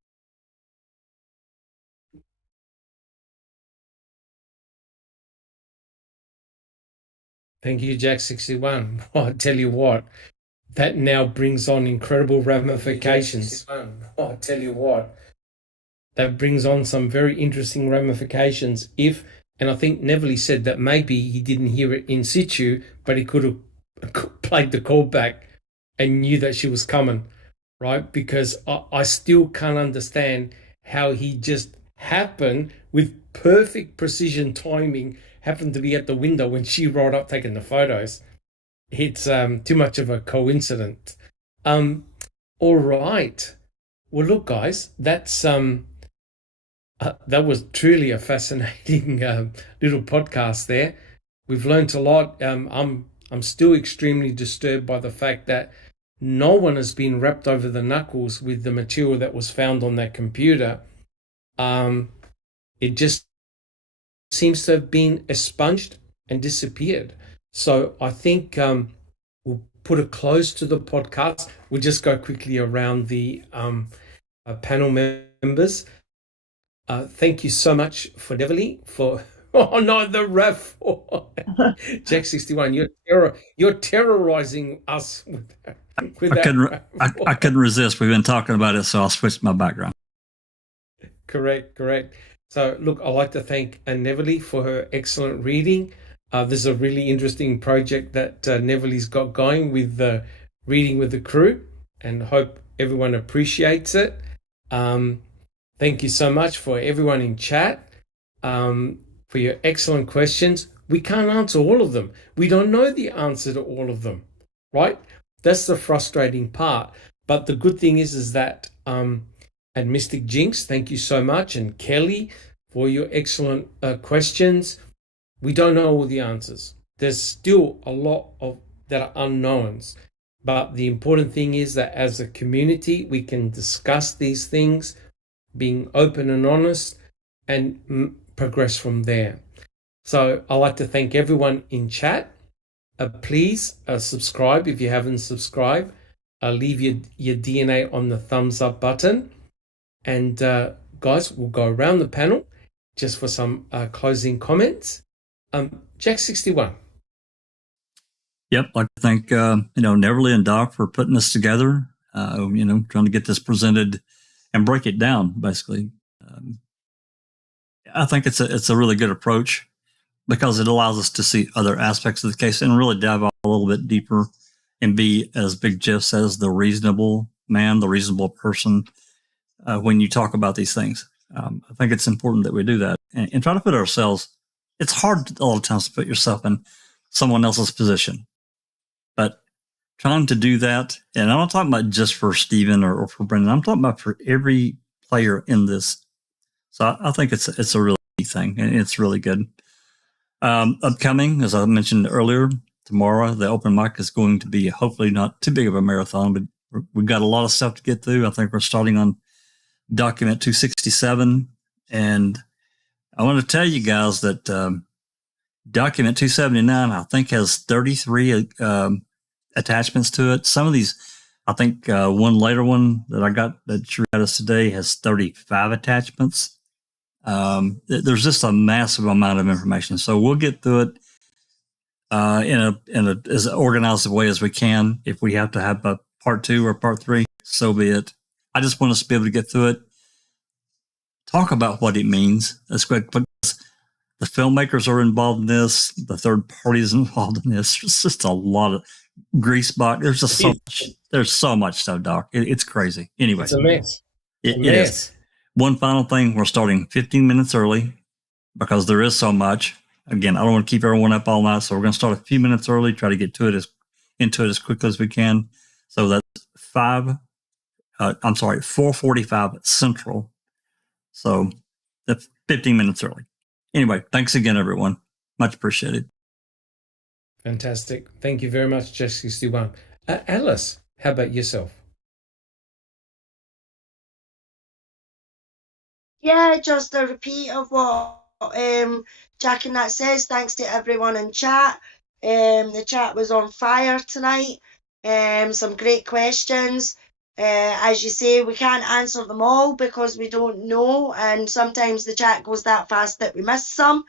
Thank you, Jack 61. Well, I tell you what, that now brings on incredible ramifications. I tell you what, that brings on some very interesting ramifications. And I think Neville said that maybe he didn't hear it in situ, but he could have played the call back and knew that she was coming, right? Because I still can't understand how he just happened, with perfect precision timing, happened to be at the window when she rolled up taking the photos. It's too much of a coincidence. All right. Well, look, guys, that's that was truly a fascinating little podcast there. We've learned a lot. I'm still extremely disturbed by the fact that no one has been wrapped over the knuckles with the material that was found on that computer. It just seems to have been expunged and disappeared. So I think we'll put a close to the podcast. We'll just go quickly around the panel members. Thank you so much for Neville for the ref. Jack 61, you're terrorizing us with that. I couldn't resist. We've been talking about it, so I'll switch my background. Correct. So, look, I'd like to thank Neville for her excellent reading. This is a really interesting project that Neville's got going with the reading with the crew, and hope everyone appreciates it. Thank you so much for everyone in chat, for your excellent questions. We can't answer all of them. We don't know the answer to all of them, right? That's the frustrating part. But the good thing is that, and Mystic Jinx, thank you so much, and Kelly for your excellent questions. We don't know all the answers. There's still a lot that are unknowns. But the important thing is that as a community, we can discuss these things, being open and honest, and progress from there. So I'd like to thank everyone in chat. Please subscribe if you haven't subscribed. Leave your DNA on the thumbs up button. And guys, we'll go around the panel just for some closing comments. Jack 61. Yep, I'd like to thank Neville and Doc for putting this together. Trying to get this presented and break it down. Basically, I think it's a really good approach, because it allows us to see other aspects of the case and really dive a little bit deeper and be, as Big Jeff says, the reasonable man, the reasonable person when you talk about these things. I think it's important that we do that and try to put ourselves. It's hard a lot of times to put yourself in someone else's position, but trying to do that, and I'm not talking about just for Stephen or for Brendan. I'm talking about for every player in this So I think it's a really neat thing, and it's really good. Upcoming, as I mentioned earlier, tomorrow the open mic is going to be hopefully not too big of a marathon, but we've got a lot of stuff to get through. I think we're starting on document 267, and I want to tell you guys that document 279 I think has 33 attachments to it. Some of these, I think one later one that I got that you read us today has 35 attachments. There's just a massive amount of information, so we'll get through it in a as organized a way as we can. If we have to have a part 2 or part 3, so be it. I just want us to be able to get through it, talk about what it means. That's quick, because the filmmakers are involved in this, the third parties involved in this. It's just a lot of grease box. There's just so much. There's so much stuff, Doc. It's crazy. Anyway, It's a mess. It is. One final thing: we're starting 15 minutes early because there is so much. Again, I don't want to keep everyone up all night, so we're going to start a few minutes early. Try to get into it as quickly as we can. So that's 4:45 Central. So that's 15 minutes early. Anyway, thanks again, everyone. Much appreciated. Fantastic. Thank you very much, Jessica Stewart. Alice, how about yourself? Yeah, just a repeat of what Jack and Nat says. Thanks to everyone in chat. The chat was on fire tonight. Some great questions. As you say, we can't answer them all because we don't know, and sometimes the chat goes that fast that we miss some.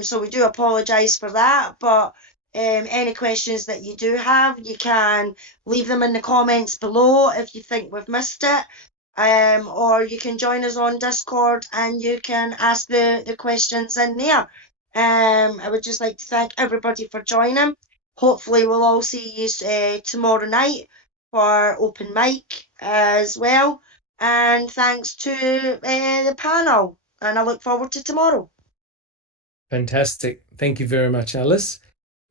So we do apologise for that. But any questions that you do have, you can leave them in the comments below if you think we've missed it. Or you can join us on Discord and you can ask the questions in there. I would just like to thank everybody for joining. Hopefully we'll all see you tomorrow night for open mic as well. And thanks to the panel. And I look forward to tomorrow. Fantastic. Thank you very much, Alice.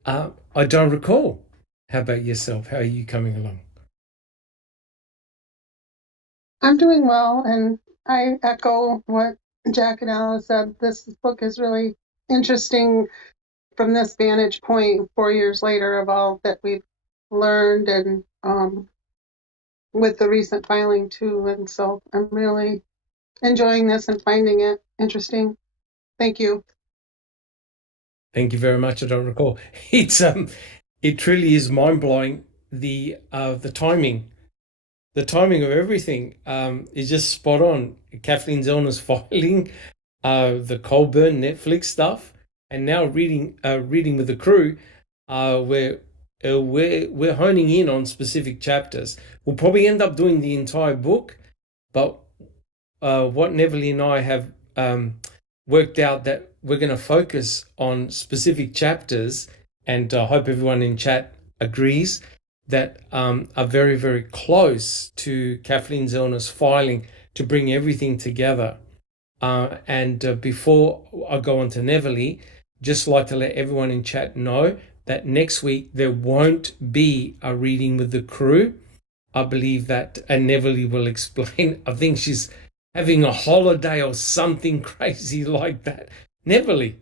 I don't recall. How about yourself? How are you coming along? I'm doing well, and I echo what Jack and Alice said. This book is really interesting from this vantage point 4 years later of all that we've learned, and with the recent filing too. And so I'm really enjoying this and finding it interesting. Thank you. Thank you very much. I don't recall. It truly is mind blowing. The timing. The timing of everything is just spot on. Kathleen Zellner's filing, the Colburn Netflix stuff, and now reading with the crew. We're honing in on specific chapters. We'll probably end up doing the entire book, but what Neverly and I have worked out that we're going to focus on specific chapters, and I hope everyone in chat agrees, that are very, very close to Kathleen Zellner's filing to bring everything together. And before I go on to Neverly, just like to let everyone in chat know that next week there won't be a reading with the crew. I believe that, and Neverly will explain, I think she's having a holiday or something crazy like that. Neverly.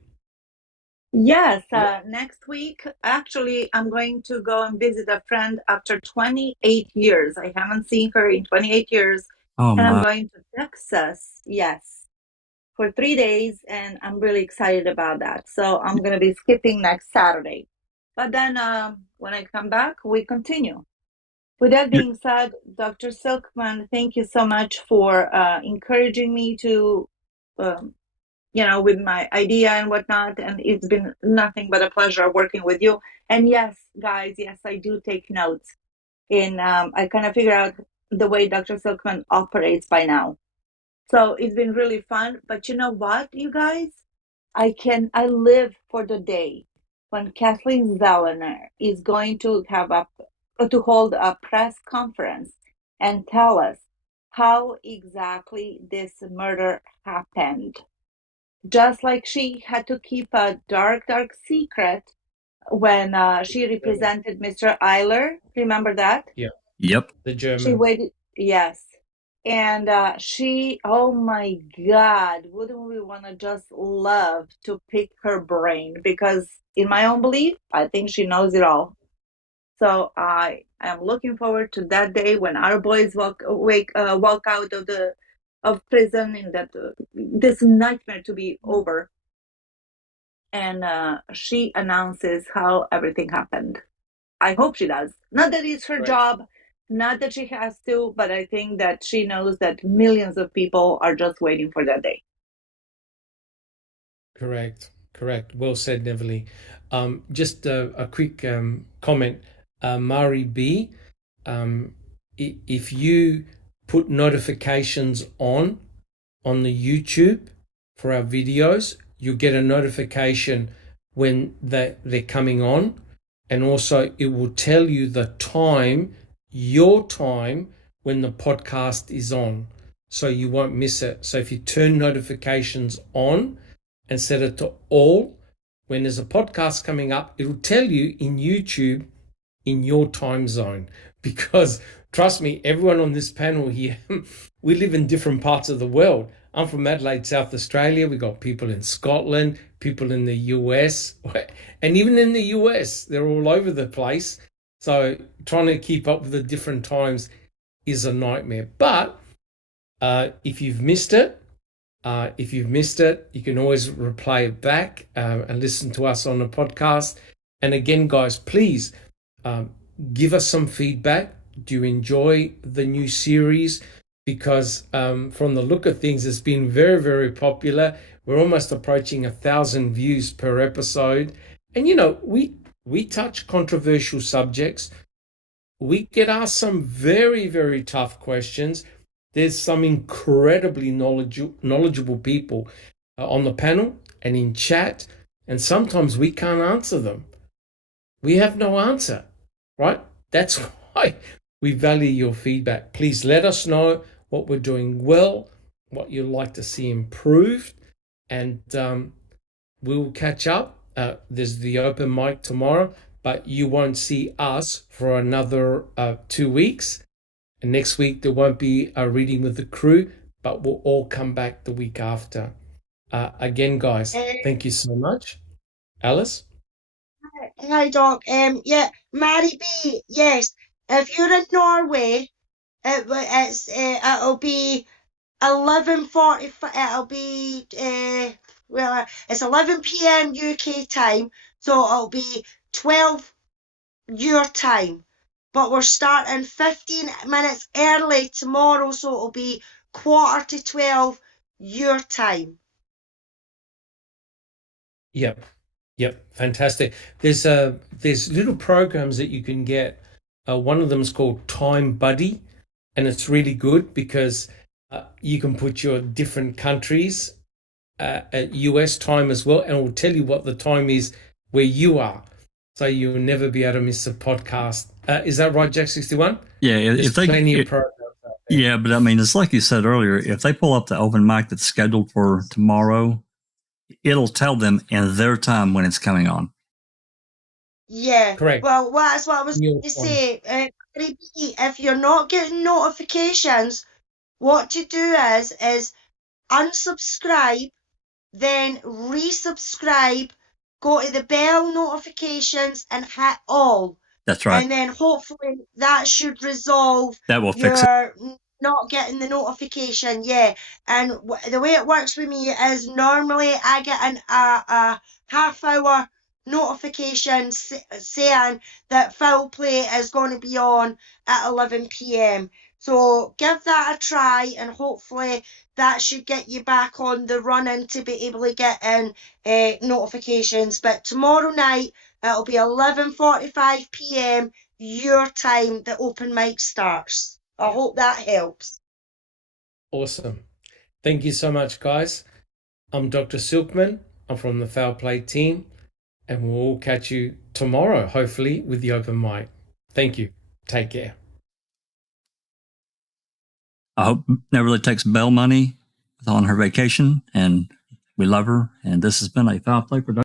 Yes, next week, actually, I'm going to go and visit a friend after 28 years. I haven't seen her in 28 years. Oh, and I'm my. going to Texas, yes, for 3 days, and I'm really excited about that. So I'm going to be skipping next Saturday. But then when I come back, we continue. With that being said, Dr. Silkman, thank you so much for encouraging me to with my idea and whatnot. And it's been nothing but a pleasure working with you. And yes, guys, yes, I do take notes. I kind of figure out the way Dr. Silkman operates by now. So it's been really fun. But you know what, you guys? I live for the day when Kathleen Zellner is going to hold a press conference and tell us how exactly this murder happened. Just like she had to keep a dark secret when she represented Mr. Eiler. Remember that? Yeah. Yep. The German. She waited. Yes. And she, oh my God, wouldn't we want to just love to pick her brain? Because in my own belief, I think she knows it all. So I am looking forward to that day when our boys walk out of prison, and that this nightmare to be over. And she announces how everything happened. I hope she does. Not that it's her job, not that she has to, but I think that she knows that millions of people are just waiting for that day. Correct. Well said, Neverly. Just a quick comment. Mari B, if you put notifications on the YouTube for our videos, you'll get a notification when they're coming on. And also it will tell you the time, your time, when the podcast is on. So you won't miss it. So if you turn notifications on and set it to all, when there's a podcast coming up, it'll tell you in YouTube in your time zone. Because trust me, everyone on this panel here, we live in different parts of the world. I'm from Adelaide, South Australia. We got people in Scotland, people in the US, and even in the US, they're all over the place. So trying to keep up with the different times is a nightmare. But if you've missed it, you can always replay it back and listen to us on the podcast. And again, guys, please give us some feedback. Do you enjoy the new series? Because from the look of things, it's been very, very popular. We're almost approaching 1,000 views per episode. And, you know, we touch controversial subjects. We get asked some very, very tough questions. There's some incredibly knowledgeable people on the panel and in chat, and sometimes we can't answer them. We have no answer, right? That's why we value your feedback. Please let us know what we're doing well, what you'd like to see improved, and we'll catch up. There's the open mic tomorrow, but you won't see us for another 2 weeks. And next week, there won't be a reading with the crew, but we'll all come back the week after. Again, guys, thank you so much. Alice? Hi, Doc. Yeah, Mary B. Yes, if you're in Norway, it'll be 11:45. It'll be it's 11 p.m. UK time, so it'll be 12 your time. But we're starting 15 minutes early tomorrow, so it'll be 11:45 your time. Yep, fantastic. There's little programs that you can get. One of them is called Time Buddy, and it's really good because you can put your different countries at US time as well, and it will tell you what the time is where you are. So you'll never be able to miss a podcast. Is that right, Jack 61? Yeah, There's plenty of programs out there. Yeah, but I mean, it's like you said earlier. If they pull up the open mic that's scheduled for tomorrow, it'll tell them in their time when it's coming on. Yeah, correct. Well, that's what I was going to say. If you're not getting notifications, what to do is unsubscribe, then resubscribe, go to the bell notifications and hit all. That's right. And then hopefully that should resolve that will fix it. Not getting the notification. Yeah. And the way it works with me is normally I get a half-hour notification saying that foul play is going to be on at 11 p.m. So give that a try, and hopefully that should get you back on the running to be able to get in notifications. But tomorrow night, it'll be 11:45 p.m. your time, the open mic starts. I hope that helps. Awesome. Thank you so much, guys. I'm Dr. Silkman. I'm from the Foul Play team, and we'll all catch you tomorrow, hopefully, with the open mic. Thank you. Take care. I hope Neverly takes bail money on her vacation, and we love her. And this has been a Foul Play production.